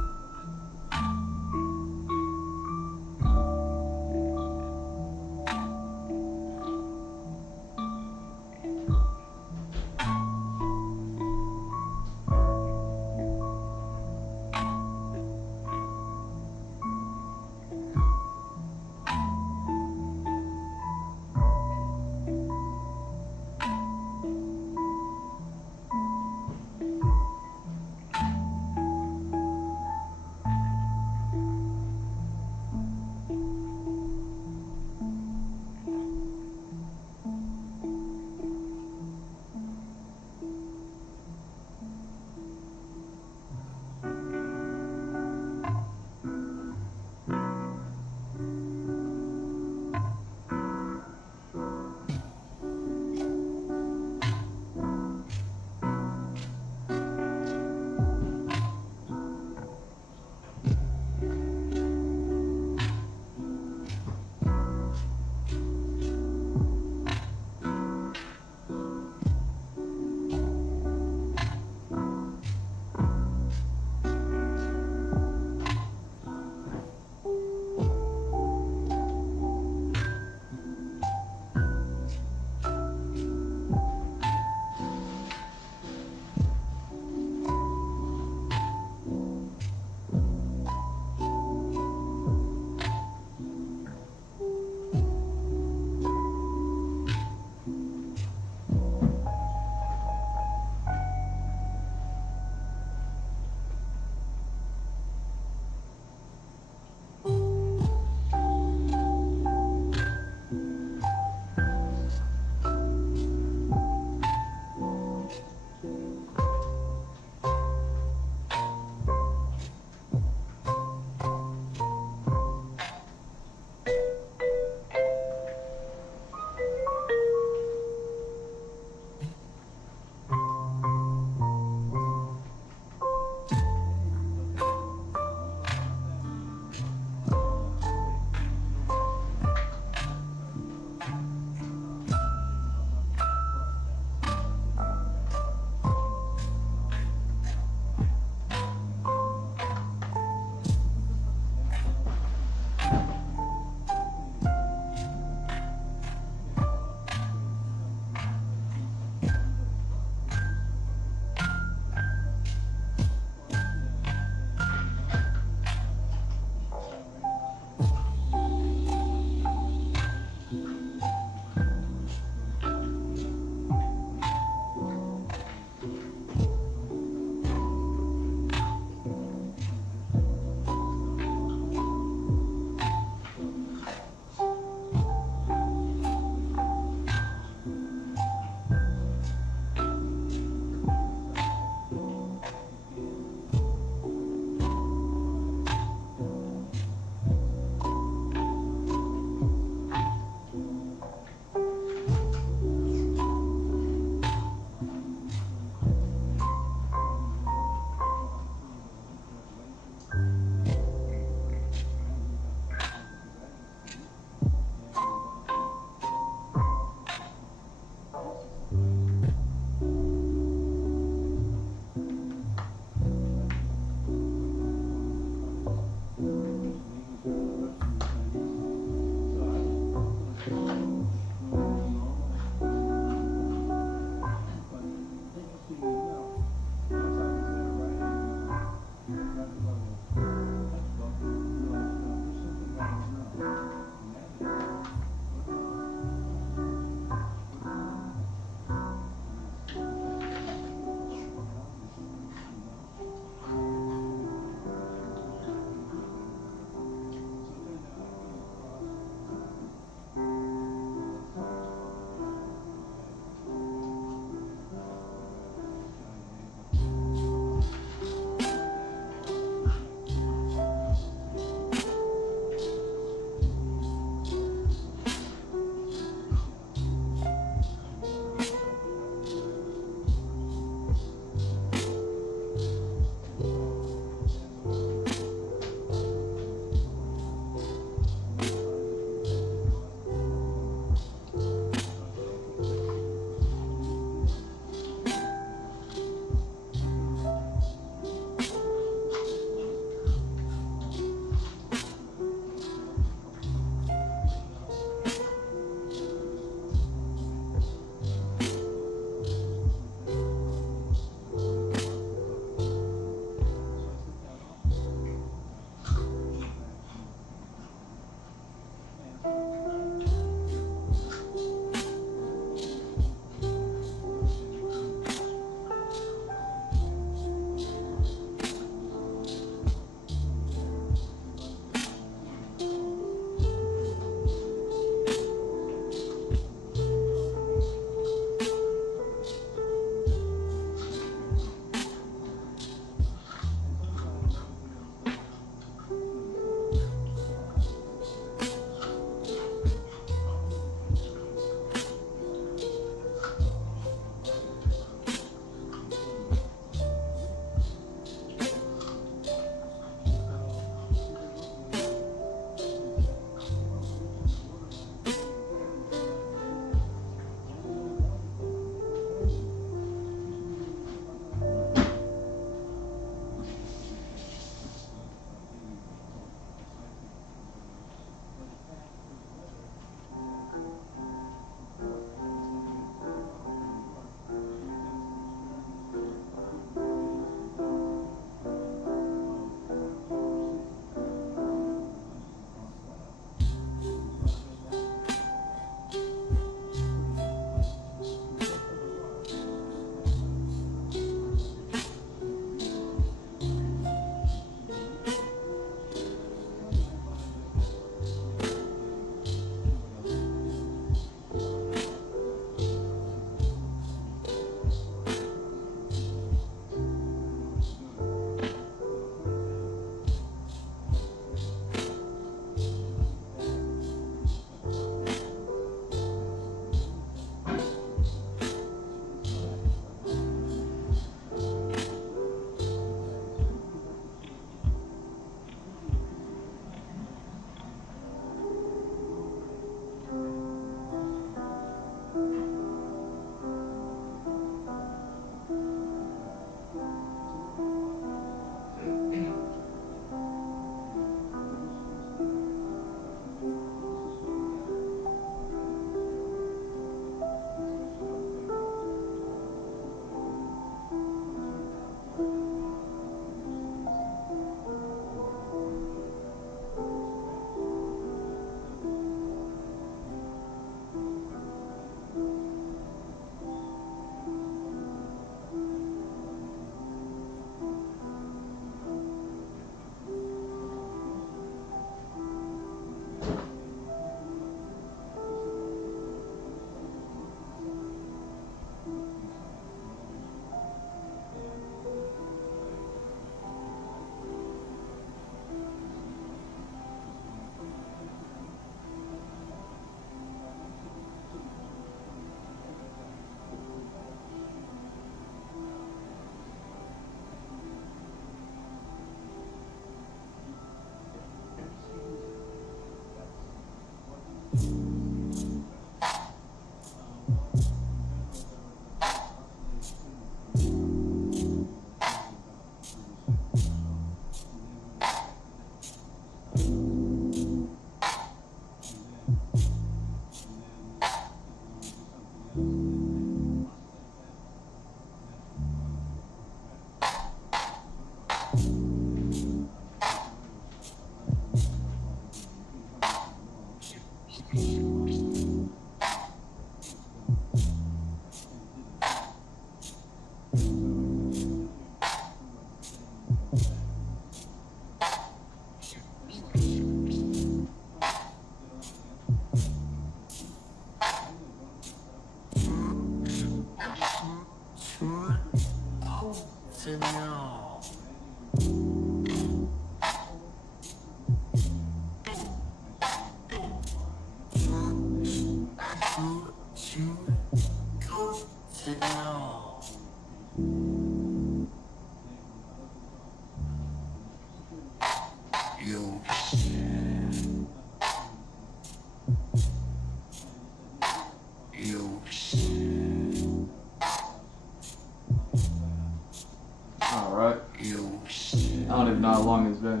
Alright. I don't even know how long it's been.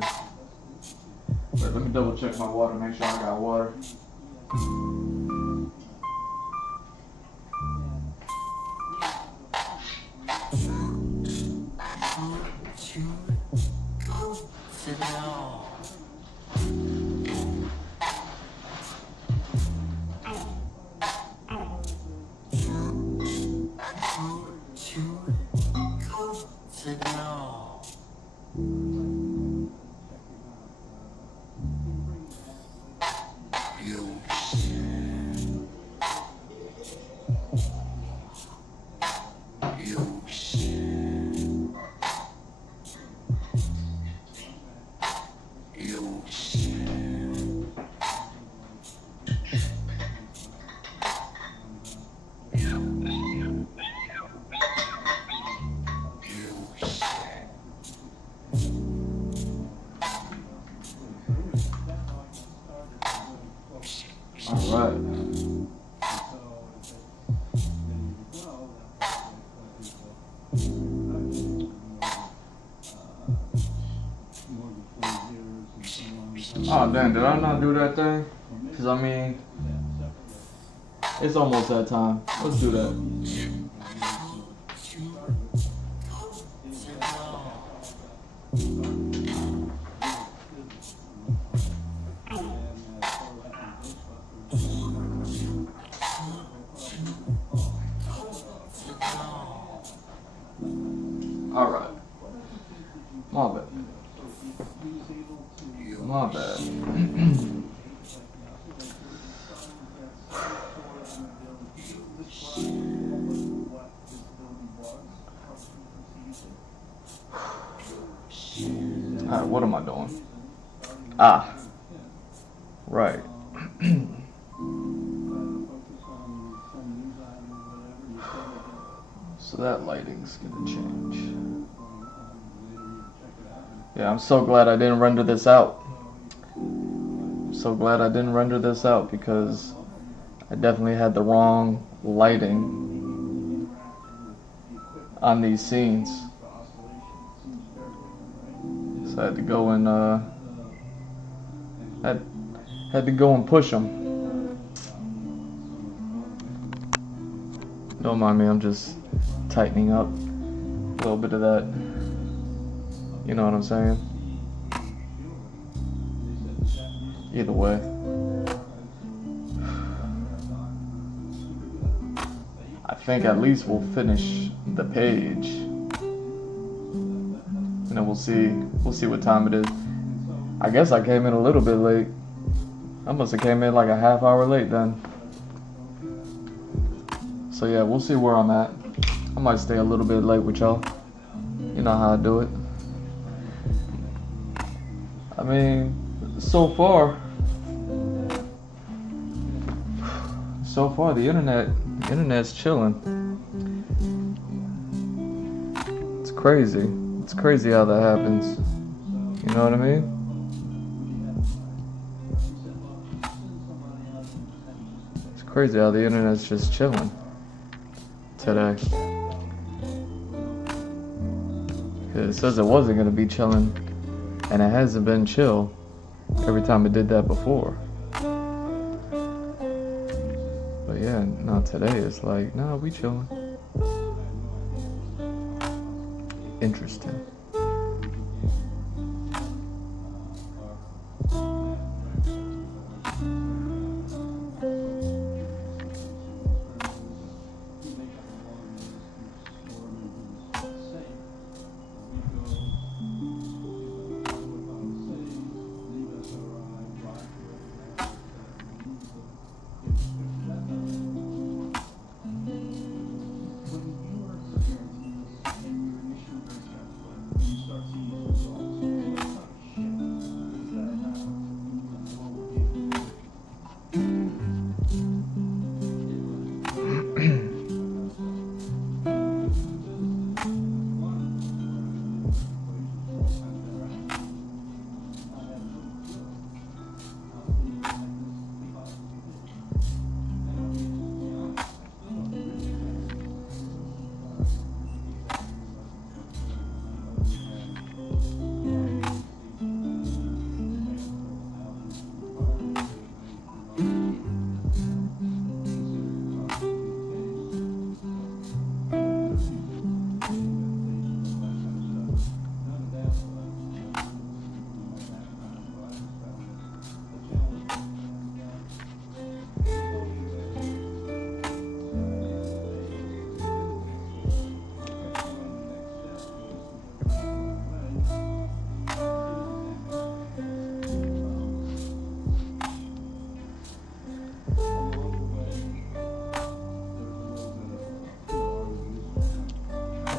But let me double check my water, make sure I got water. Alright. Oh damn, did I not do that thing? Cause I mean, it's almost that time. Let's do that. Alright. My bad. My bad. Alright, what am I doing? Ah. Right. So that lighting's gonna change. Yeah, I'm so glad I didn't render this out. I'm so glad I didn't render this out because I definitely had the wrong lighting on these scenes. So I had to go and had to go and push them. Don't mind me, I'm just tightening up a little bit of that. You know what I'm saying? Either way. I think at least we'll finish the page. And then we'll see what time it is. I guess I came in a little bit late. I must have came in like a half hour late then. So yeah, we'll see where I'm at. I might stay a little bit late with y'all. You know how I do it. I mean, so far the internet's chilling. It's crazy. It's crazy how that happens. You know what I mean? It's crazy how the internet's just chilling today. It says it wasn't gonna be chilling, and it hasn't been chill every time it did that before. But yeah, not today. It's like, nah, we chilling. Interesting.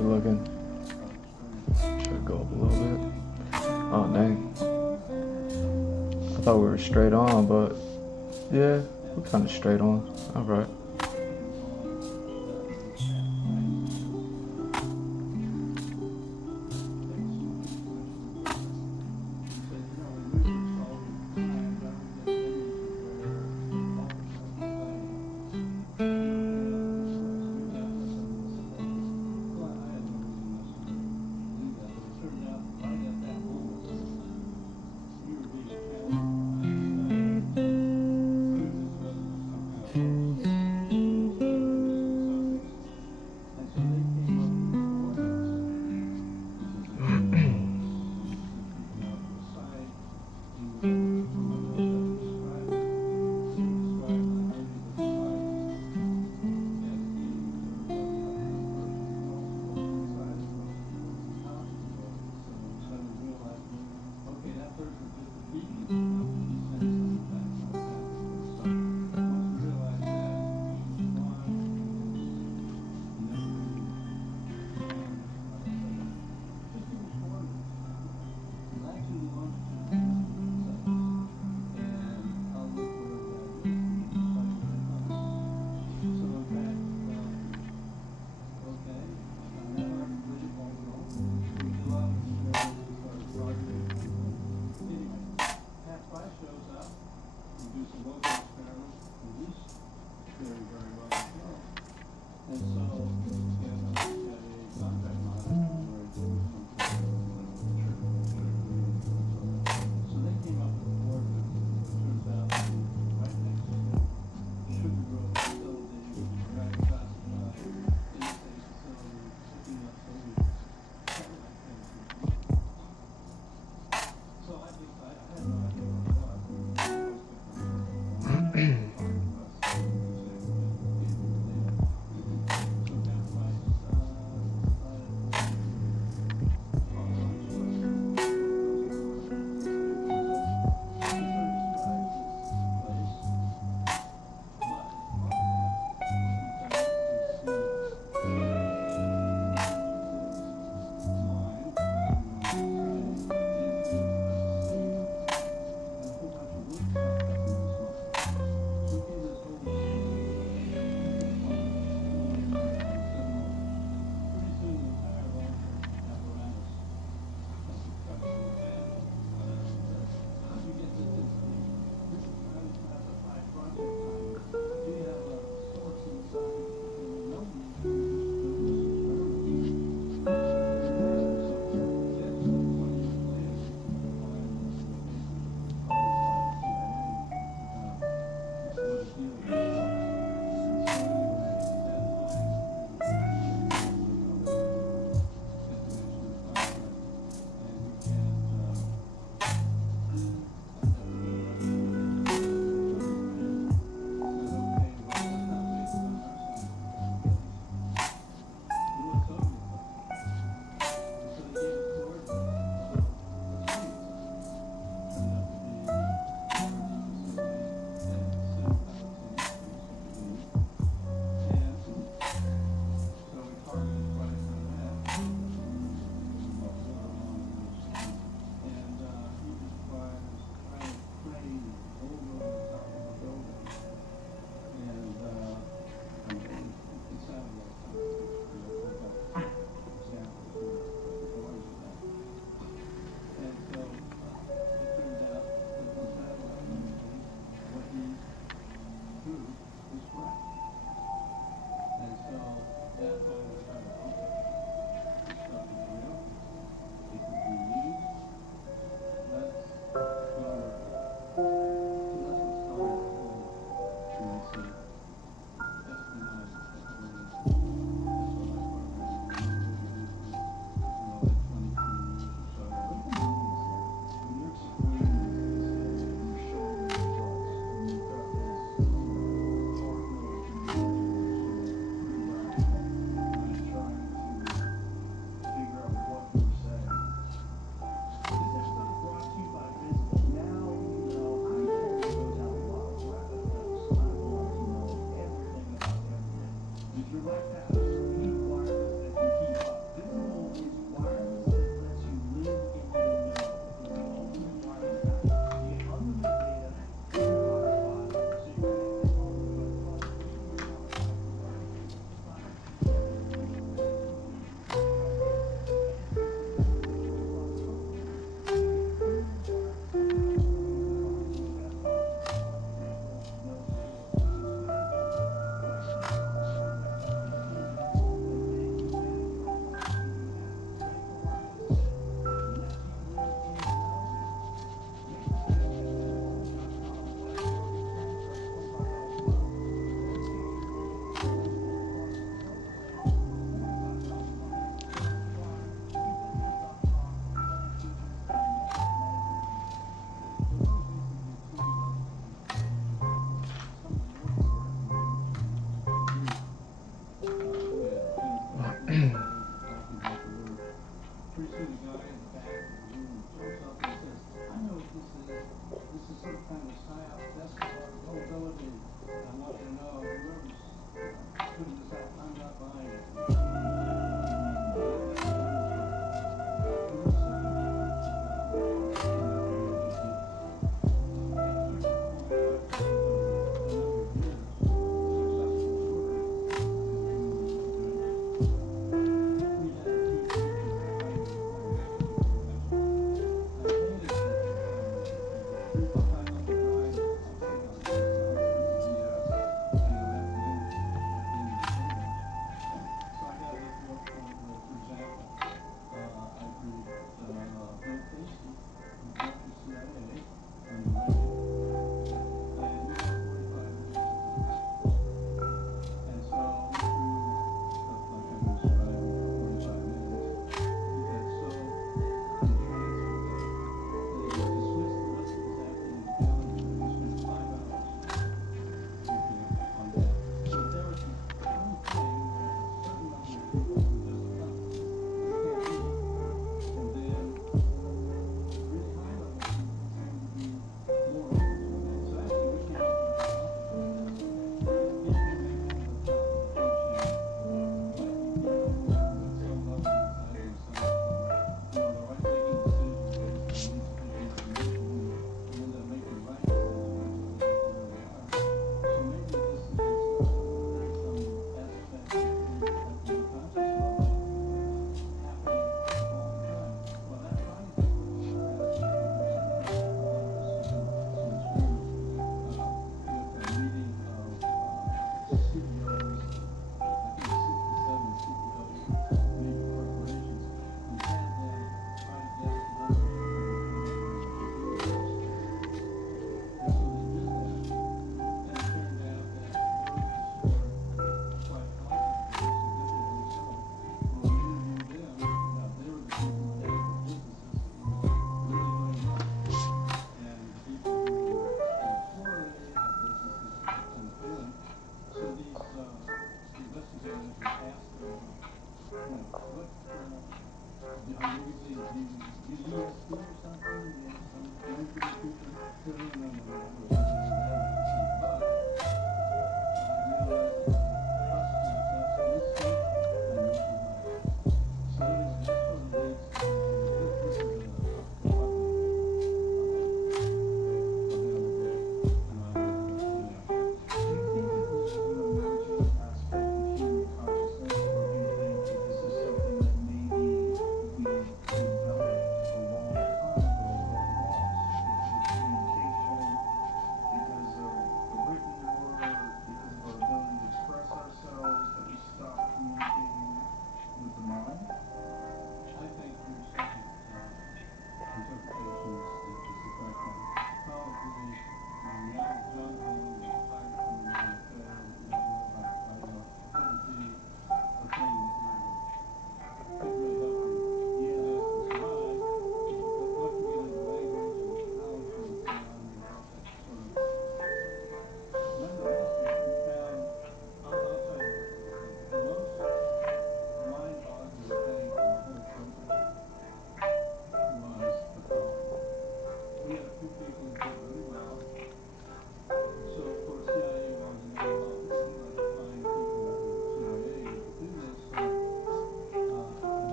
We're looking. Should go up a little bit. Oh dang. I thought we were straight on, but yeah, we're kind of straight on. All right.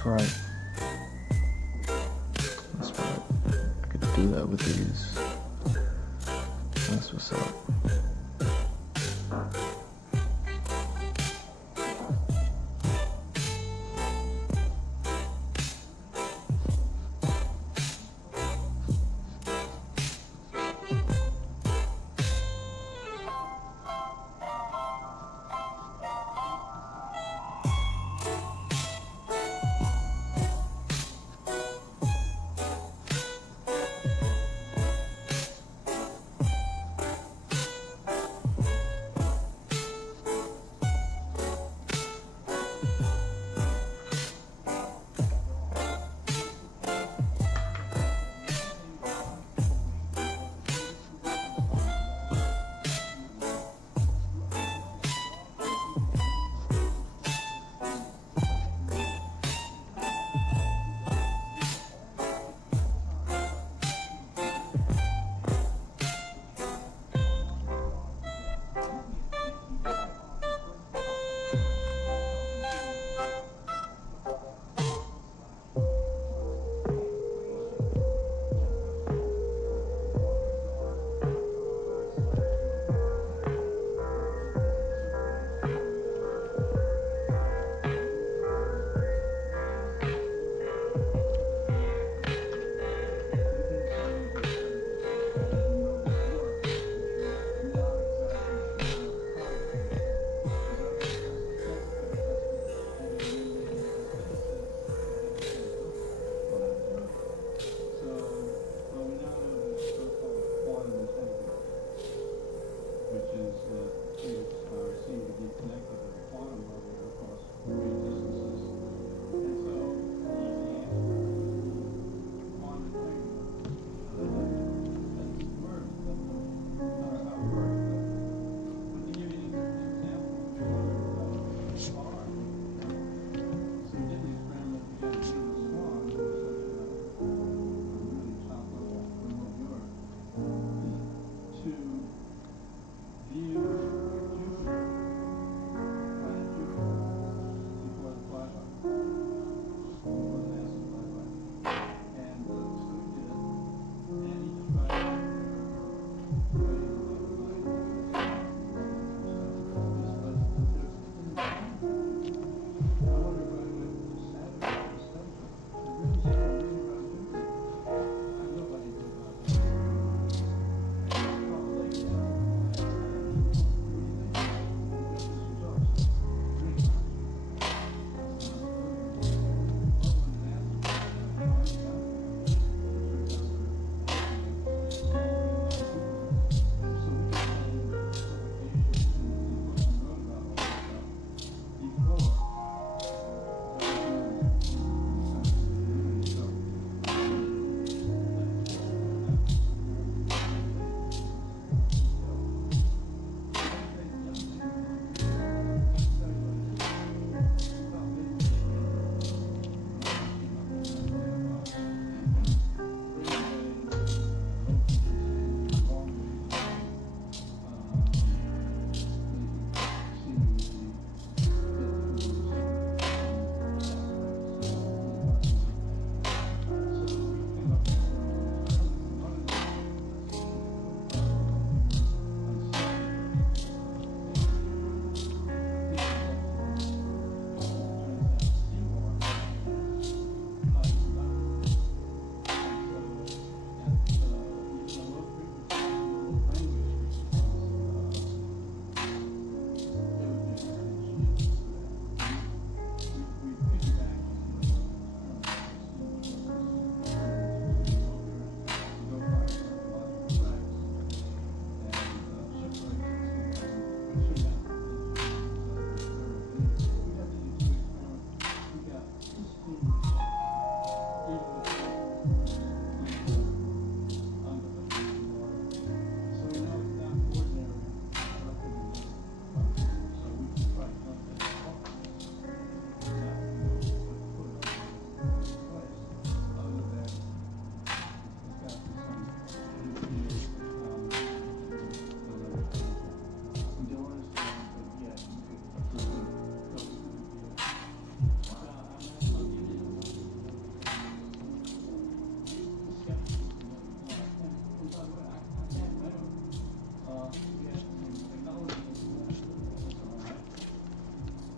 That's right. That's right. I could do that with these. That's what's up.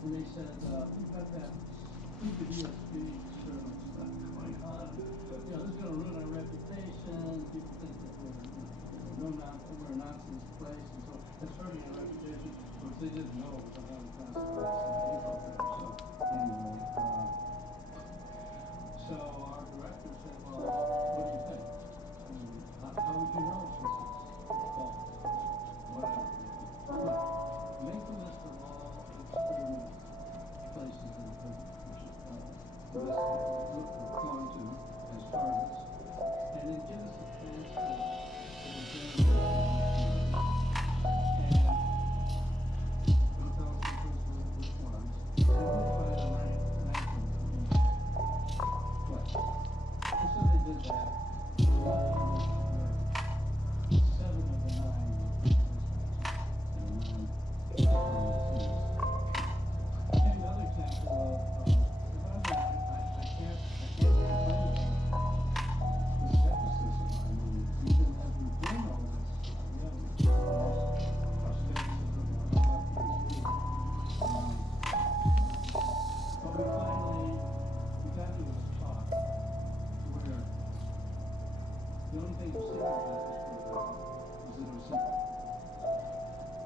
and they said, we've got that stupid USB surveillance stuff going on. You know, this is going to ruin our reputation. People think that we're a nonsense place, and so it's hurting our reputation, which they didn't know was a consequence. So anyway, so our director said, well, what do you think? I mean, how would you know since it's false? Whatever. Look, make a list of all experiment places that we should look going to as targets, and then give us a transcript of the general and don't tell us which ones, and we'll try to rank them in each place. And so they did that. Seven of the 9 and another example of I can't complain about the skepticism. I mean, even as we're doing all this, our skepticism but we got to a spot where the only thing that was said about this program was that it was simple.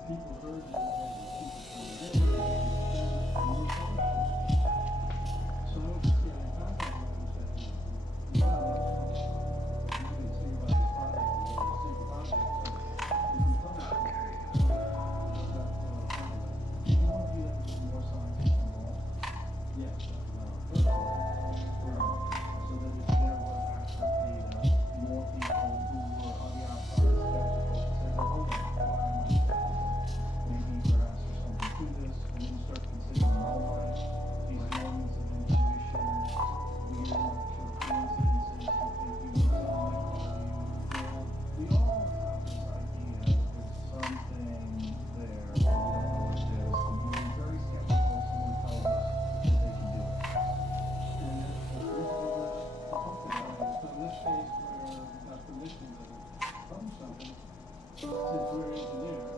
People heard that it had people coming in, and so I went to see I contacted them and said, you know, what do you think about this project? It's a simple project, so you can publish it. Do you want to be able to get more scientists involved? Yes. So that it's their work actually paid more people who were on the outside skeptical said, well, hold on, why am I skeptical? Maybe perhaps there's something to this, and then you start considering more these moments of intuition, weird coincidences that take you into we all have this idea that there's something there, we don't know what it is, and we're very skeptical, someone tells us that they can do it. And this is so in this case where we got permission to publish something, since we're engineers,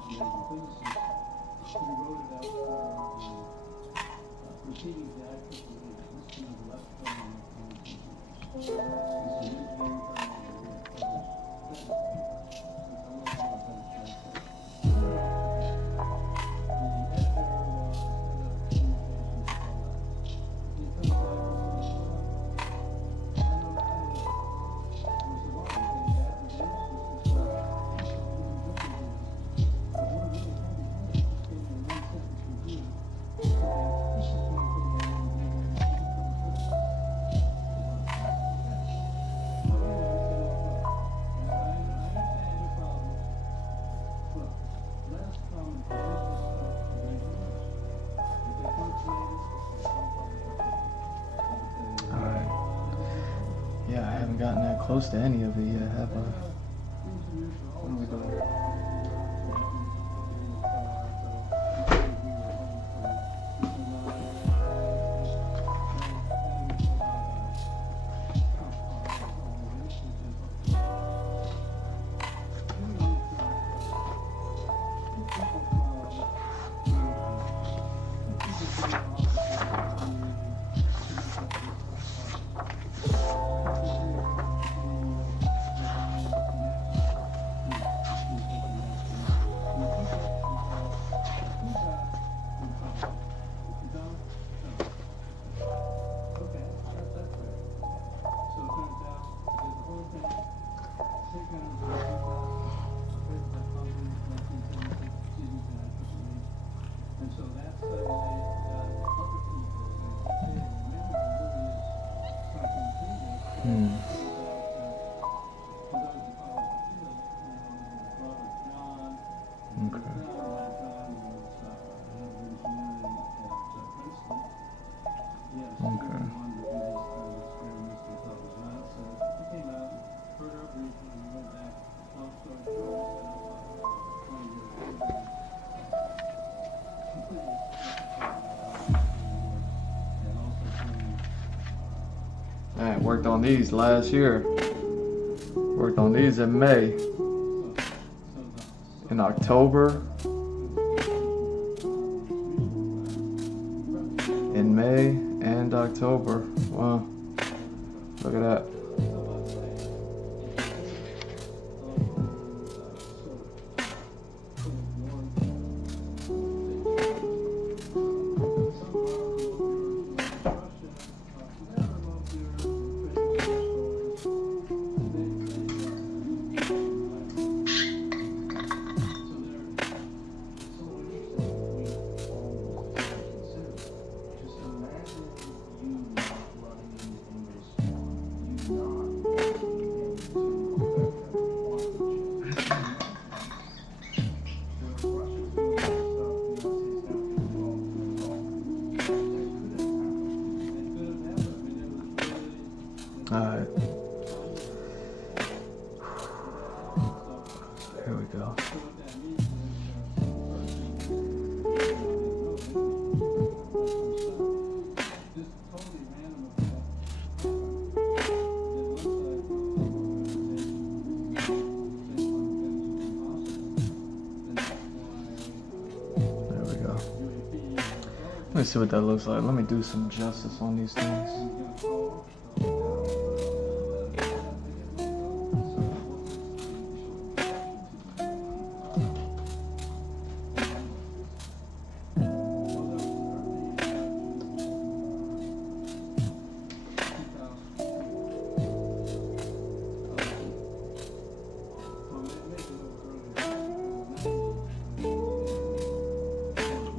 engineers and physicists, we wrote it out for proceedings the IEEE. This is electrical and mechanical engineers. It's an engineering firm that we Yeah, I haven't gotten that close to any of it yet, have I? What are we doing? I worked on these last year. Worked on these in May. In October, in May and October. Wow. Look at that. Alright. Here we go. There we go. Let me see what that looks like. Let me do some justice on these things.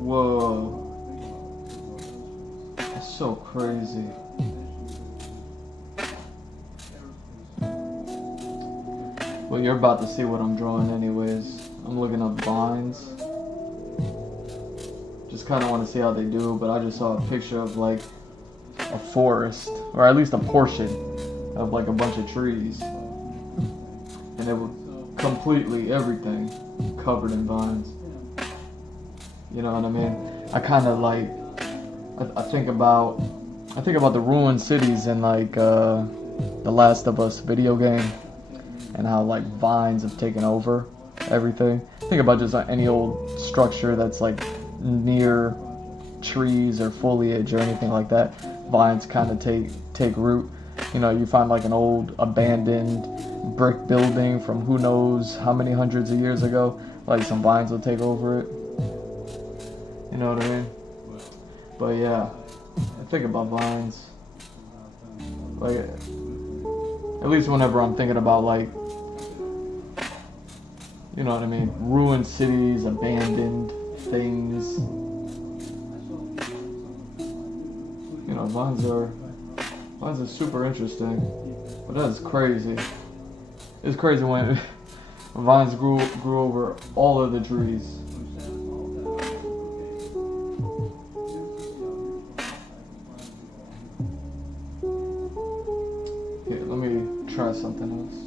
Whoa, that's so crazy. Well, you're about to see what I'm drawing anyways. I'm looking up vines. Just kind of want to see how they do, but I just saw a picture of like a forest, or at least a portion of like a bunch of trees. And it was completely everything covered in vines. You know what I mean? I kind of like, I think about the ruined cities in like the Last of Us video game, and how like vines have taken over everything. Think about just any old structure that's like near trees or foliage or anything like that. Vines kind of take root. You know, you find like an old abandoned brick building from who knows how many hundreds of years ago, like some vines will take over it. You know what I mean? But yeah, I think about vines. Like, at least whenever I'm thinking about like, you know what I mean? Ruined cities, abandoned things. You know, vines are super interesting. But that's crazy. It's crazy when vines grew over all of the trees. Here, let me try something else.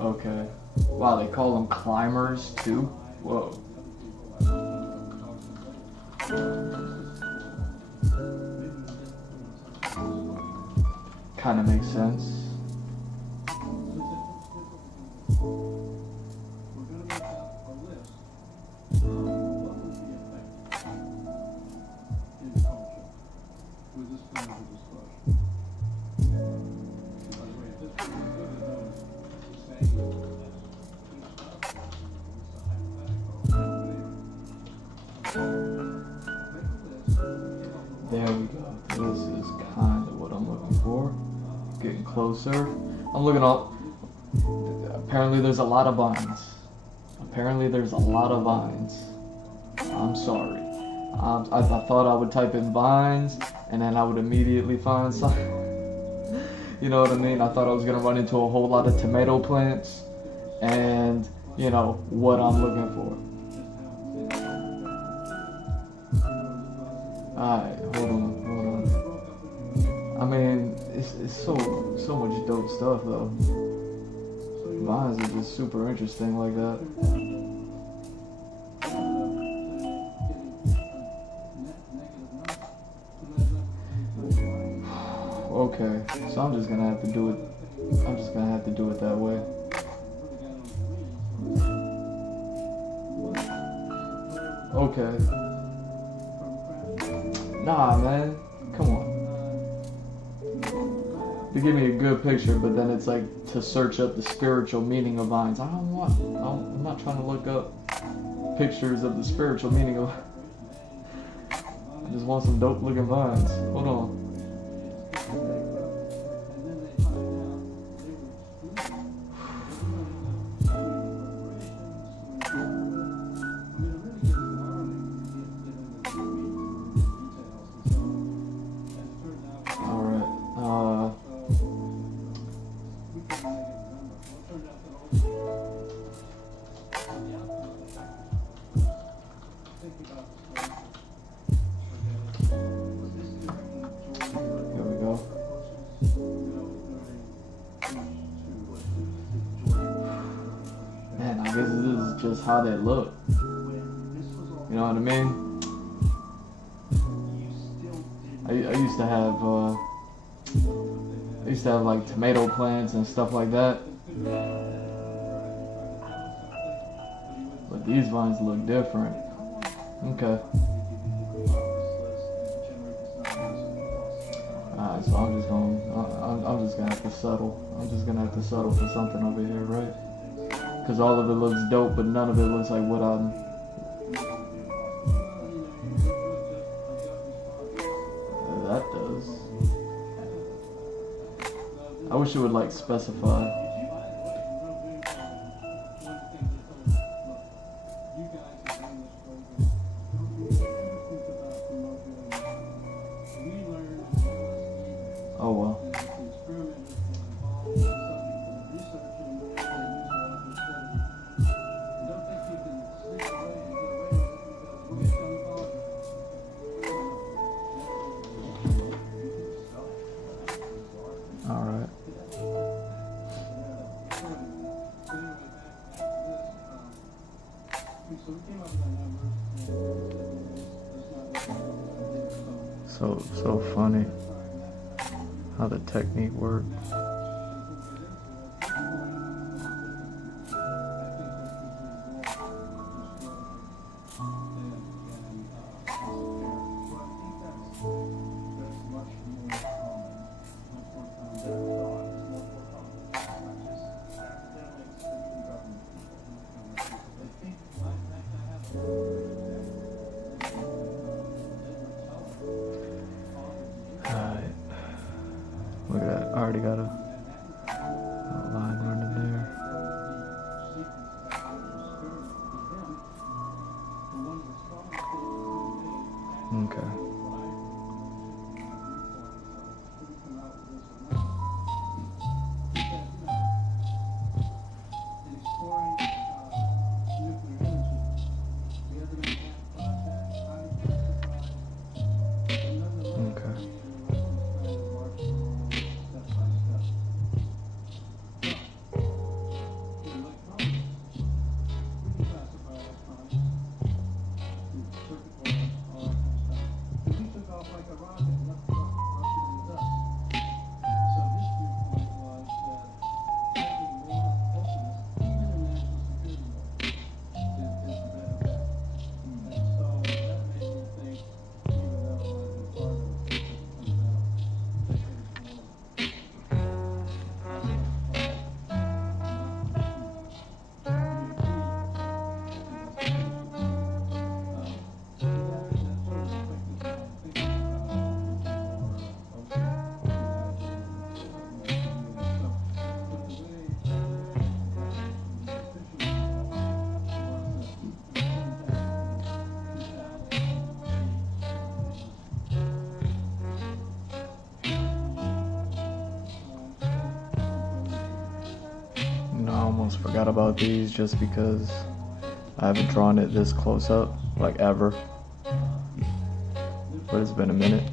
Okay. Wow, they call them climbers too? Whoa. Kind of makes sense. There we go. This is kind of what I'm looking for. Getting closer. I'm looking up. Apparently there's a lot of vines. I'm sorry. I thought I would type in vines and then I would immediately find some. You know what I mean? I thought I was going to run into a whole lot of tomato plants and, you know, what I'm looking for. Alright, hold on. I mean, it's so much dope stuff though. Vines are just super interesting like that. Okay, so I'm just gonna have to do it. I'm just gonna have to do it that way. Okay. Nah, man. Come on. You give me a good picture, but then it's like to search up the spiritual meaning of vines. I'm not trying to look up pictures of the spiritual meaning of. I just want some dope looking vines. Hold on. Man, I guess this is just how they look. You know what I mean? I used to have like tomato plants and stuff like that. But these vines look different. Okay. Alright, so I'm just gonna have to settle. I'm just gonna have to settle for something over here, right? Because all of it looks dope, but none of it looks like what that does. I wish it would like specify. Oh well. Alright. So funny how the technique works. Look at that, I already got a line running there. Okay. Almost forgot about these just because I haven't drawn it this close up, like ever. but it's been a minute.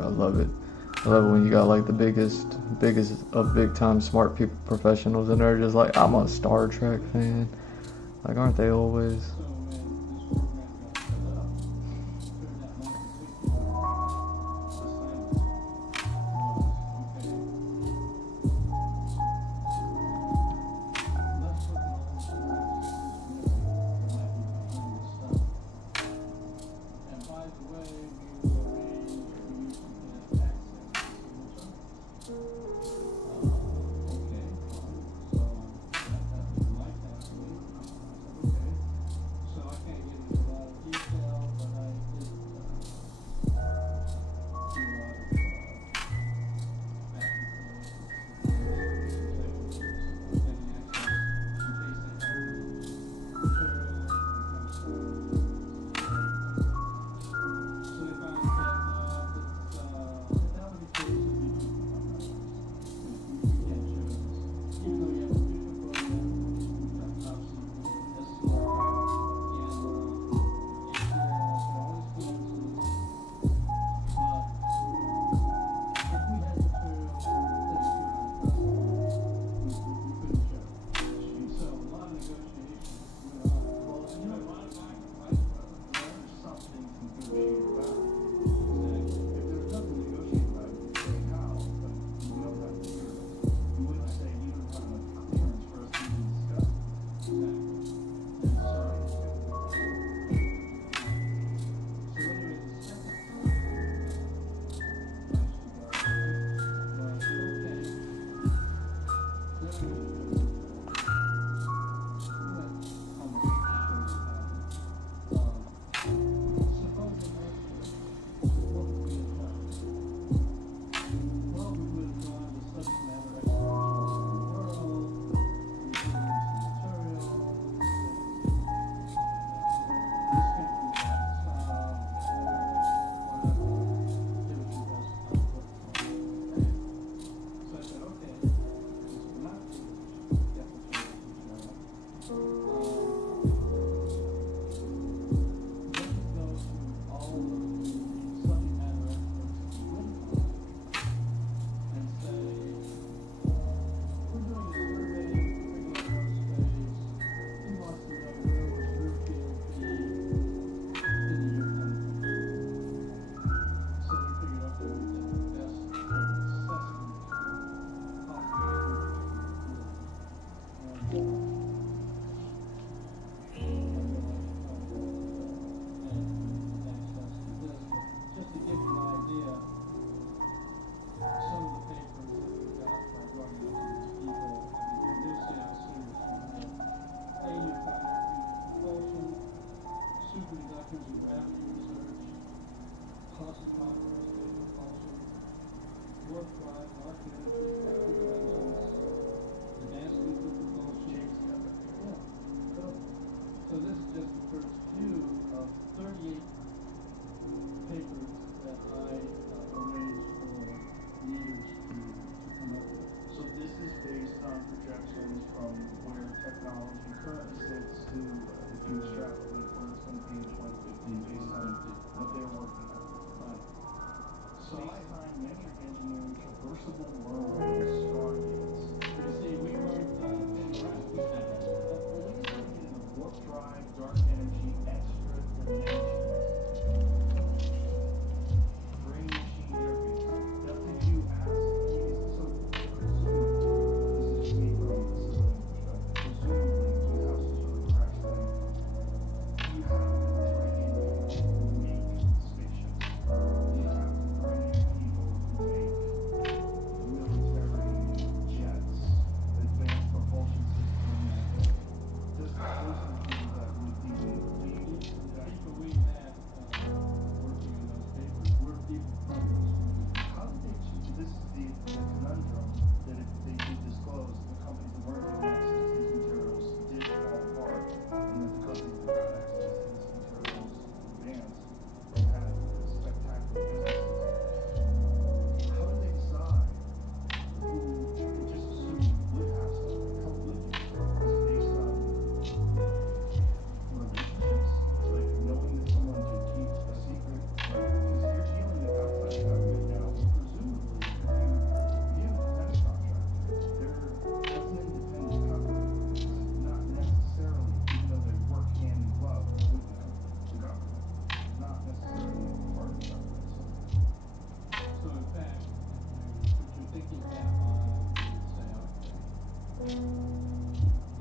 I love it. I love it when you got like the biggest of big time smart people, professionals, and they're just like, I'm a Star Trek fan. Like, aren't they always? So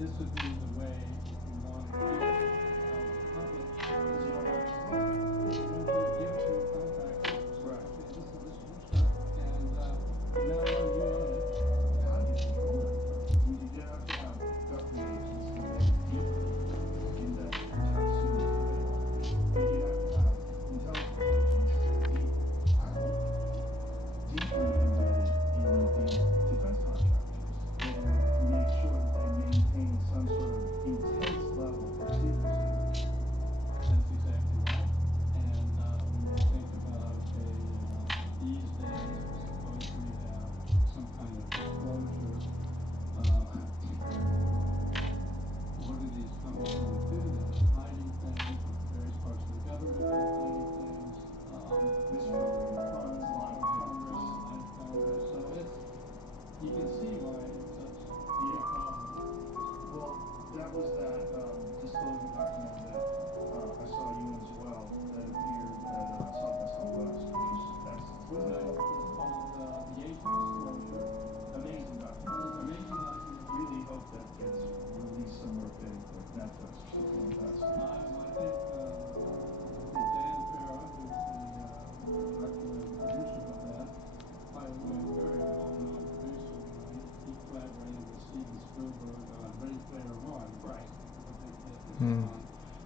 this would be the way if you want to keep it public, because you don't have to vote. You don't have to give it to a contractor. Right. This is your stuff, and now you own it. How do you control it? You have to have government agencies deal with it in that how soon they are. But you have to have intelligence agencies I hope, deeply embedded in these defense contractors and make sure that they maintain some sort of intense level of secrecy. That's exactly right. And when you think about these days, suppose we have some kind of disclosure. What are these companies going to do? They're hiding things. Various parts of the government are hiding things. Misappropriating funds, lying to Congress. So it's, you can see why it's such a big problem. Well, that was that disclosure document that I saw you in as well, that appeared at South by Southwest, which is excellent. Was that? It was called the AGEX disclosure. Amazing document. Amazing document. Really hope that gets released somewhere big, like Netflix or something like that. I think Dan Farrar, who's the director and producer of that, by the way, a very well-known producer. He collaborated with Steven Spielberg on Ready Player One. Right. A big hit this one.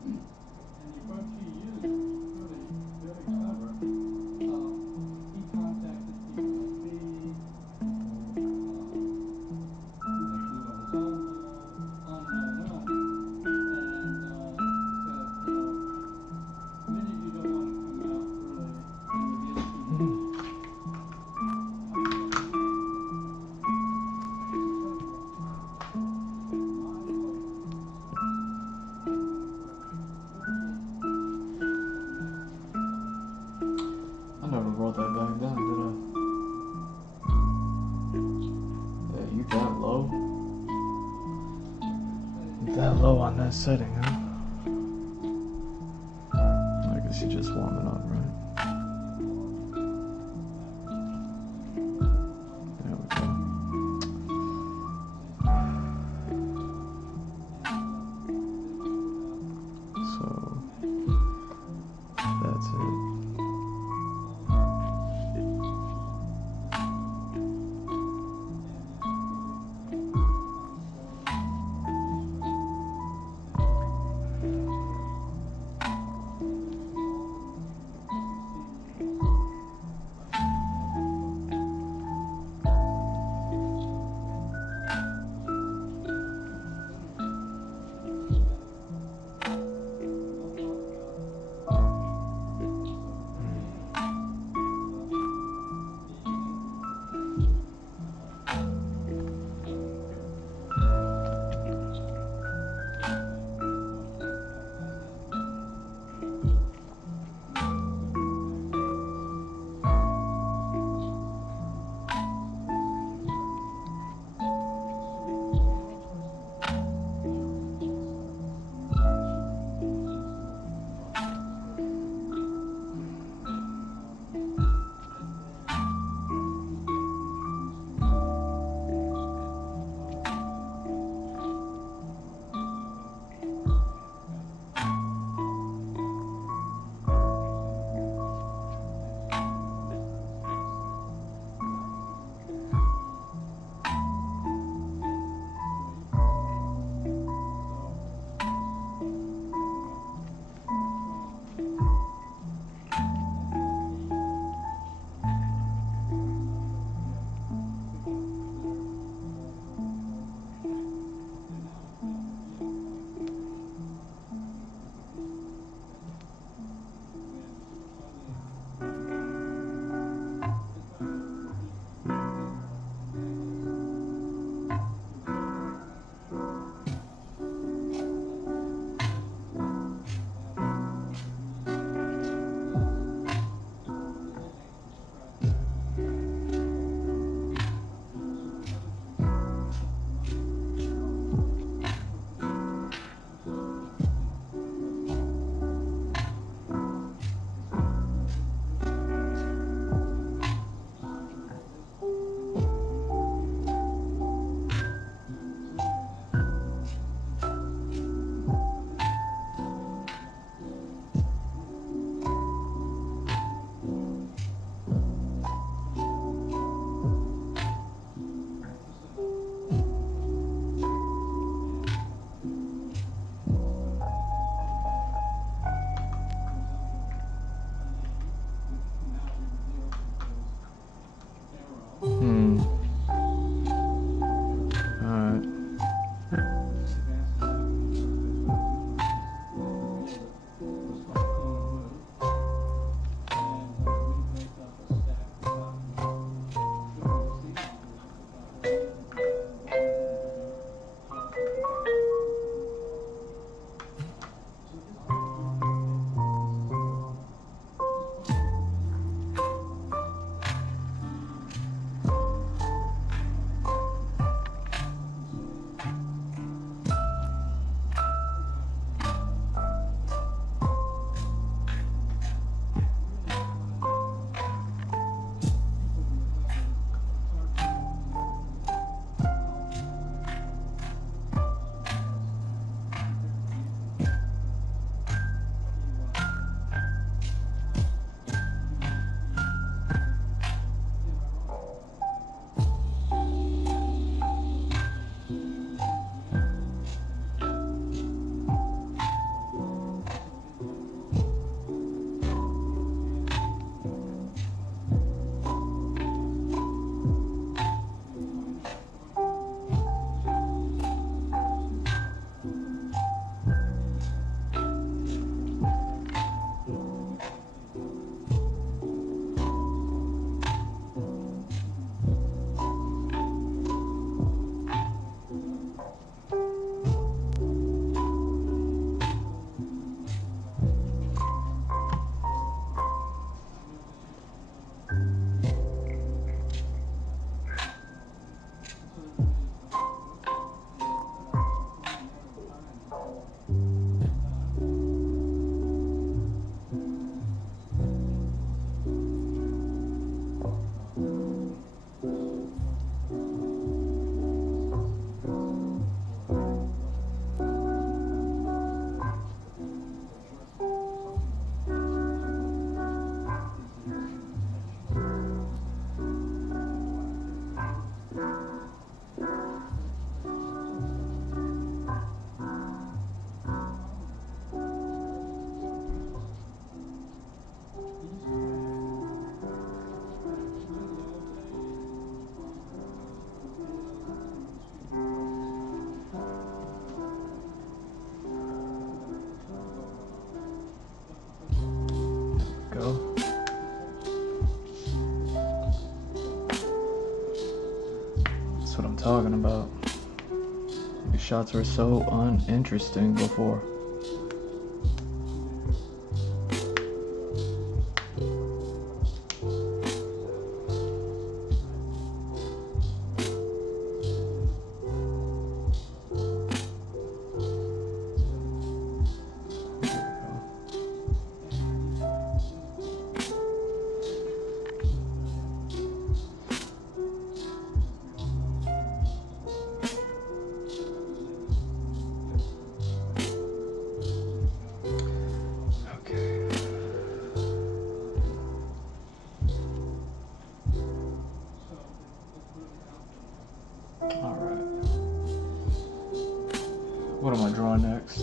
And the approach he used was really very clever. He contacted people like me, people like Lou Elizondo, on and on. And said, many of you don't want to come out really and reveal too much. I never wrote that back down, did I? Yeah, you that low? You that low on that setting, huh? I guess you're just warming up, right? There we go. So, that's it. talking about. These shots were so uninteresting before. What am I drawing next?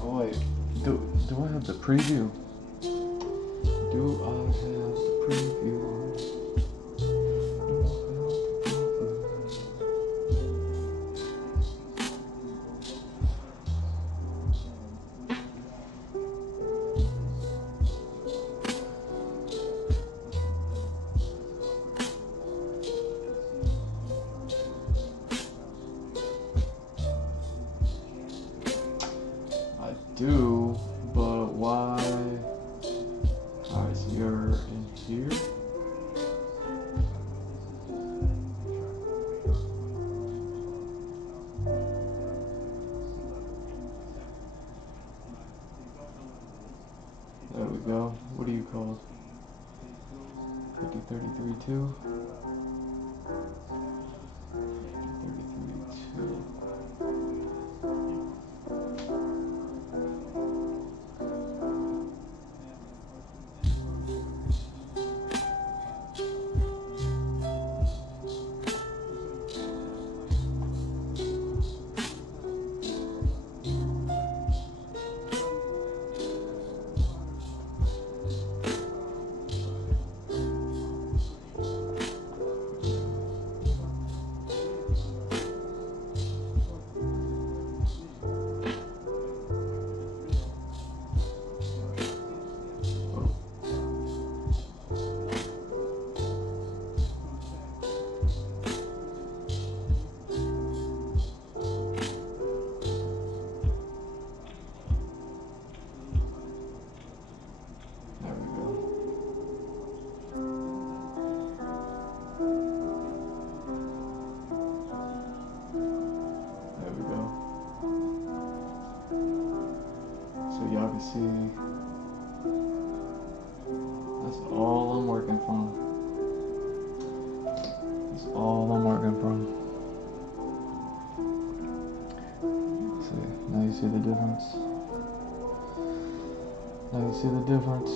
Oh wait, do I have the preview? Do I have the preview? Do, but why? Alright, so you're in here. There we go. What are you called? 5033-2. 5033-2. Y'all can see that's all I'm working from. That's all I'm working from. See, now you see the difference. Now you see the difference.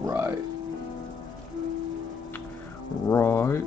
Right. Right.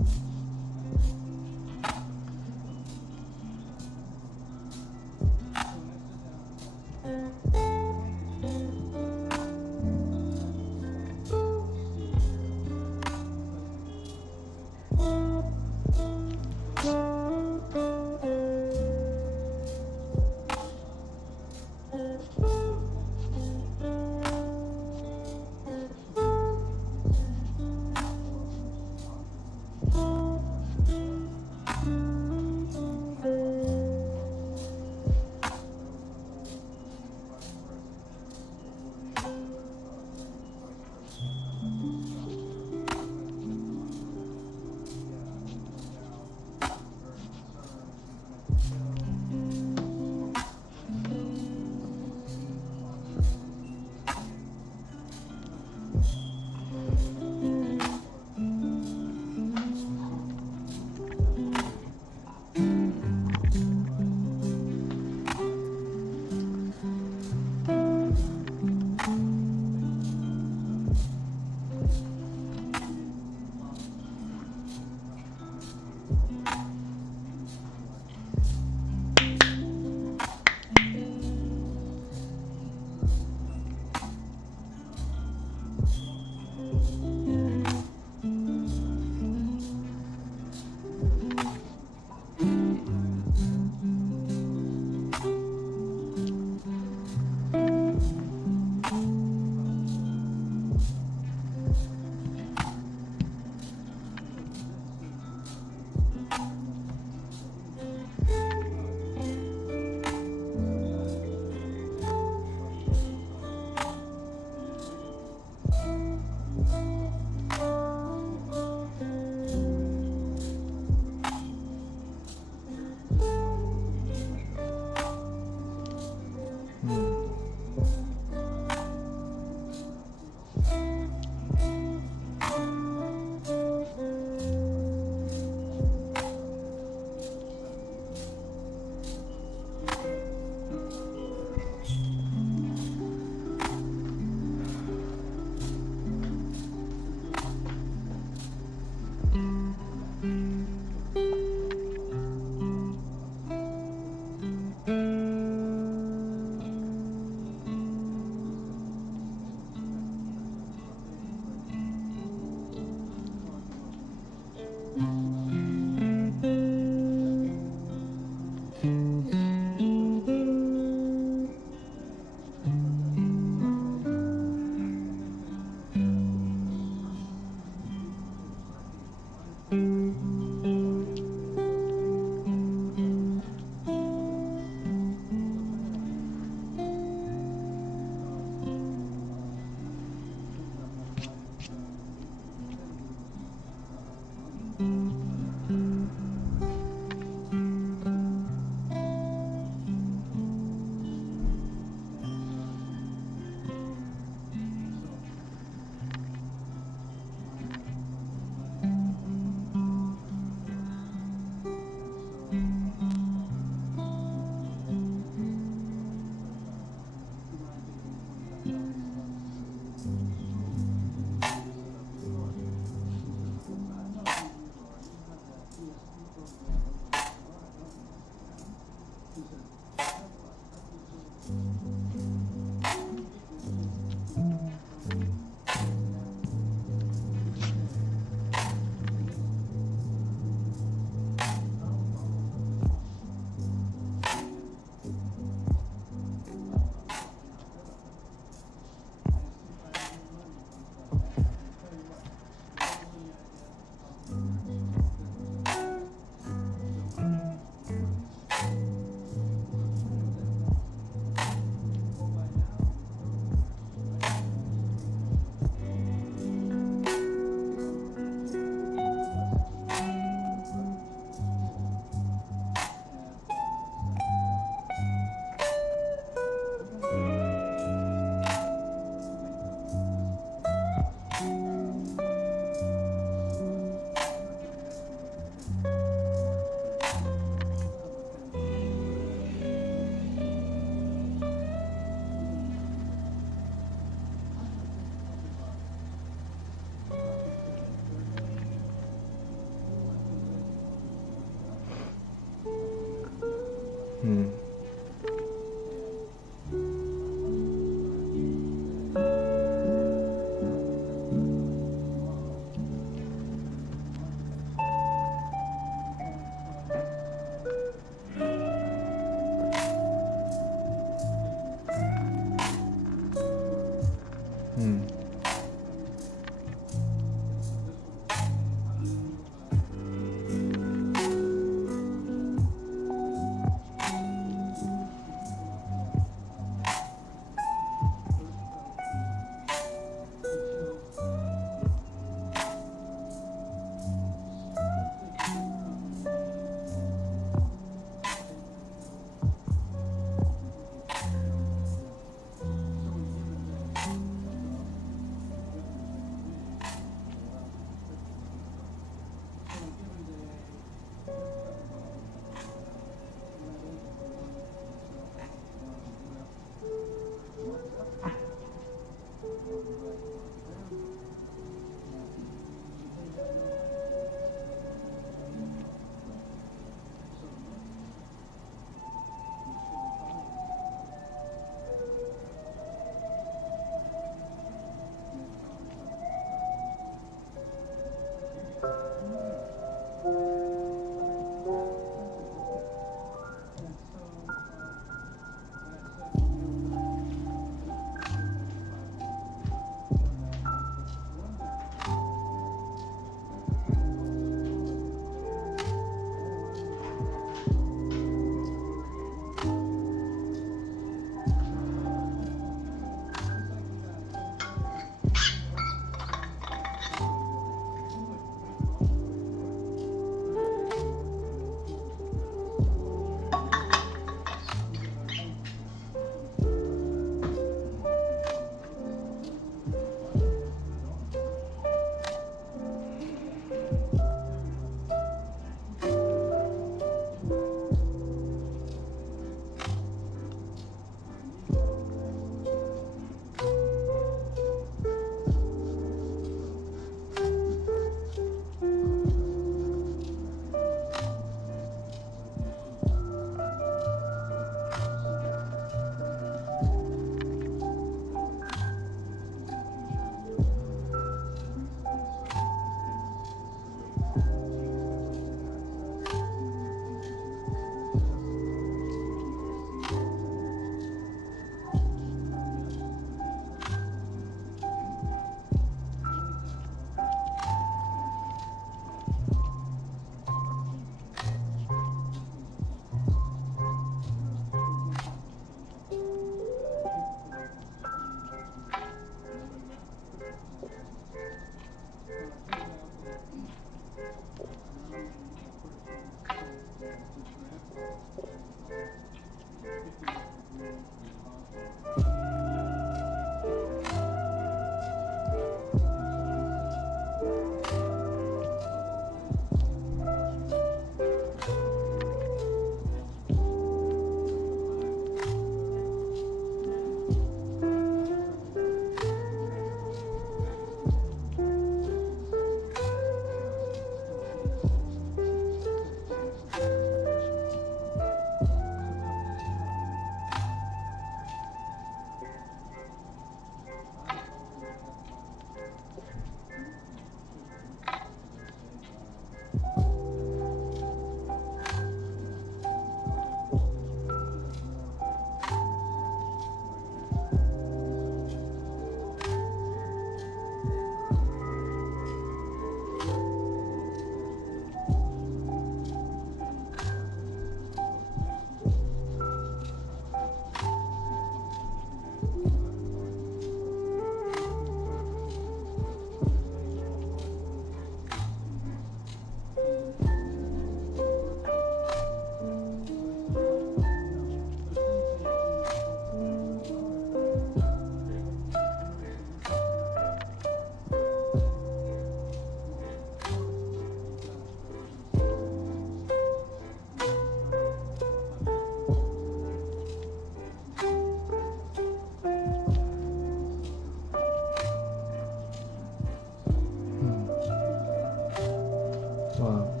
Wow.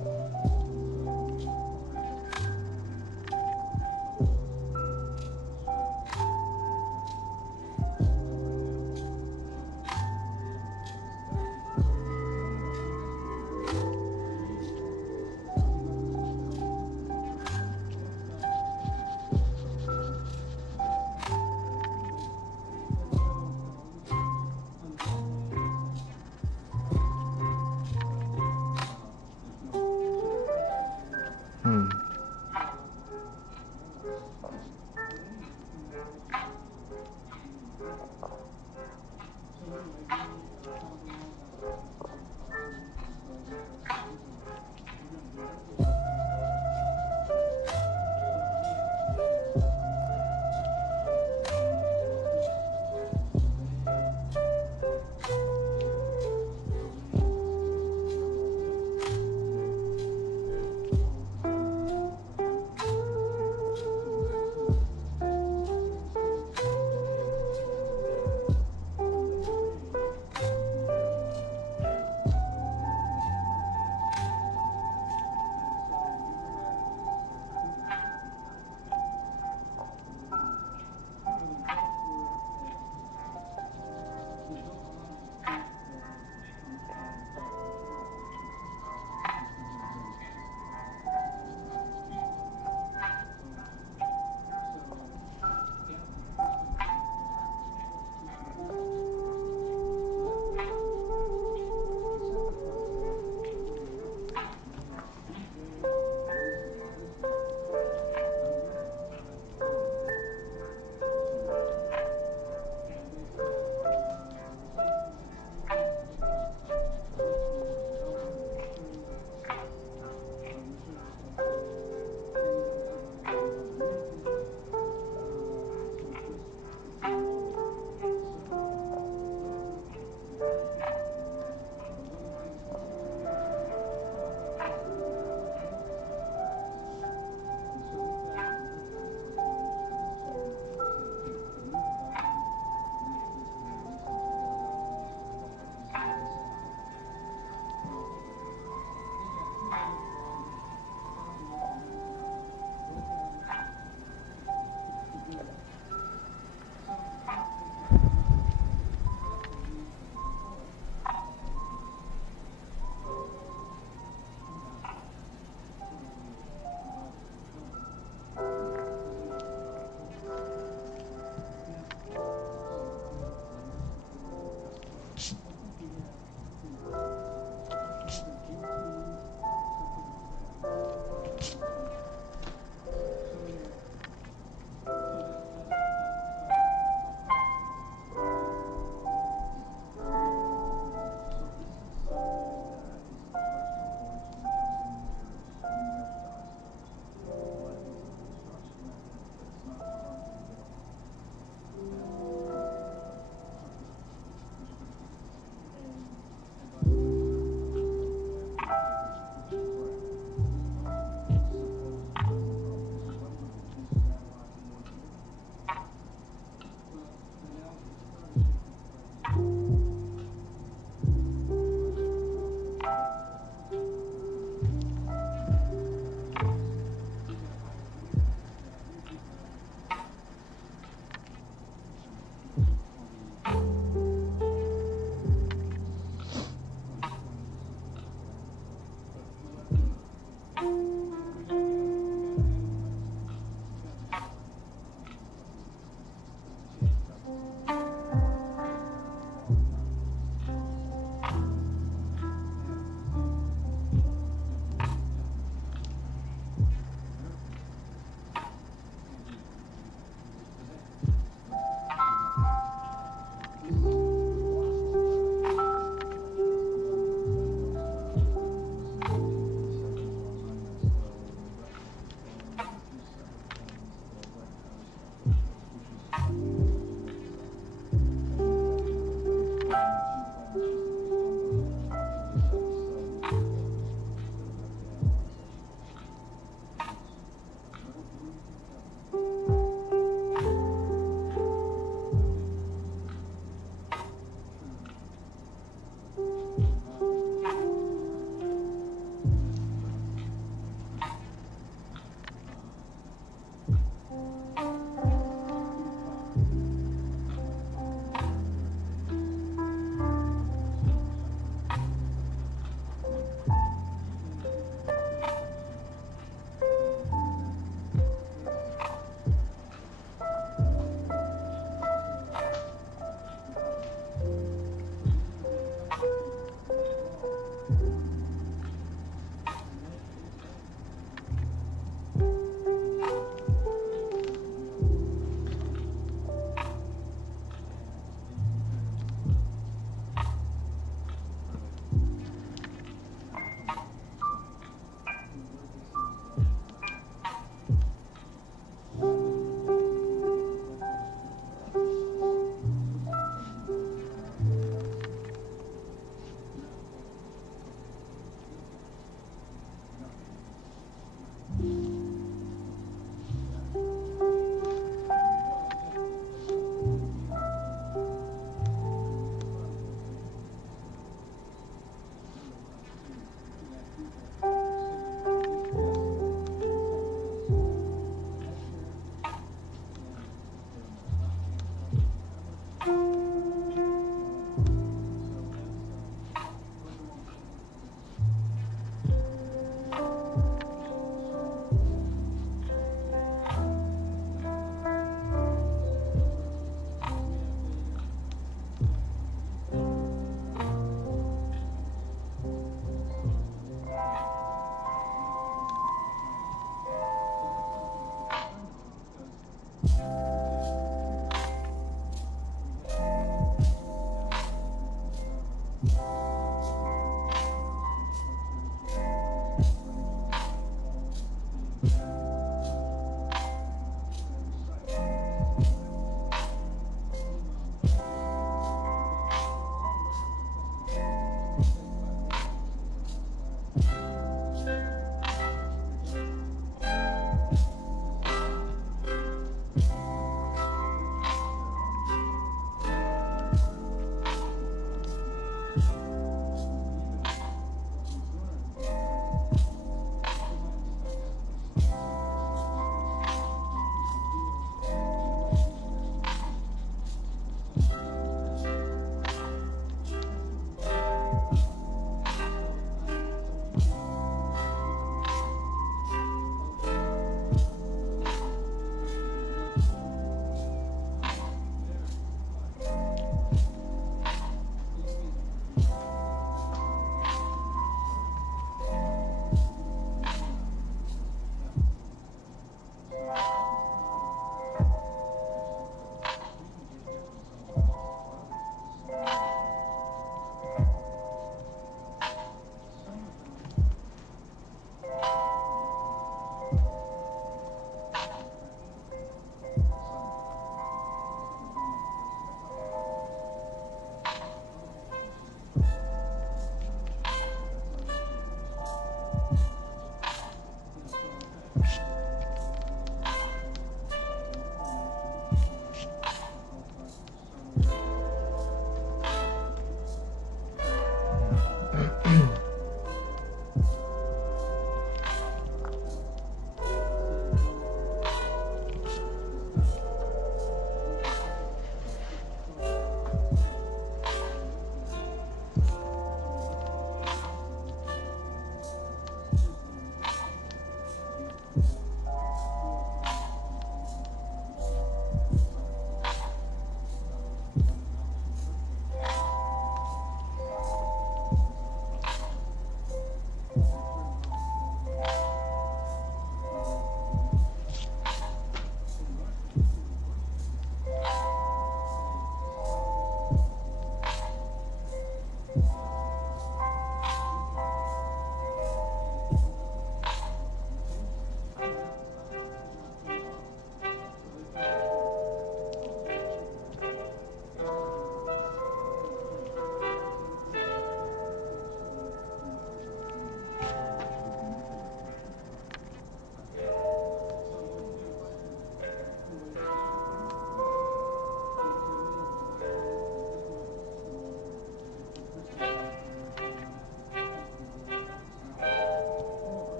Hmm.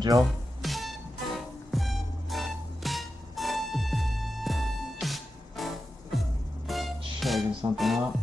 Joe? Checking something out.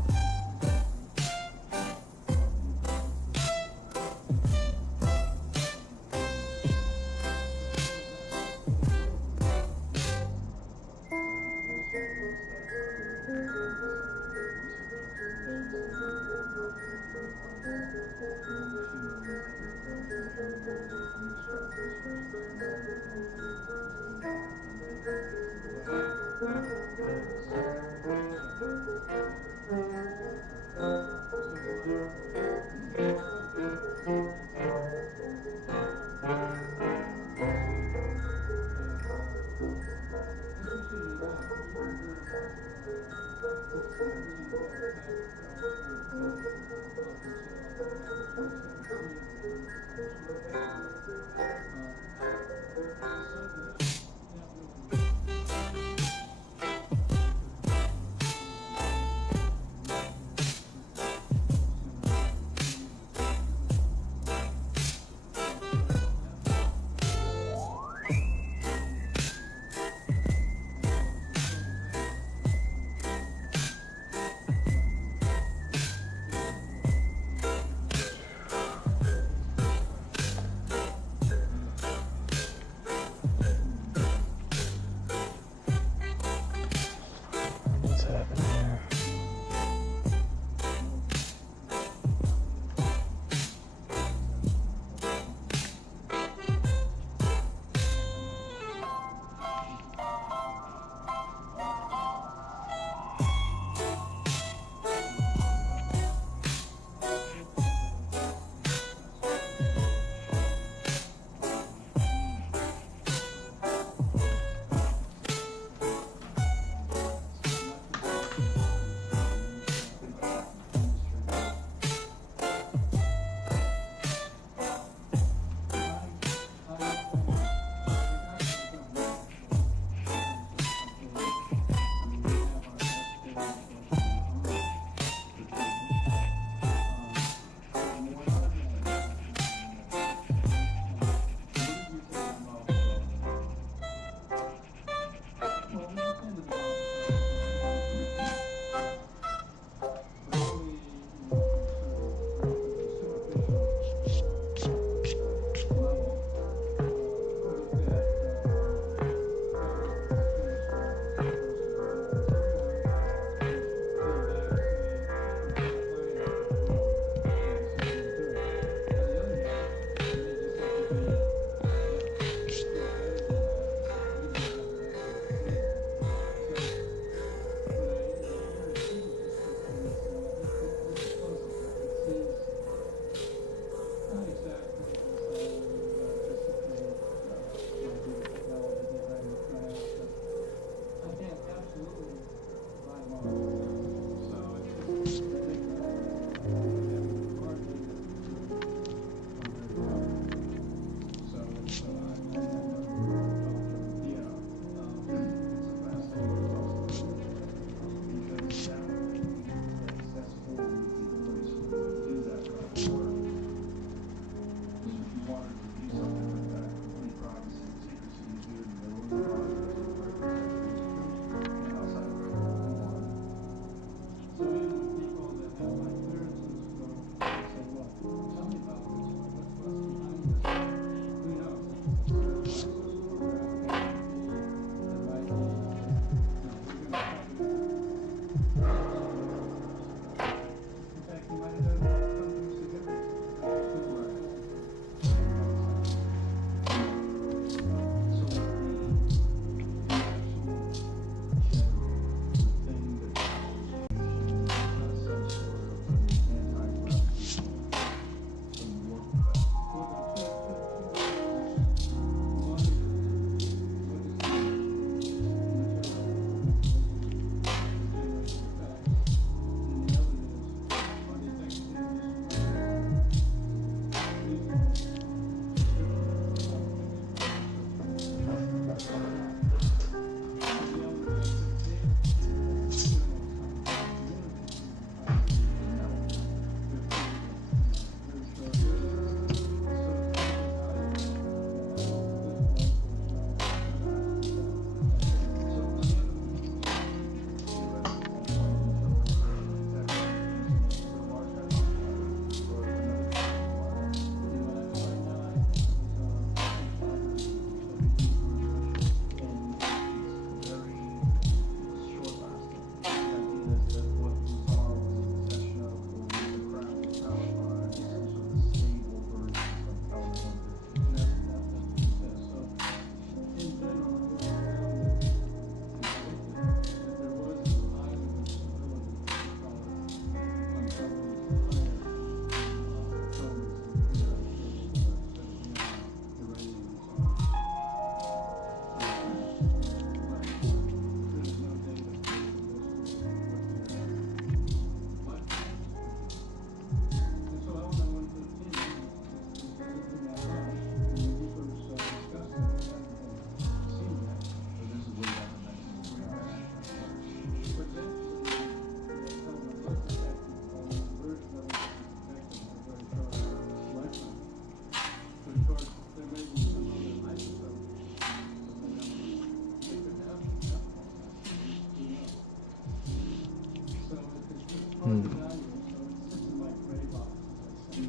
larger value, so this is like gray box, let's say.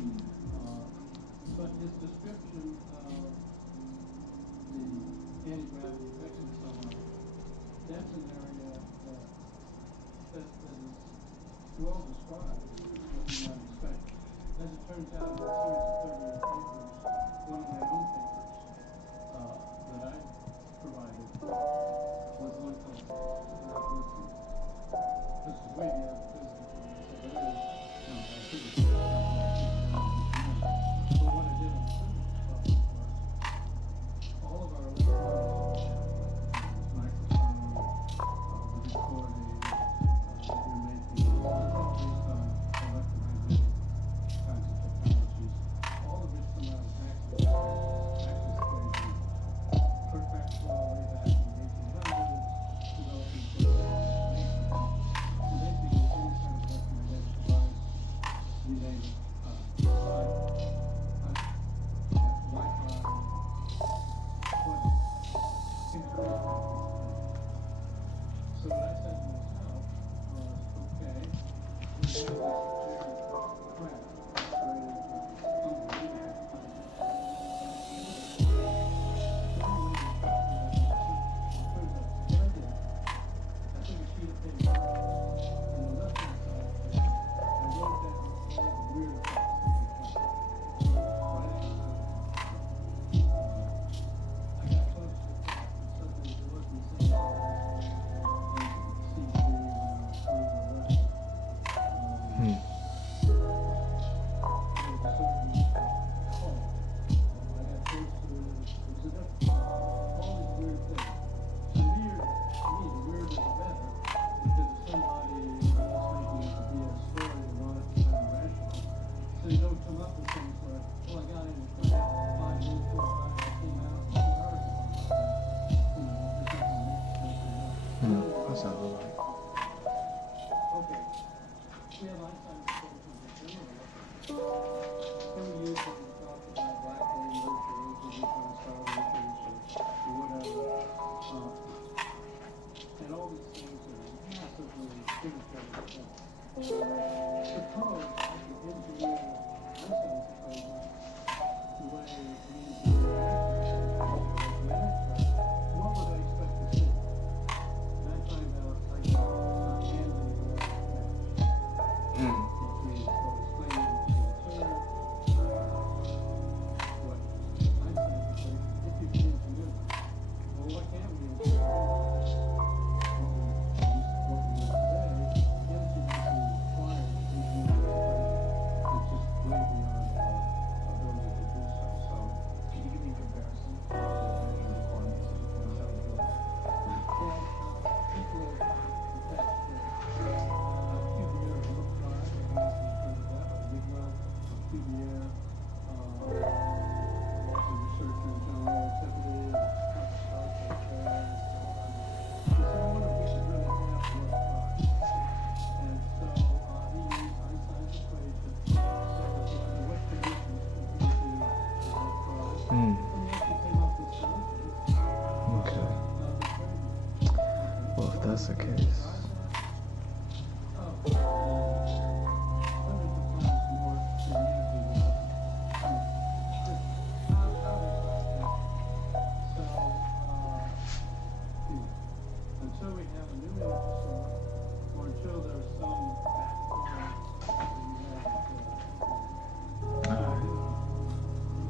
But his description of the anti-gravity effects and so on, that's an area that is well described, what you might expect. As it turns out, in a series of 38 papers, one of my own papers that I provided was one called, this is way beyond physics, so there is no physics. But what I did on the physics problem was all of our electronics, microphone, the recording, you're making, it's all based on electromagnetic kinds of technologies, all of which come out of Max's equation. Kurt Maxwell way back in the 1800s developing things. So basically, any kind of electromagnetic device, you name it, Wi-Fi, what integrates that. So what I said to myself was, okay, we have this giant craft operating unbelievable I took a sheet of paper and the left-hand side of the paper, I wrote down all the weird effects that they come. Right out of I got close to the top and suddenly there wasn't the same CD when I was further left. There was a certain call. I got close to it. It was a different all these weird things. To me, the weirder the better, because if somebody is making it to be a story, they want it to sound rational. So you don't come up with things like, well, I got in the class 5 minutes before I came out 2 hours ago. You know, this is a mix that That sounds alright. okay. We have Einstein's equations in general. Can we use them to talk about black hole mergers or neutron star mergers or whatever? And all these things are massively penetrating. Suppose I could engineer Einstein's equation the way we engineer what would I expect to see? And I find out I get handling or match. Which means what explaining to observe what Einstein's equation, if you can engineer them. Well, what can't we engineer? What we use today, the engineering required to engineer this equation is just way beyond our ability to do so. So, can you give me a comparison to measure the quantities as it comes out of the well, people attach Cuvier and look card, I don't know if you've heard of that, or Enigma of Cuvier, was a researcher in general relativity, and Star Trek fans, he said, I wonder if we should really have work card. And so he used Einstein's equation, so under what conditions could we do work card? And he actually came up with solutions. Okay. Well, if that's the case. Until we have a new energy source, or until there's some backbone that we have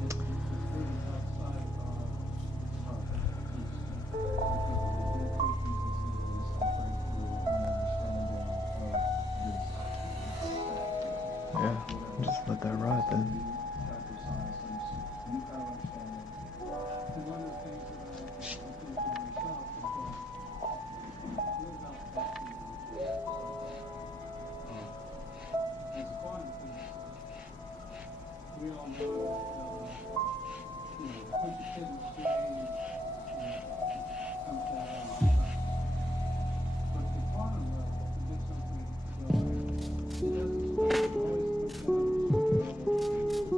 it's really outside of our Yeah, just let that ride then. And one of the things that I was thinking to myself is that what about vacuum as a quantum physicist, we all know that push a kid in the screen comes down on top. But the quantum level, to get something going, it doesn't start noise comes down at a certain level.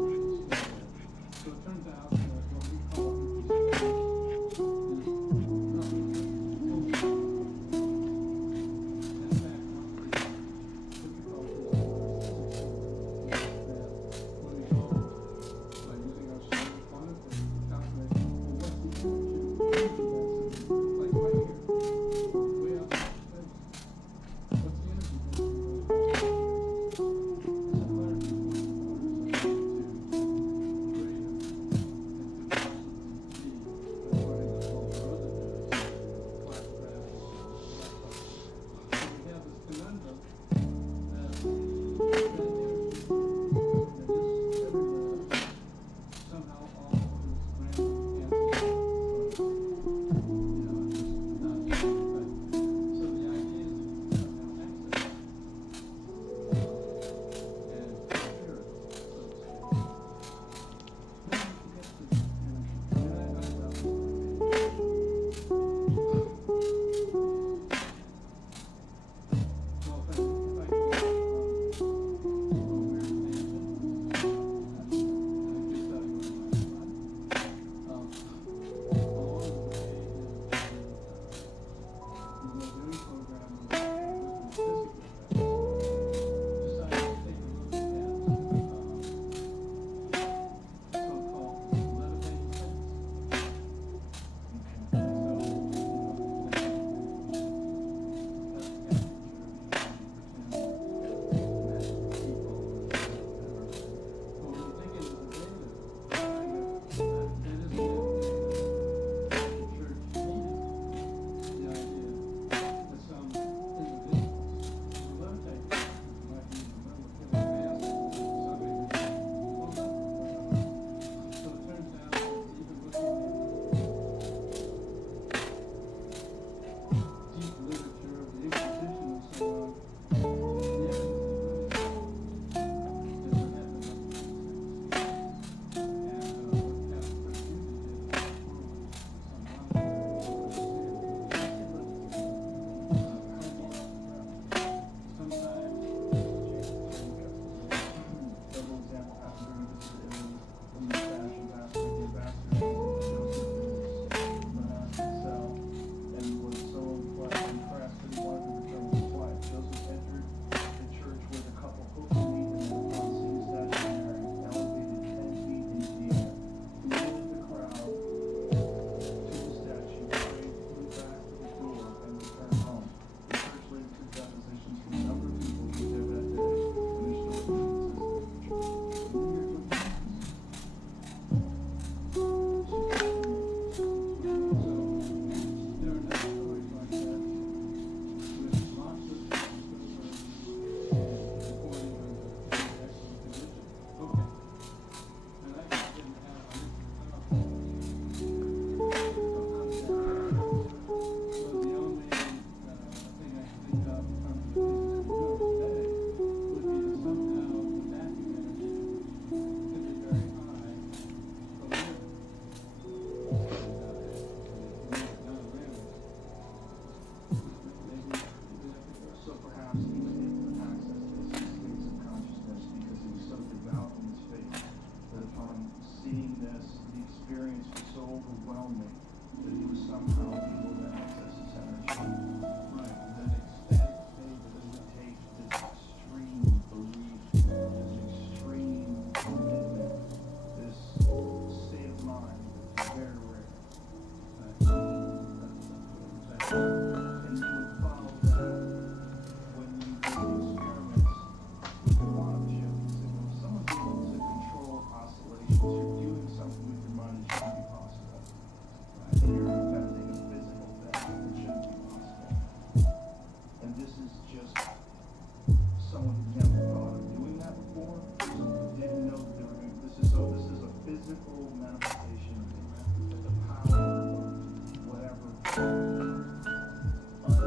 but I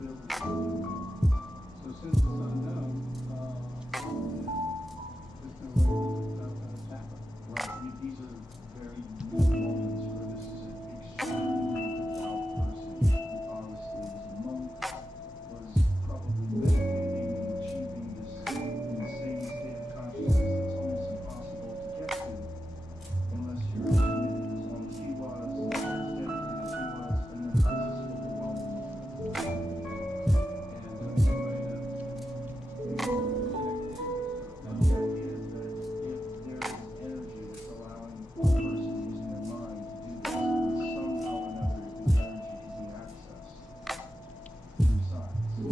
built it. So since it's unknown, there's no way without going to tackle. Right. These are very new moments where this is an extremely devout person who obviously was a monk, was probably meditating and achieving this insane state of consciousness that's almost impossible to get to unless you're committed as long as he was, as dedicated as he was, and then this is what we want. And somebody that maybe connected. Now the idea is that if there is energy that's allowing a person using their mind to do this, then somehow or another this energy is being accessed through science. That's what I agree with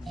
you.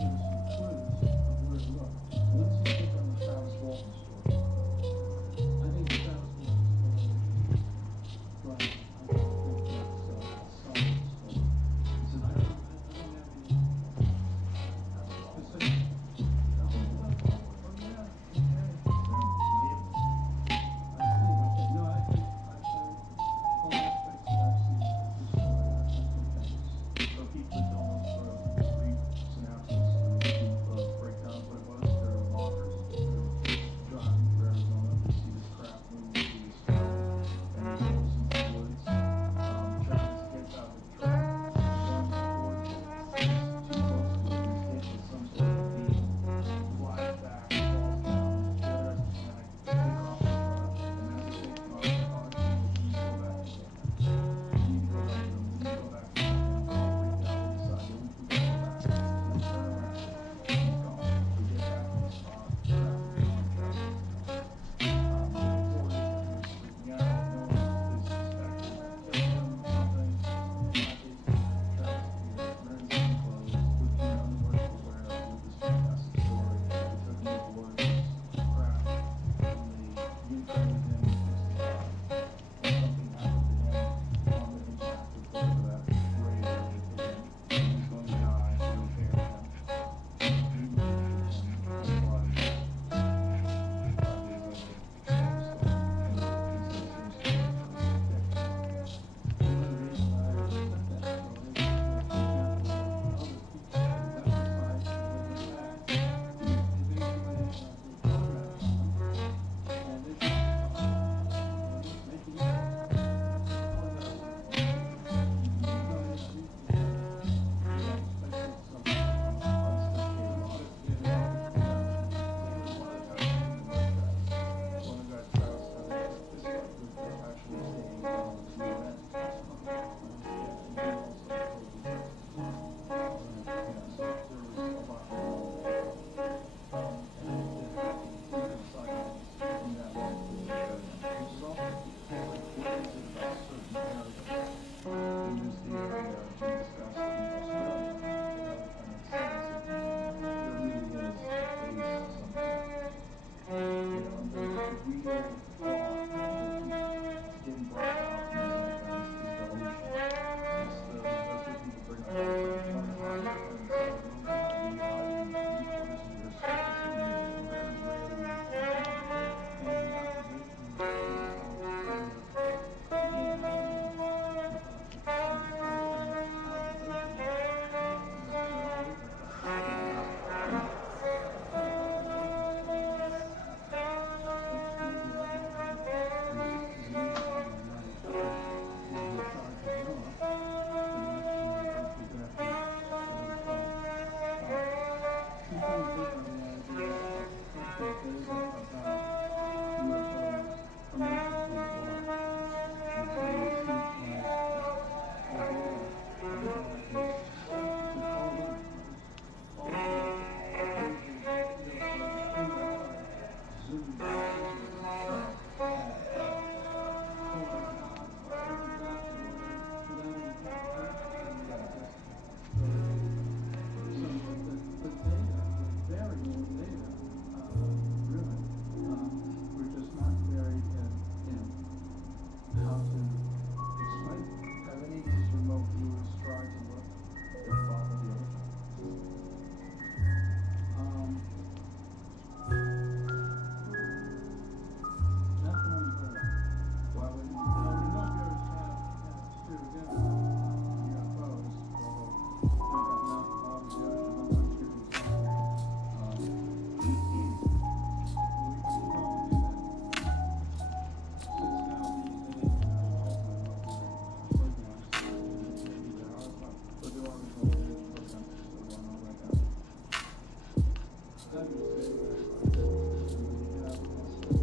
I'm just saying that, like, you have also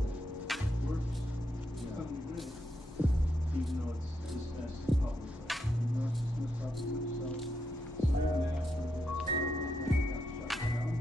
works coming with, even though it's dismissed publicly. Even though it's dismissed publicly, so even after this article got shut down,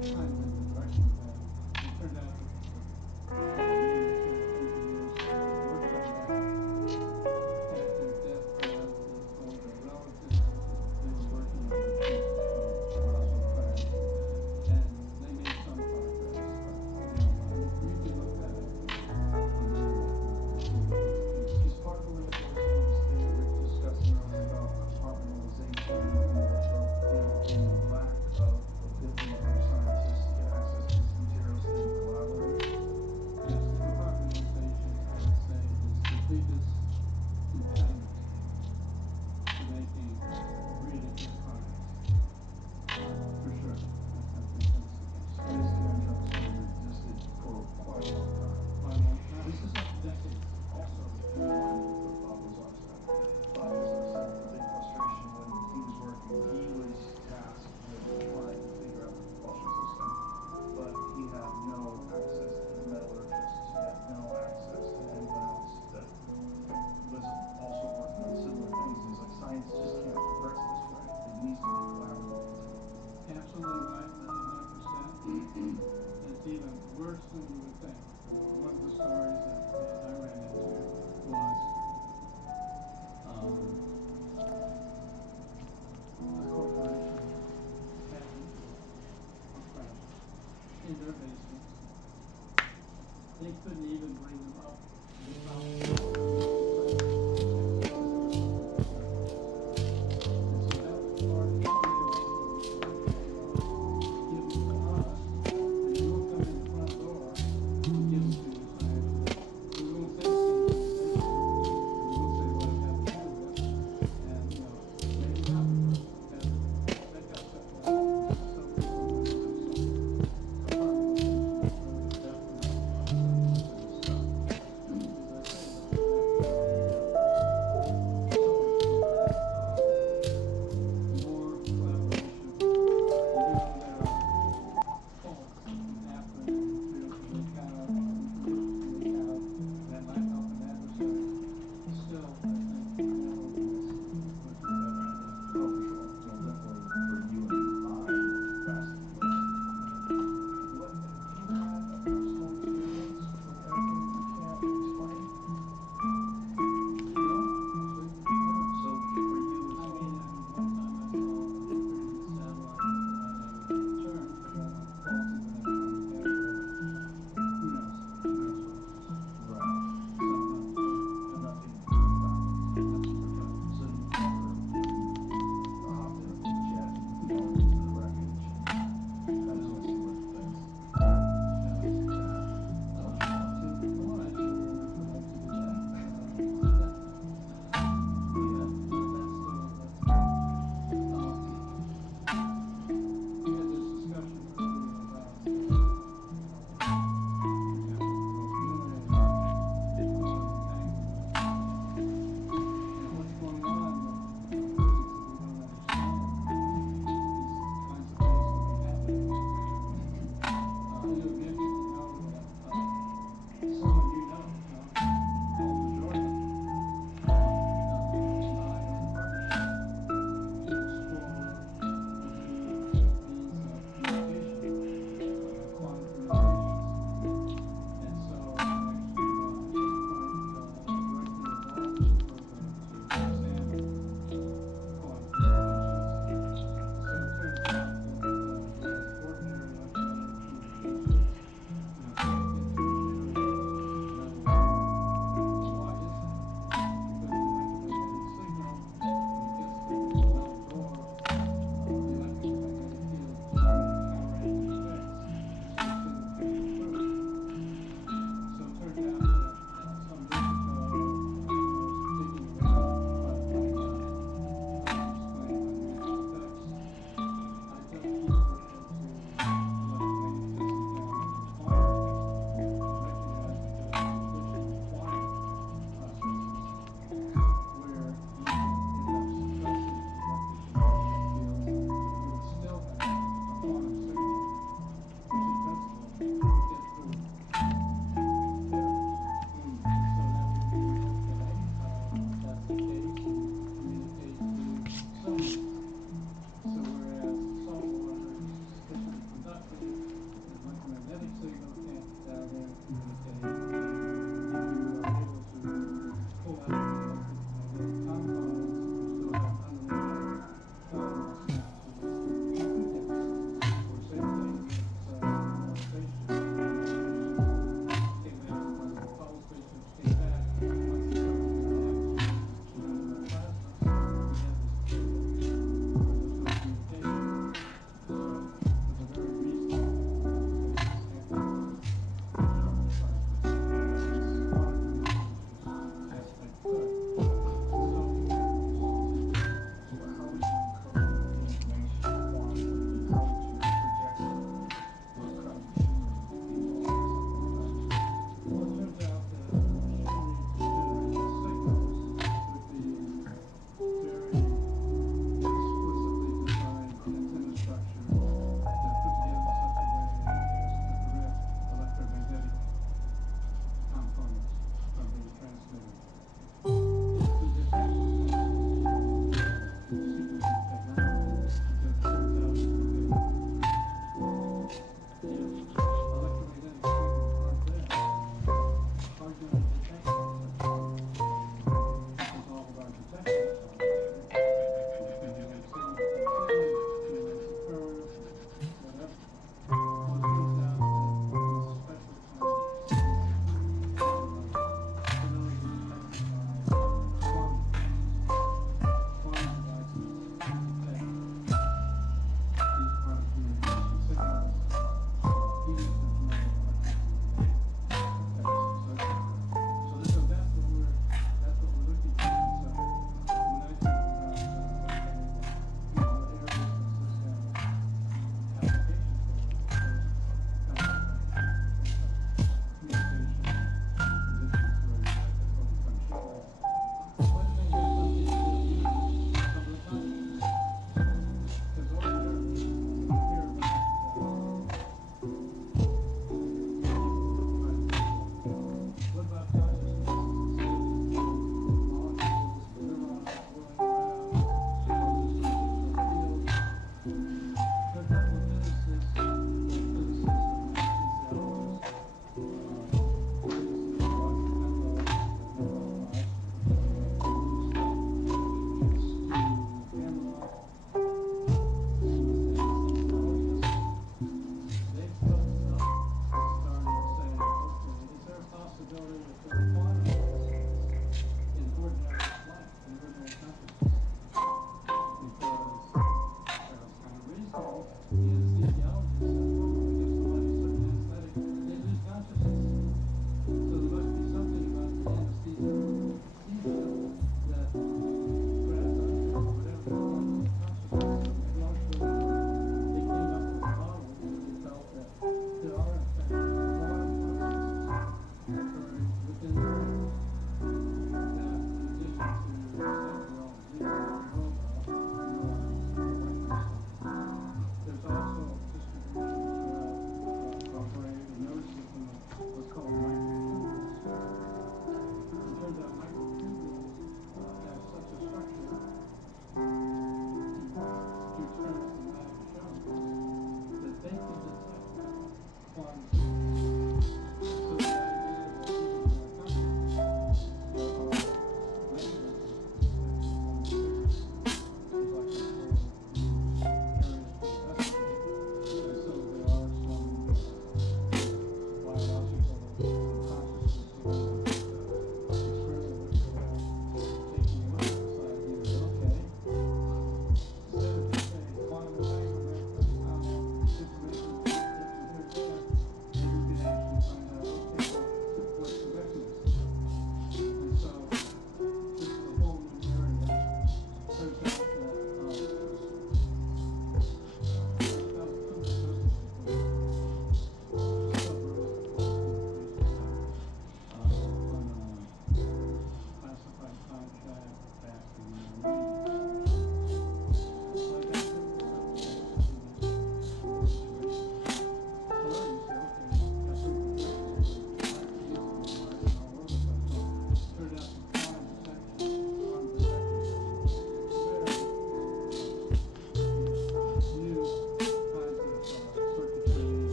kind of in the direction of that. It turned out that the engineers were cutting down after death told their relatives they were working on the piece from Roswell crash, and they made some progress. You can look that up on the internet. It's just part of the way it was they were discussing earlier about compartmentalization and the lack of ability for scientists to get access to these materials and collaborate. Yes, compartmentalization, I would say, is the biggest impediment to making really good science. For sure. I think that's the case. Space conundrums have existed for quite a long time. Quite a long time. This is not decades. Also, in line with what Bob Lazar said. Bob Lazar said the big frustration when he was working, he was tasked with trying to figure out the propulsion system, but he had no access to the metallurgists, he had no access to anyone else that was also working on similar things. He's like, science just can't progress this way. It needs to be collaborative. Absolutely right, 99%. It's even worse than you would think. One of the stories that I ran into was a corporation happened to crash in their basement. They couldn't even bring them up to the top of the and so that was part of the deal. Give them to us, and you'll come in the front door and give them to your scientists. We won't say anything, we won't say what it had to do with it, and maybe not. That got shut down. So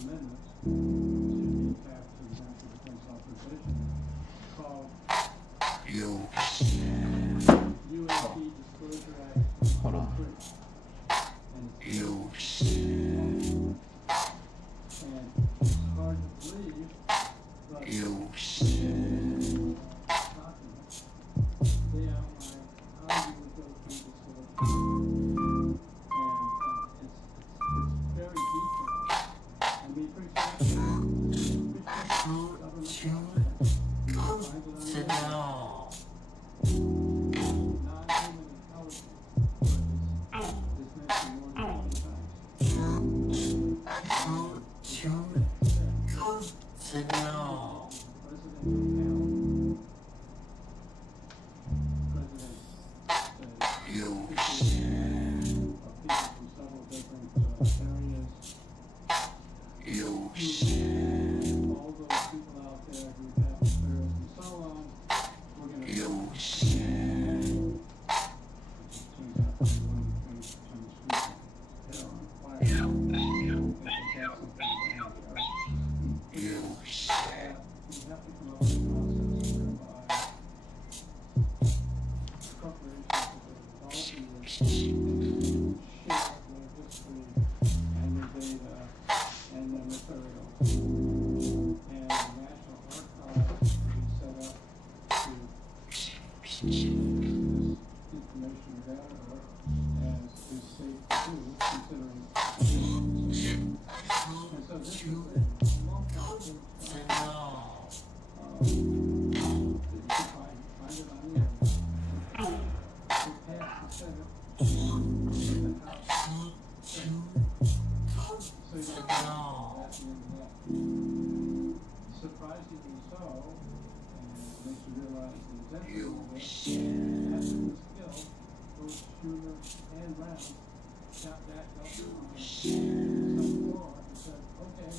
amendments to the tax and national defense authorization called UAP Disclosure Act Hold on. 3. And it's hard to believe, but documents, they outline how you would go through this whole and it's very detailed. I mean, for example, government documents, you find it on the non-human intelligence is mentioned more than 20 times. All those people out there who have materials and so on, we're going to turns out to be one of the things that turns people hell on fire. We have to come up with a process whereby corporations that are involved in this share their history and their data and their materials. And the National Archives will be set up to use this information available as is safe to do, considering and so this is a multi-page you can find it on the internet. It passed the Senate, the House, so you don't have that in that. Surprisingly so, and it makes you realize the intensity of it, after this bill, both Schumer and Brown got back up on some floor and said, okay,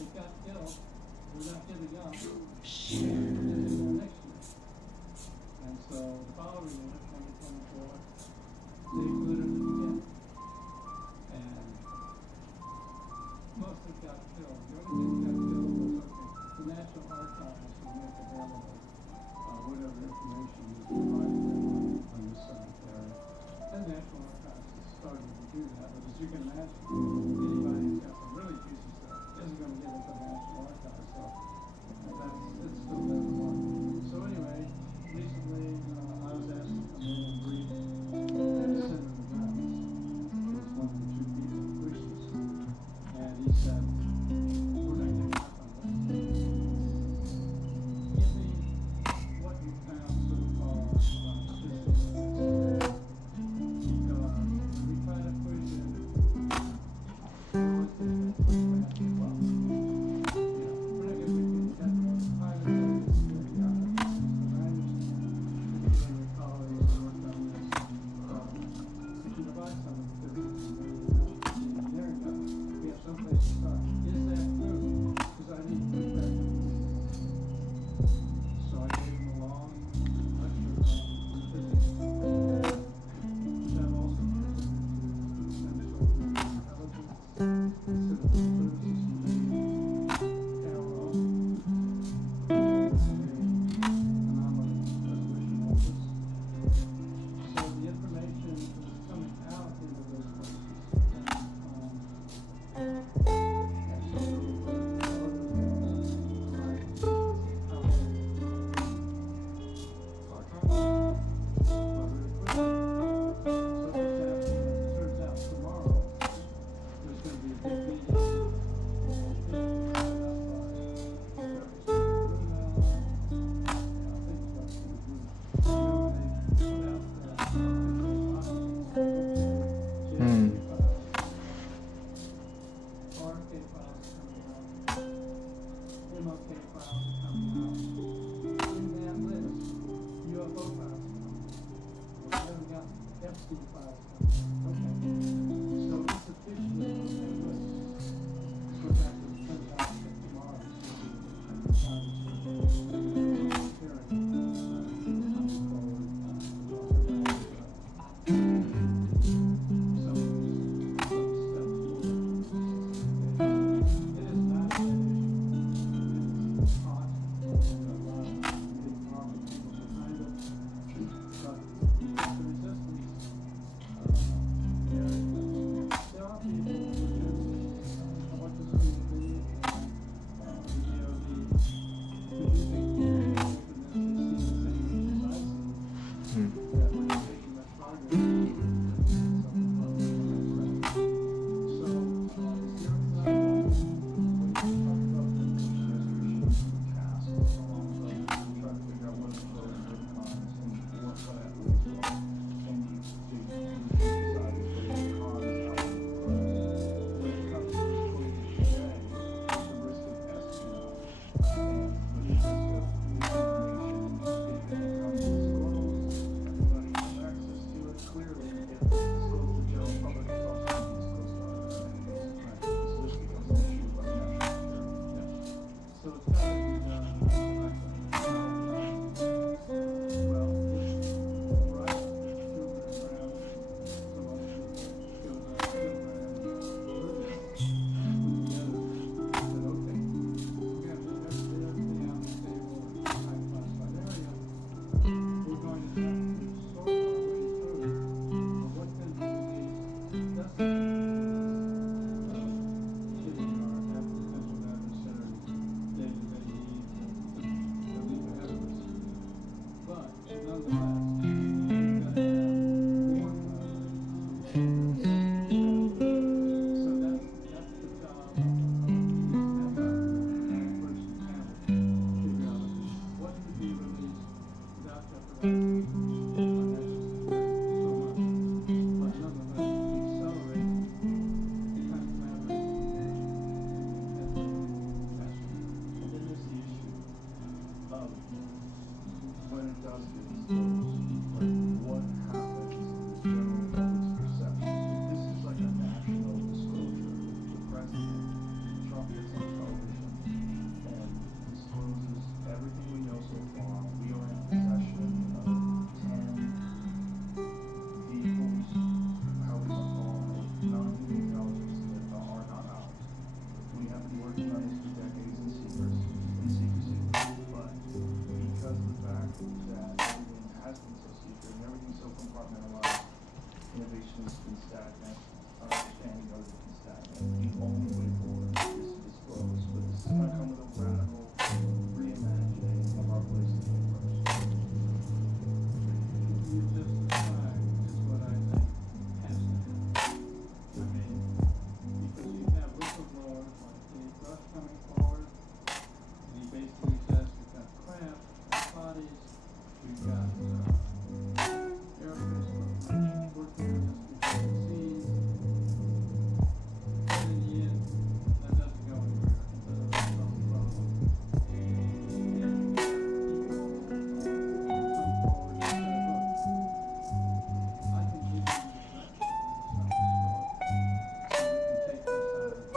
it got killed, we're not giving up, and we're going to go next year. And so the following year, 2024, they included it again. And most of it got killed. The only thing that got killed was, okay, the National Archives will make available whatever information is provided on the cemetery. And the National Archives is starting to do that, but as you can imagine, anybody who's got some really juicy stuff isn't going to give it to the National Archives, so it's still better one. So anyway, recently I was asked to come in and brief Senator Brown, who was one of the two people who pushed this, and he said, we're going to knock on that. Give me what you found so far on business. Because we try to push in So that's the job of these person's channel. Figure out what could be released without jeopardizing financial security so much, but nonetheless accelerate the kind of collaboration and investment. And then there's the issue of when it does get disclosed, like what happens to the general public's perception. If this is like a national disclosure, if the president, Trump gets on television and discloses everything we know so far, we are in possession of 10 vehicles, how we want to call them, non-human intelligence that are not ours. We have been working on this for decades in secrecy, but because of the fact that everything has been so secret and everything's so compartmentalized, innovation has been stagnant, our understanding of it has been stagnant. The only way forward is to disclose, but this is going to come with a radical reimagining of our place in the universe. You just described is what I think has to happen. I mean, because you have whistleblowers like Dave Rush coming forward, and he basically says we've got craft, bodies, we've got aerospace equipment working on this behind the scenes. And in the end, that doesn't go anywhere. It doesn't solve the problem. And people come forward and say, look, I can give you the direction where this stuff is going, so we can take this out of the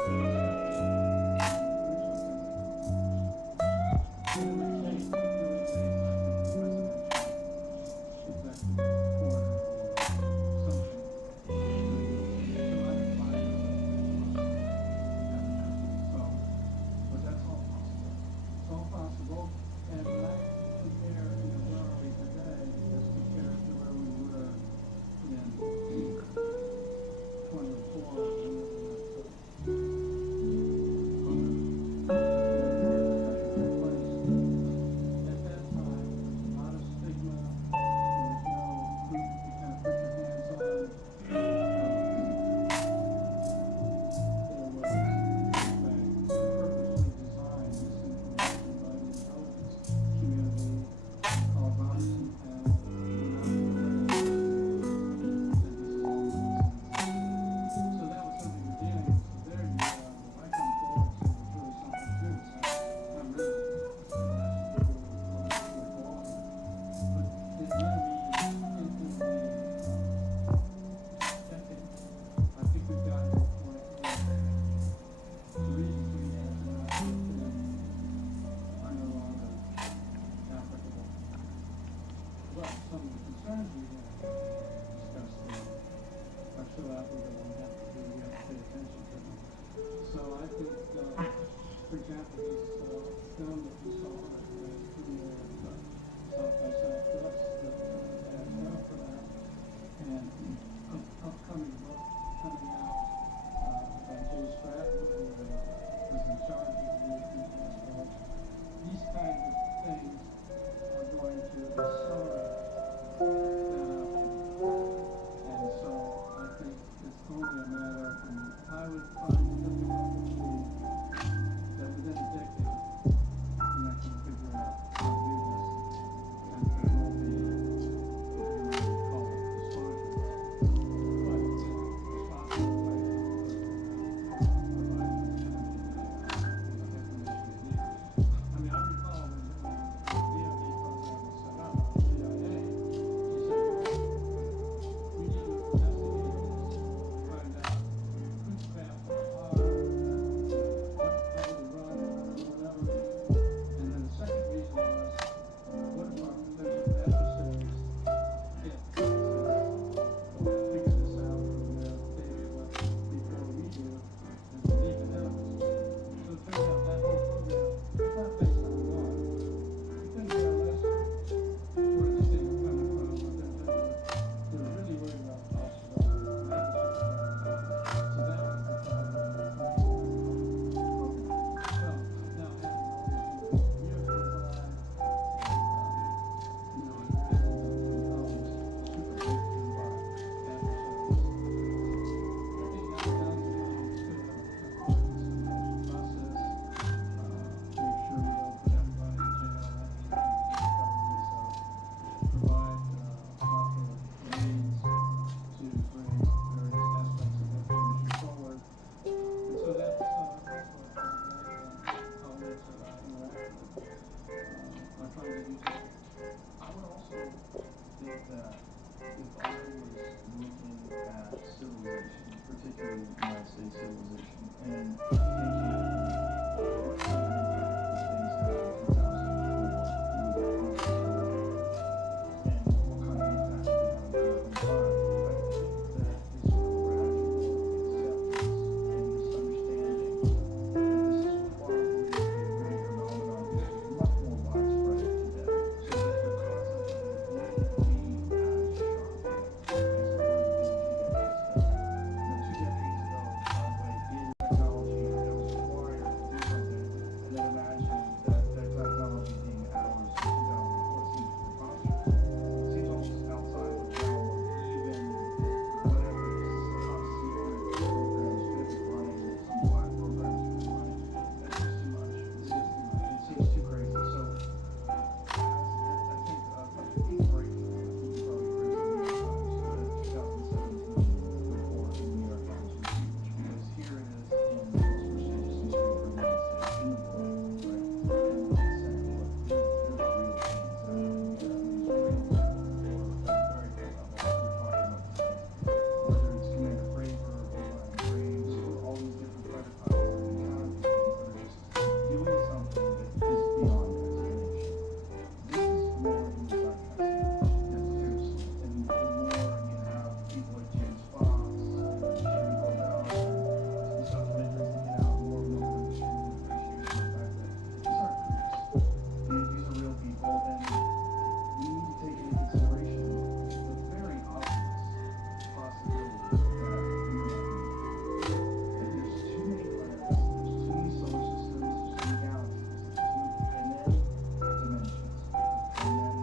advanced civilization. And thinking what kind of impact would things have in 2004 we would and what kind of impact would they have in 2025? I think that this gradual acceptance and this understanding that this is probably a great phenomenon is much more widespread today. So that the concept of it wouldn't be as shocking as it would have been 2 decades ago. 2 decades ago, like in technology that was required to do something, and then imagine that technology being ours in 2004 seems preposterous. It seems almost outside the realm of even whatever top secret programs could be running, some black programs could be running. That's just too much. It's just too much. It seems too crazy. So I think a big breakthrough, you can probably praise the New York Times. The 2017 report in the New York Times was huge because here it is in the most prestigious newspaper in the United States, in the world, right? And it's saying, look, there's real things happening here. I mean, there's real people at a very high level who are talking about this stuff. Whether it's Commander Fravor or Ryan Graves or all these different private pilots that we have, these people that are just doing something that is beyond explanation. This is more in the zeitgeist now. Seriously. And the more you have people like James Fox and Jerry Corbell and these documentaries that get out, more and more of them appreciation of the fact that these aren't kooks. These are real people, and we need to take into consideration the very obvious possibilities that we are not and there's too many planets, there's too many solar systems, there's too many galaxies, and then dimensions, and then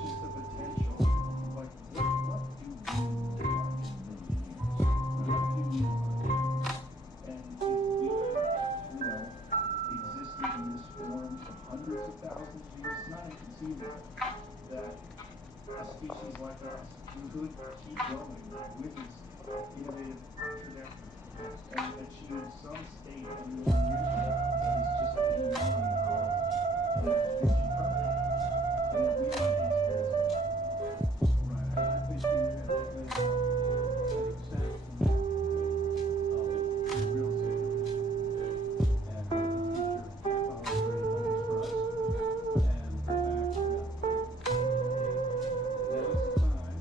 just the potential. Like, what do we look like in a million years? What do we look like? And if we have, existed in this form for hundreds of thousands of years, it's not inconceivable that a species like us could keep going with this innovative trajectory and achieve some state a million years from now that is just beyond our imagination currently, and that we might be experiencing. Right. I think you have laid out an exact amount of real estate and what the future probably holds for us. And the fact that now is the time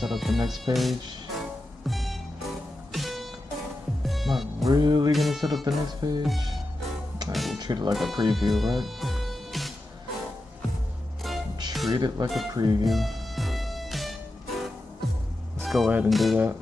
set up the next page. Am I really gonna set up the next page? Alright, we'll treat it like a preview, right? Treat it like a preview. Let's go ahead and do that.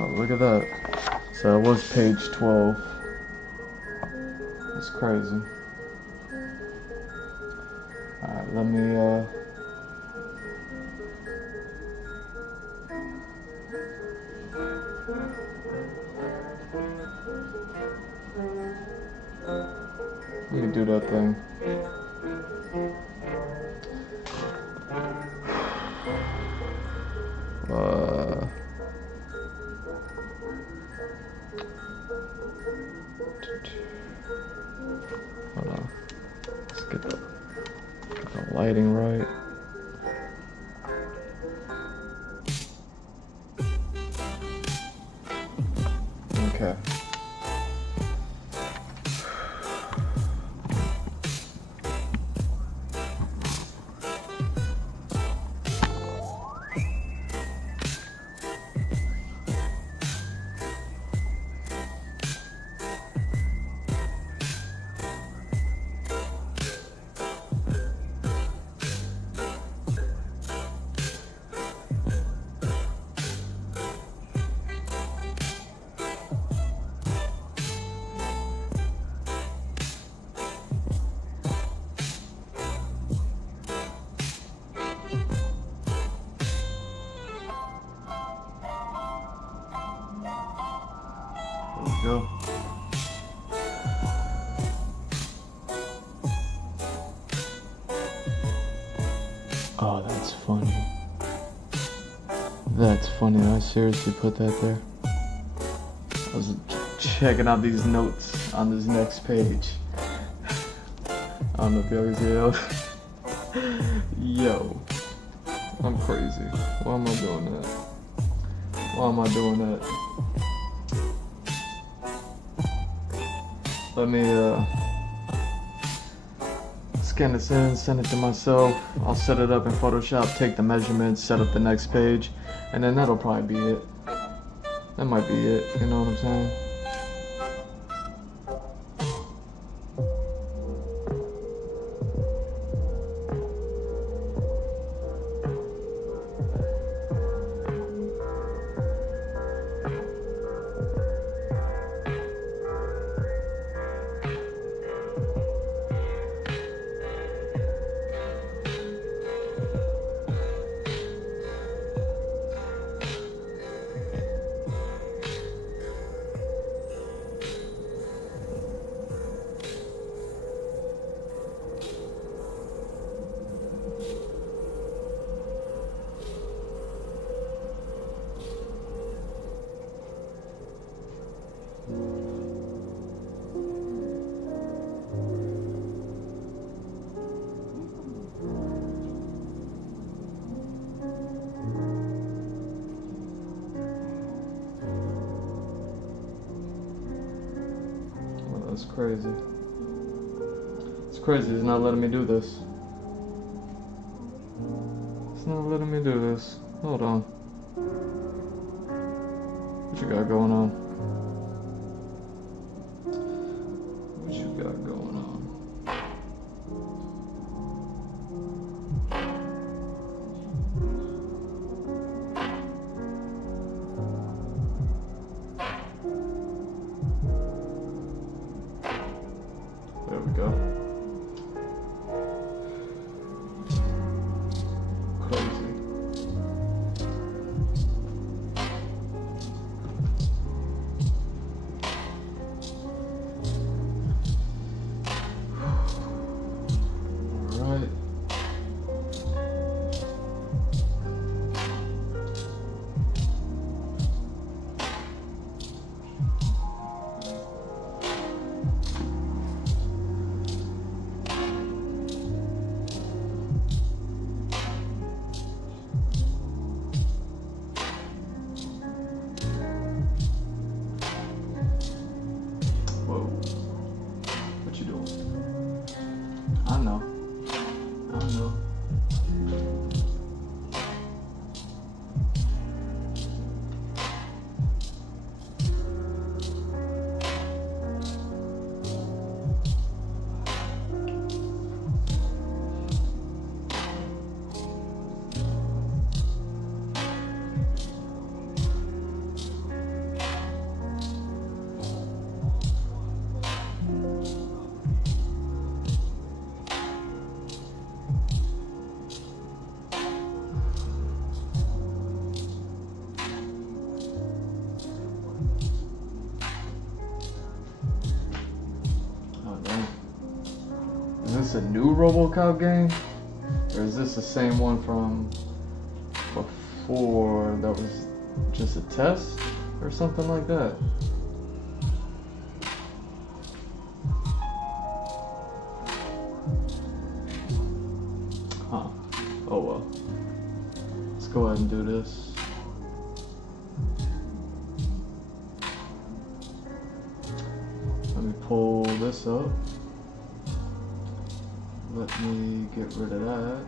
Oh, look at that. So it was page 12. That's crazy. Alright, let me do that thing. Hold on. Let's get the lighting right. Okay. There we go. Oh, that's funny. That's funny. I seriously put that there. I was checking out these notes on this next page. I don't know if y'all can see it. Yo, I'm crazy. Why am I doing that? Why am I doing that? Let me scan this in, send it to myself. I'll set it up in Photoshop, take the measurements, set up the next page, and then that'll probably be it. That might be it, you know what I'm saying? That's crazy. It's crazy, it's not letting me do this. It's not letting me do this. Hold on. What you got going on? What you got going on? There we go. Crazy. All right. doing. I know. I know. Is this a new RoboCop game? Or is this the same one from before that was just a test? Or something like that? Huh. Oh well. Let's go ahead and do this. Let me pull this up. Let me get rid of that.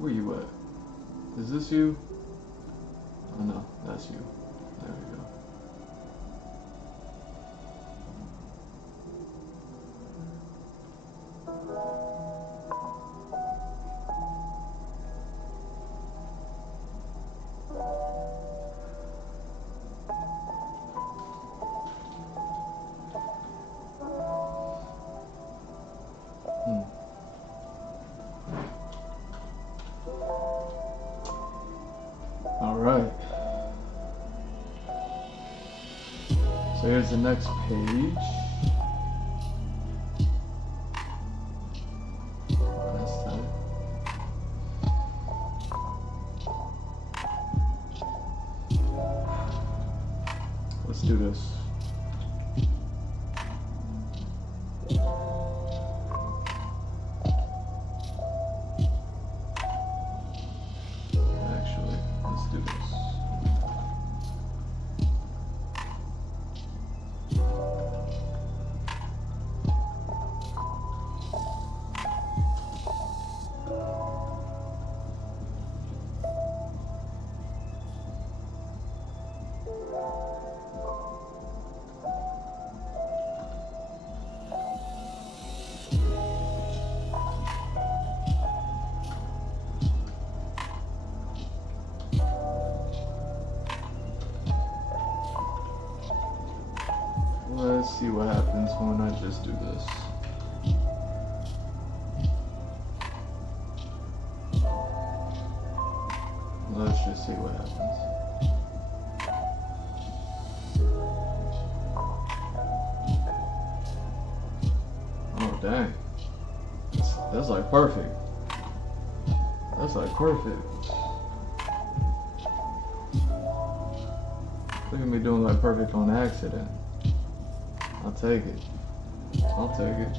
Where you at? Is this you? Oh no, that's you. There we go. All right. So here's the next page. That's that. Let's do this. Actually, let's do this. Let's see what happens when I just do this. Let's just see what happens. Oh dang. That's like perfect. That's like perfect. Look at me doing like perfect on accident. I'll take it. I'll take it.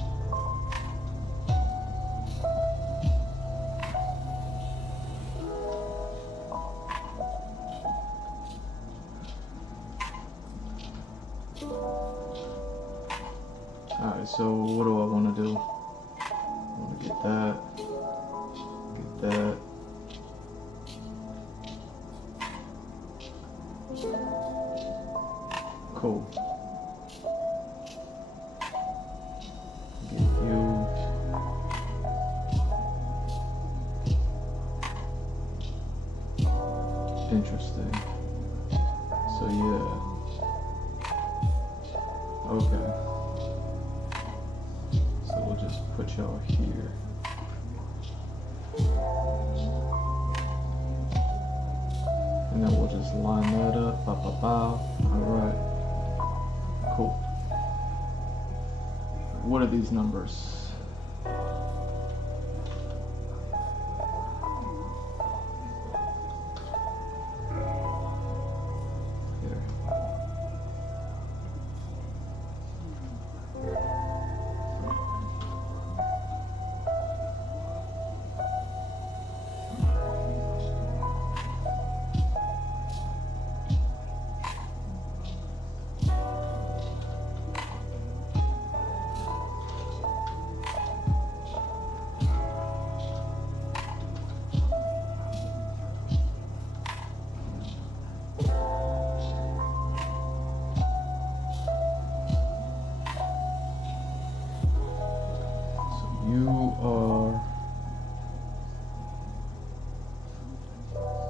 Alright, so what do I want to do? I want to get that. Get that. Cool. Interesting. So yeah. Okay. So we'll just put y'all here. And then we'll just line that up. Pow, pow, pow. Alright. Cool. What are these numbers?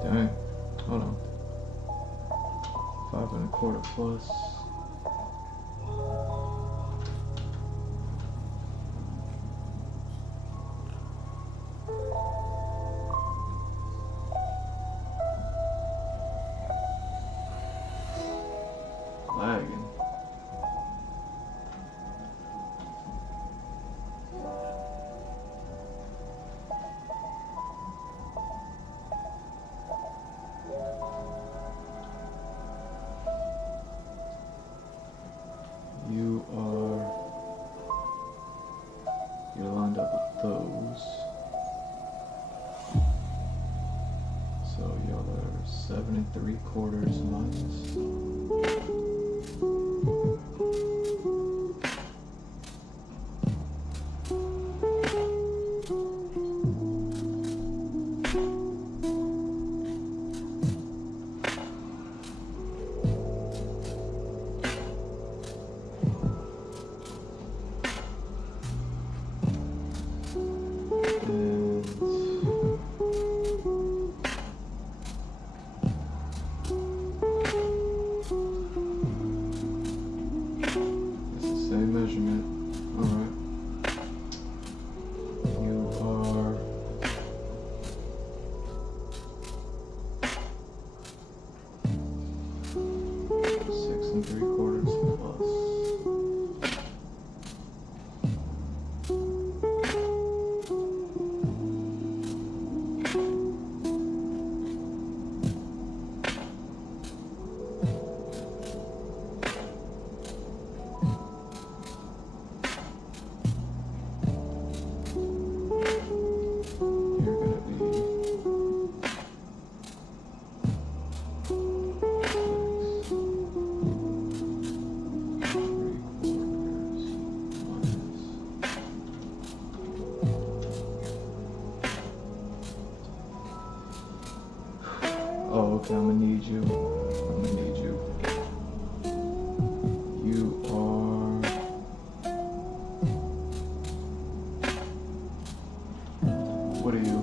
Dang. Hold on. 5 1/4 plus. Lagging. You're lined up with those. So y'all are 7 3/4 minus. Measurement. Alright. You are 6 3/4 plus. Oh, okay, I'm gonna need you. You are... What are you?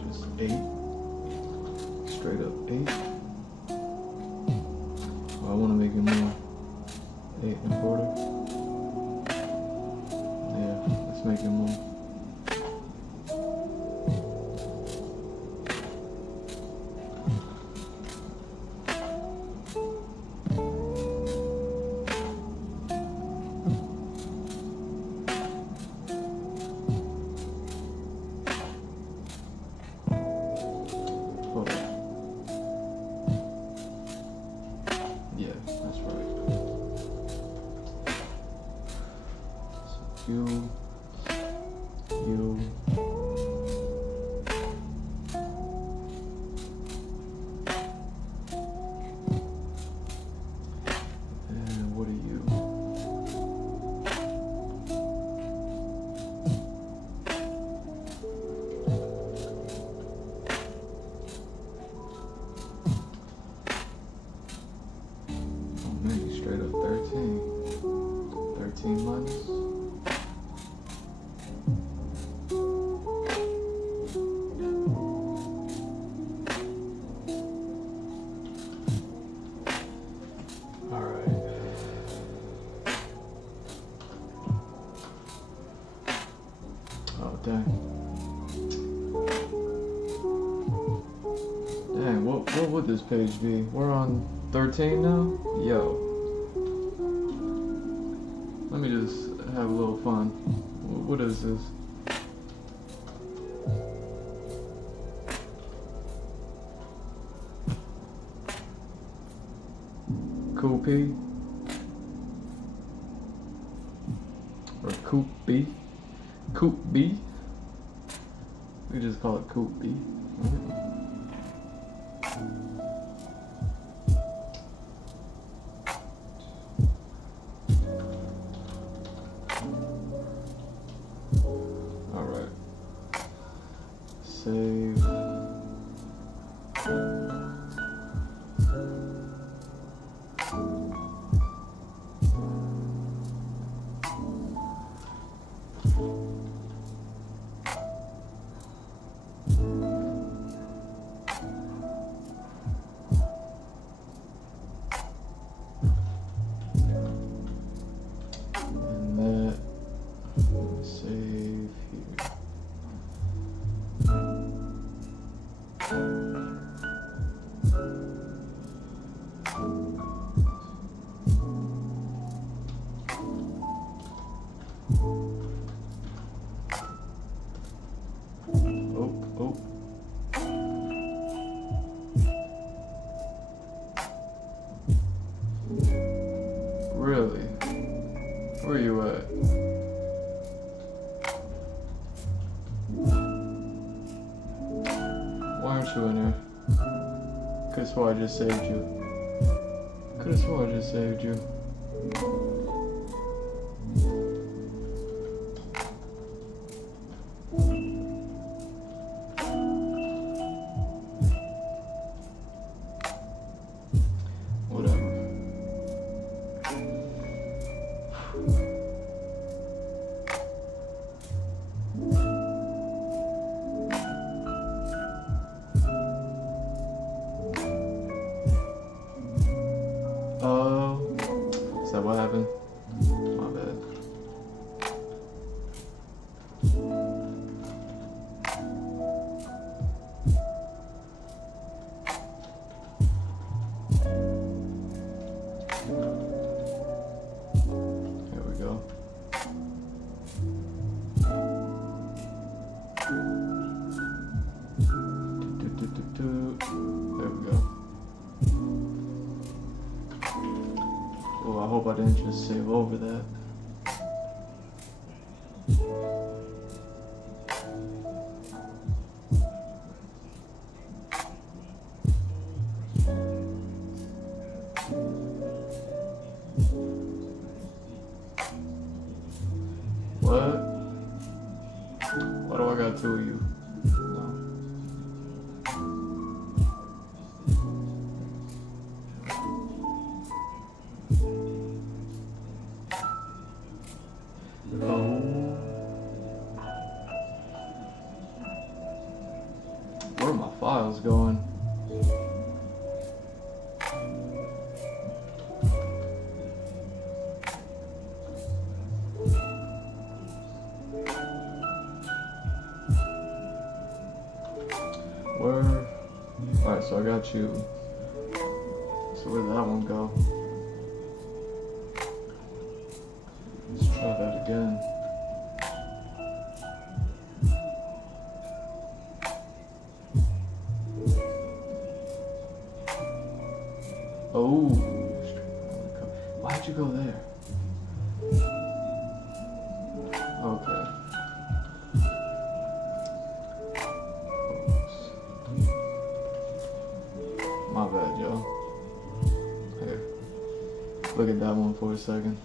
Just 8. Straight up 8. I want to make it more. 8 1/4. Yeah, let's make it more. Hold on. Yeah, that's right. So you. And what are you? Oh man, you straight up 13. 13 minus. Oh, dang. Dang, what would this page be? We're on 13 now? Yo. Let me just have a little fun. What is this? Cool P? Or Coop B? Coop B? We just call it Coop B. Alright. Save. Really? Where you at? Why aren't you in here? Could've swore I just saved you. Could've swore I just saved you. Is that what happened? My bad. Here we go. There we go. Oh, I hope I didn't just save over that. What? Why do I got two of you? Where are my files going? Where? Alright, so I got you. So where'd that one go? Let's try that again. Oh, why'd you go there? Okay. My bad, y'all. Here, look at that one for a second.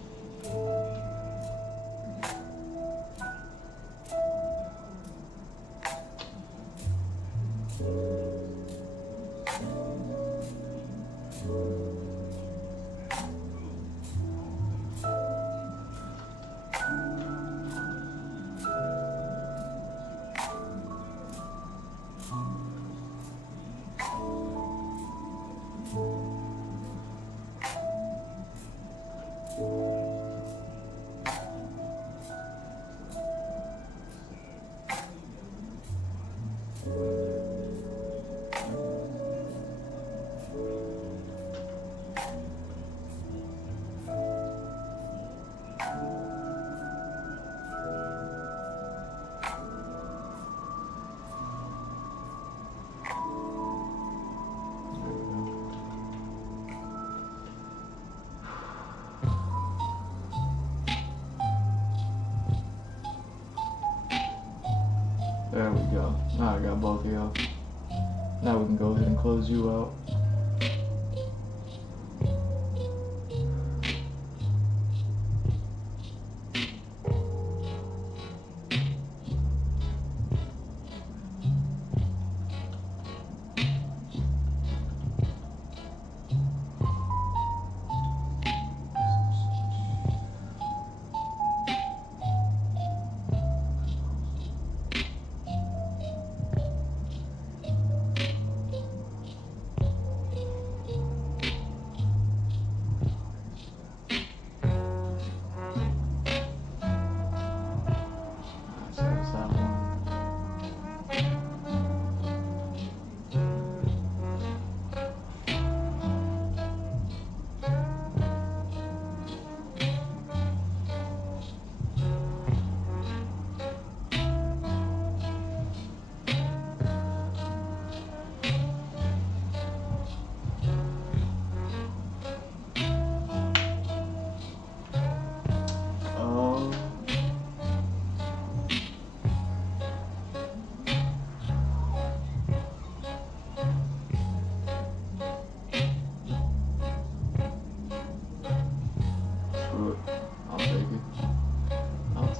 There we go. Now I got both of y'all. Now we can go ahead and close you out.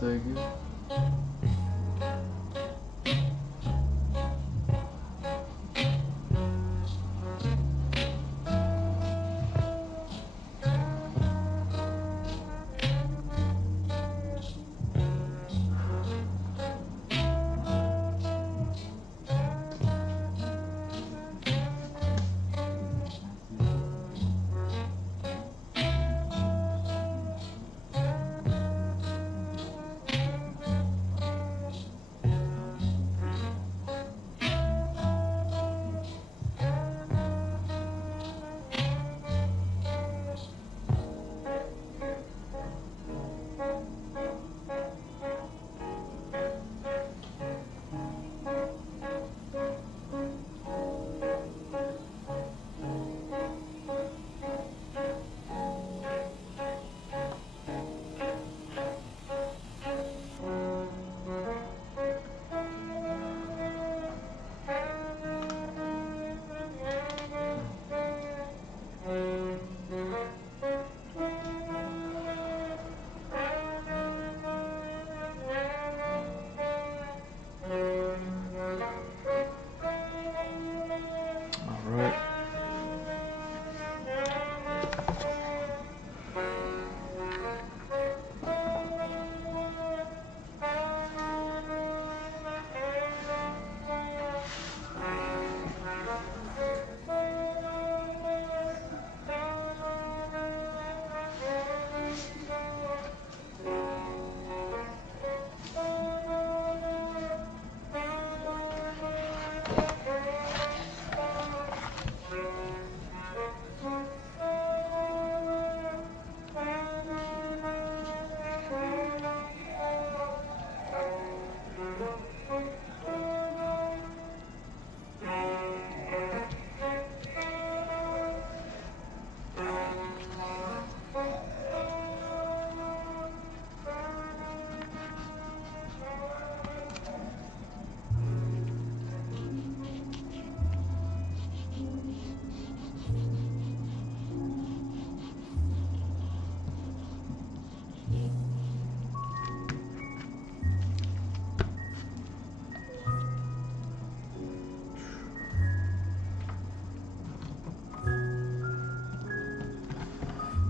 thank you.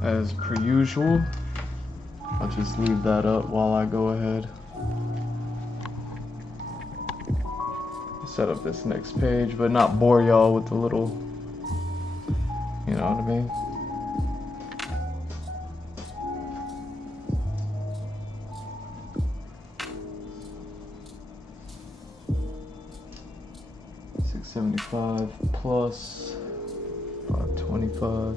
As per usual, I'll just leave that up while I go ahead set up this next page, but not bore y'all with the little, you know what I mean? $675 plus $525.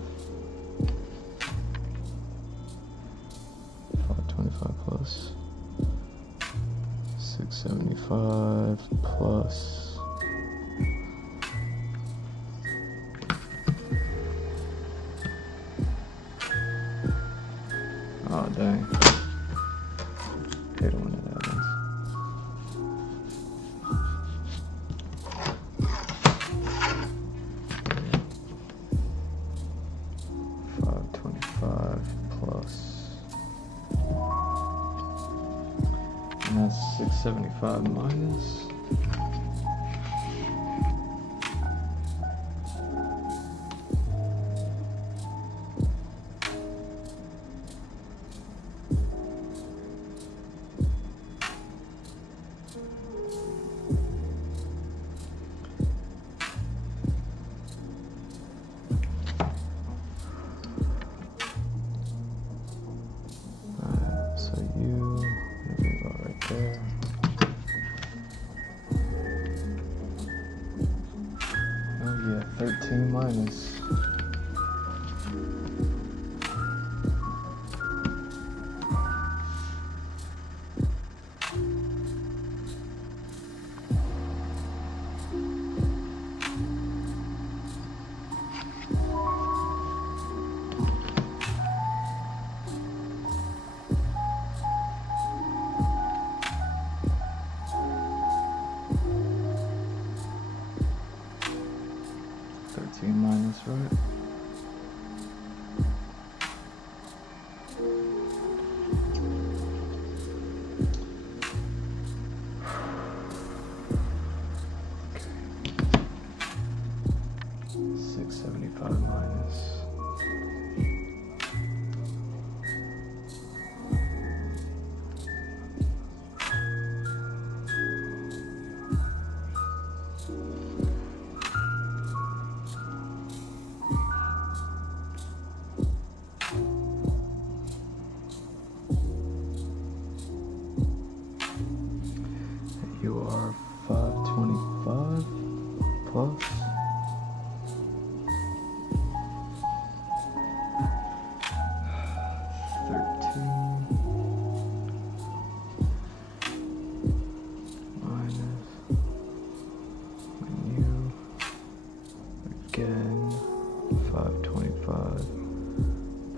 525 plus 675 plus oh dang, hate it when that happens. $525 plus, and that's 675 minus. 25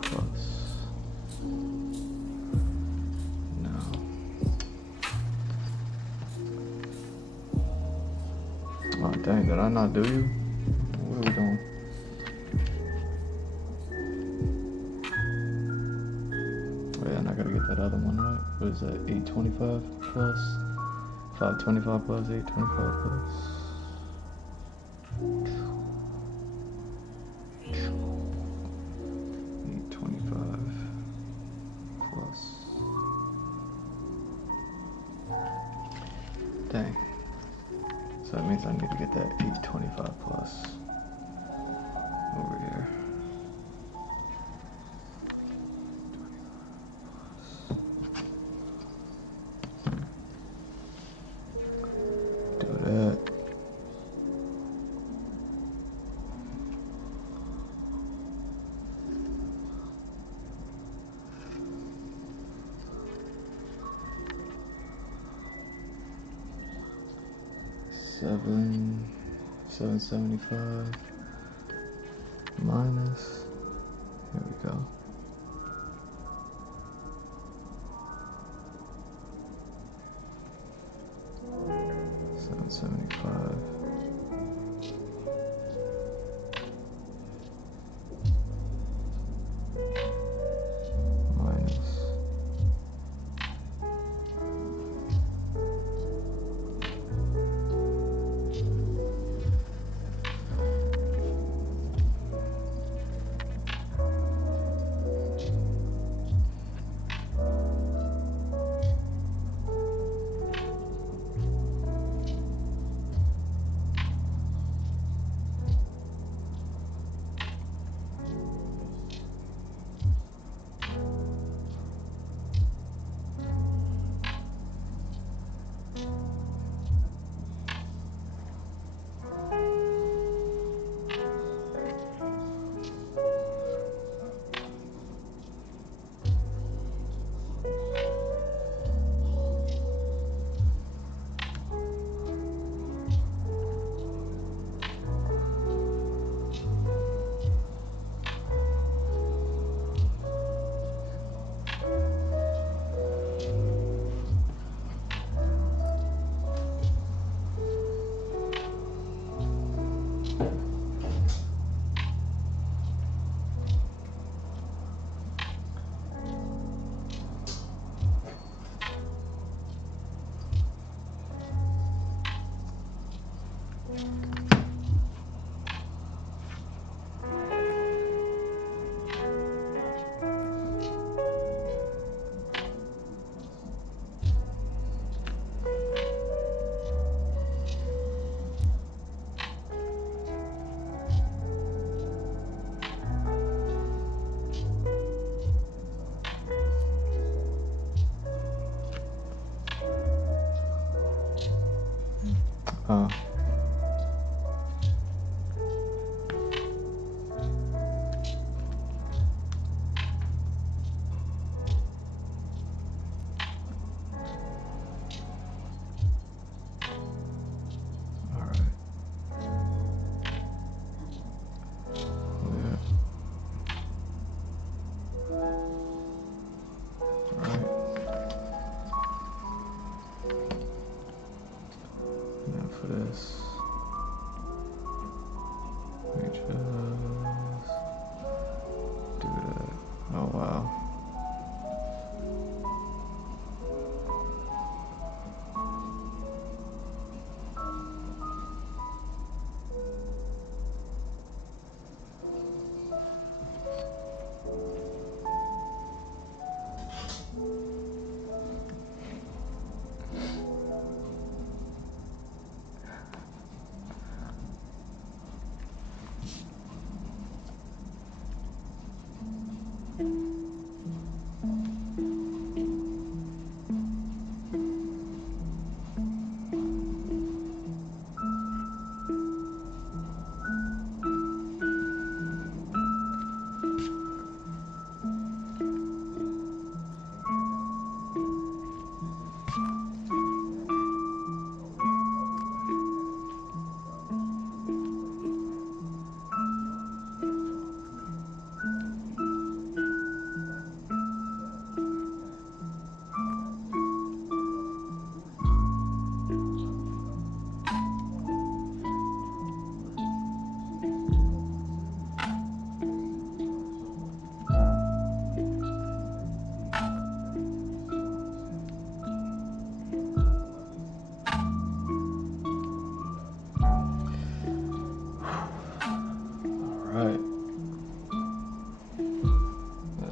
plus. No. Oh dang, did I not do you? What are we doing? Oh yeah, and I gotta get that other one right. What is that? 825 plus 525 plus 825 plus. 825 plus. Dang. So that means I need to get that 825 plus over here. Do that. $775 minus, here we go, 775 minus for this.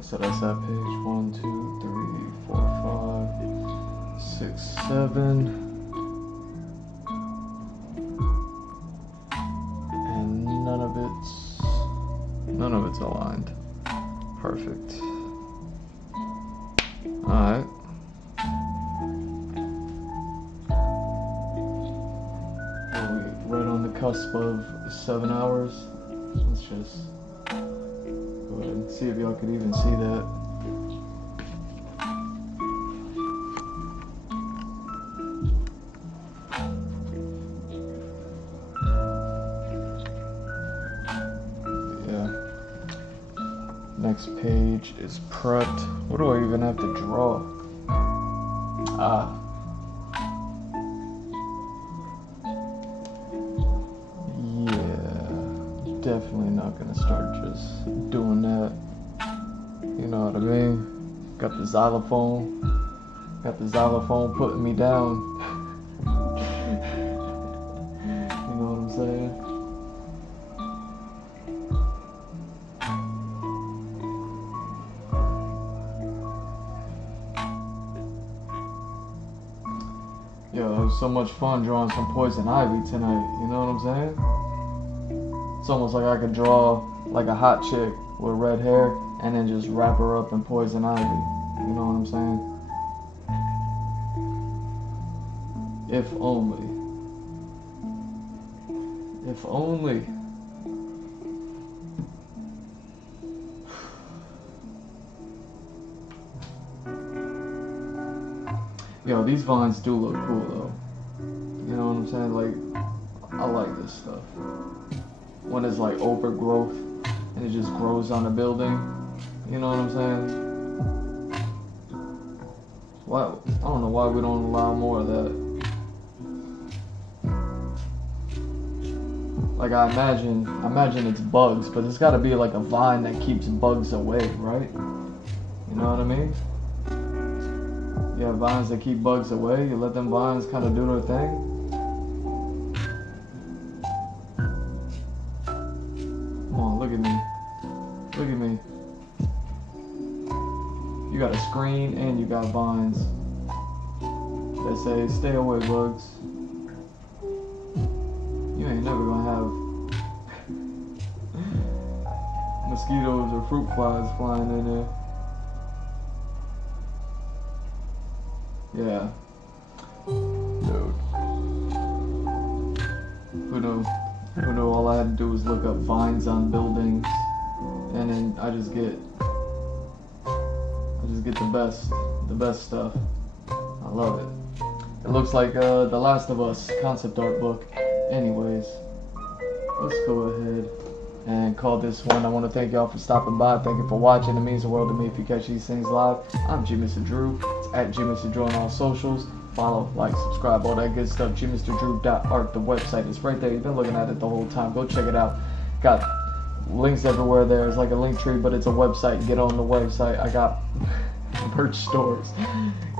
So that's that page. 1, 2, 3, 4, 5, 6, 7. And none of it's aligned. Perfect. Alright. Right on the cusp of 7 hours. Let's just go ahead and see if y'all could even see that. Yeah. Next page is prepped. What do I even have to draw? Definitely not gonna start just doing that. You know what I mean? Got the xylophone putting me down. You know what I'm saying? Yo, it was so much fun drawing some poison ivy tonight. You know what I'm saying? It's almost like I could draw like a hot chick with red hair and then just wrap her up in poison ivy. You know what I'm saying? If only. If only. Yo, these vines do look cool though. You know what I'm saying? Like, I like this stuff. When it's like overgrowth and it just grows on the building, you know what I'm saying? Why? I don't know why we don't allow more of that. Like I imagine it's bugs, but it's got to be like a vine that keeps bugs away, right? You know what I mean? You have vines that keep bugs away. You let them vines kind of do their thing. Look at me. Look at me. You got a screen and you got vines that say, stay away, bugs. You ain't never gonna have mosquitoes or fruit flies flying in there. Yeah. Dude. Who knew? Who knew all I had to do was look up vines on buildings, and then I just get the best stuff. I love it. It looks like The Last of Us concept art book. Anyways, let's go ahead and call this one. I want to thank y'all for stopping by. Thank you for watching. It means the world to me if you catch these things live. I'm G Mr. Drew. It's at G Mr. Drew on all socials. Follow, like, subscribe, all that good stuff. gmrdrew.art. The website is right there. You've been looking at it the whole time. Go check it out. Got links everywhere there. It's like a link tree, but it's a website. Get on the website. I got merch stores.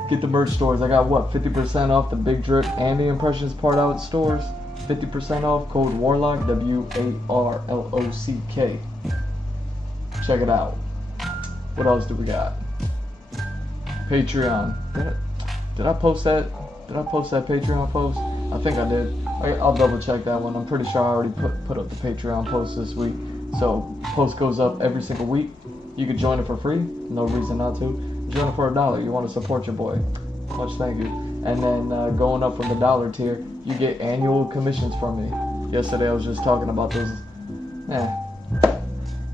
Get the merch stores. I got what? 50% off the Big Drip and the Impressions Part Out stores. 50% off. Code WARLOCK. WARLOCK. Check it out. What else do we got? Patreon. Did I post that? Did I post that Patreon post? I think I did. I'll double check that one. I'm pretty sure I already put up the Patreon post this week. So post goes up every single week. You can join it for free. No reason not to. Join it for $1. You want to support your boy. Much thank you. And then going up from the $1 tier, you get annual commissions from me. Yesterday I was just talking about those.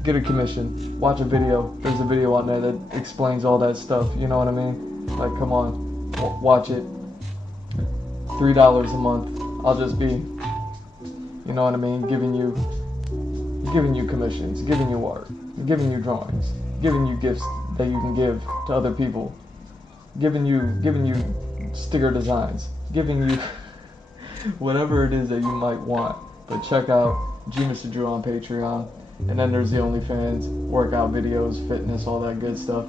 Get a commission. Watch a video. There's a video on there that explains all that stuff. You know what I mean? Like, come on. Watch it. $3 a month. I'll just be, you know what I mean, giving you commissions, giving you art, giving you drawings, giving you gifts that you can give to other people, giving you sticker designs, giving you whatever it is that you might want. But check out G Mr. Drew on Patreon, and then there's the OnlyFans, workout videos, fitness, all that good stuff.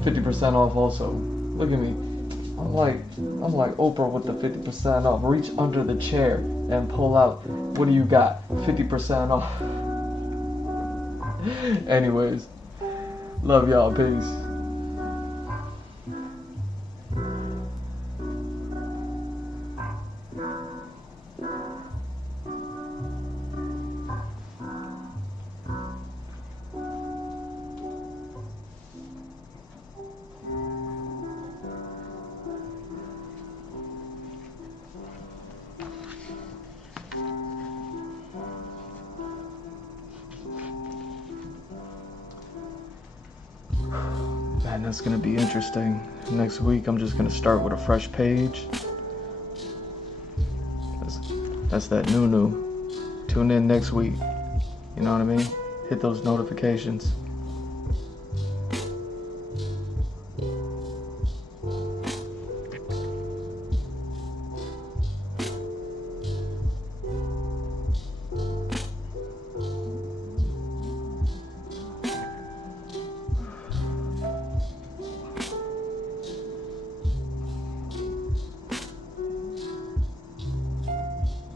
50% off also. Look at me. I'm like Oprah with the 50% off. Reach under the chair and pull out. What do you got? 50% off. Anyways, Love y'all. Peace. Man, that's gonna be interesting. Next week, I'm just gonna start with a fresh page. That's that new. Tune in next week. You know what I mean? Hit those notifications.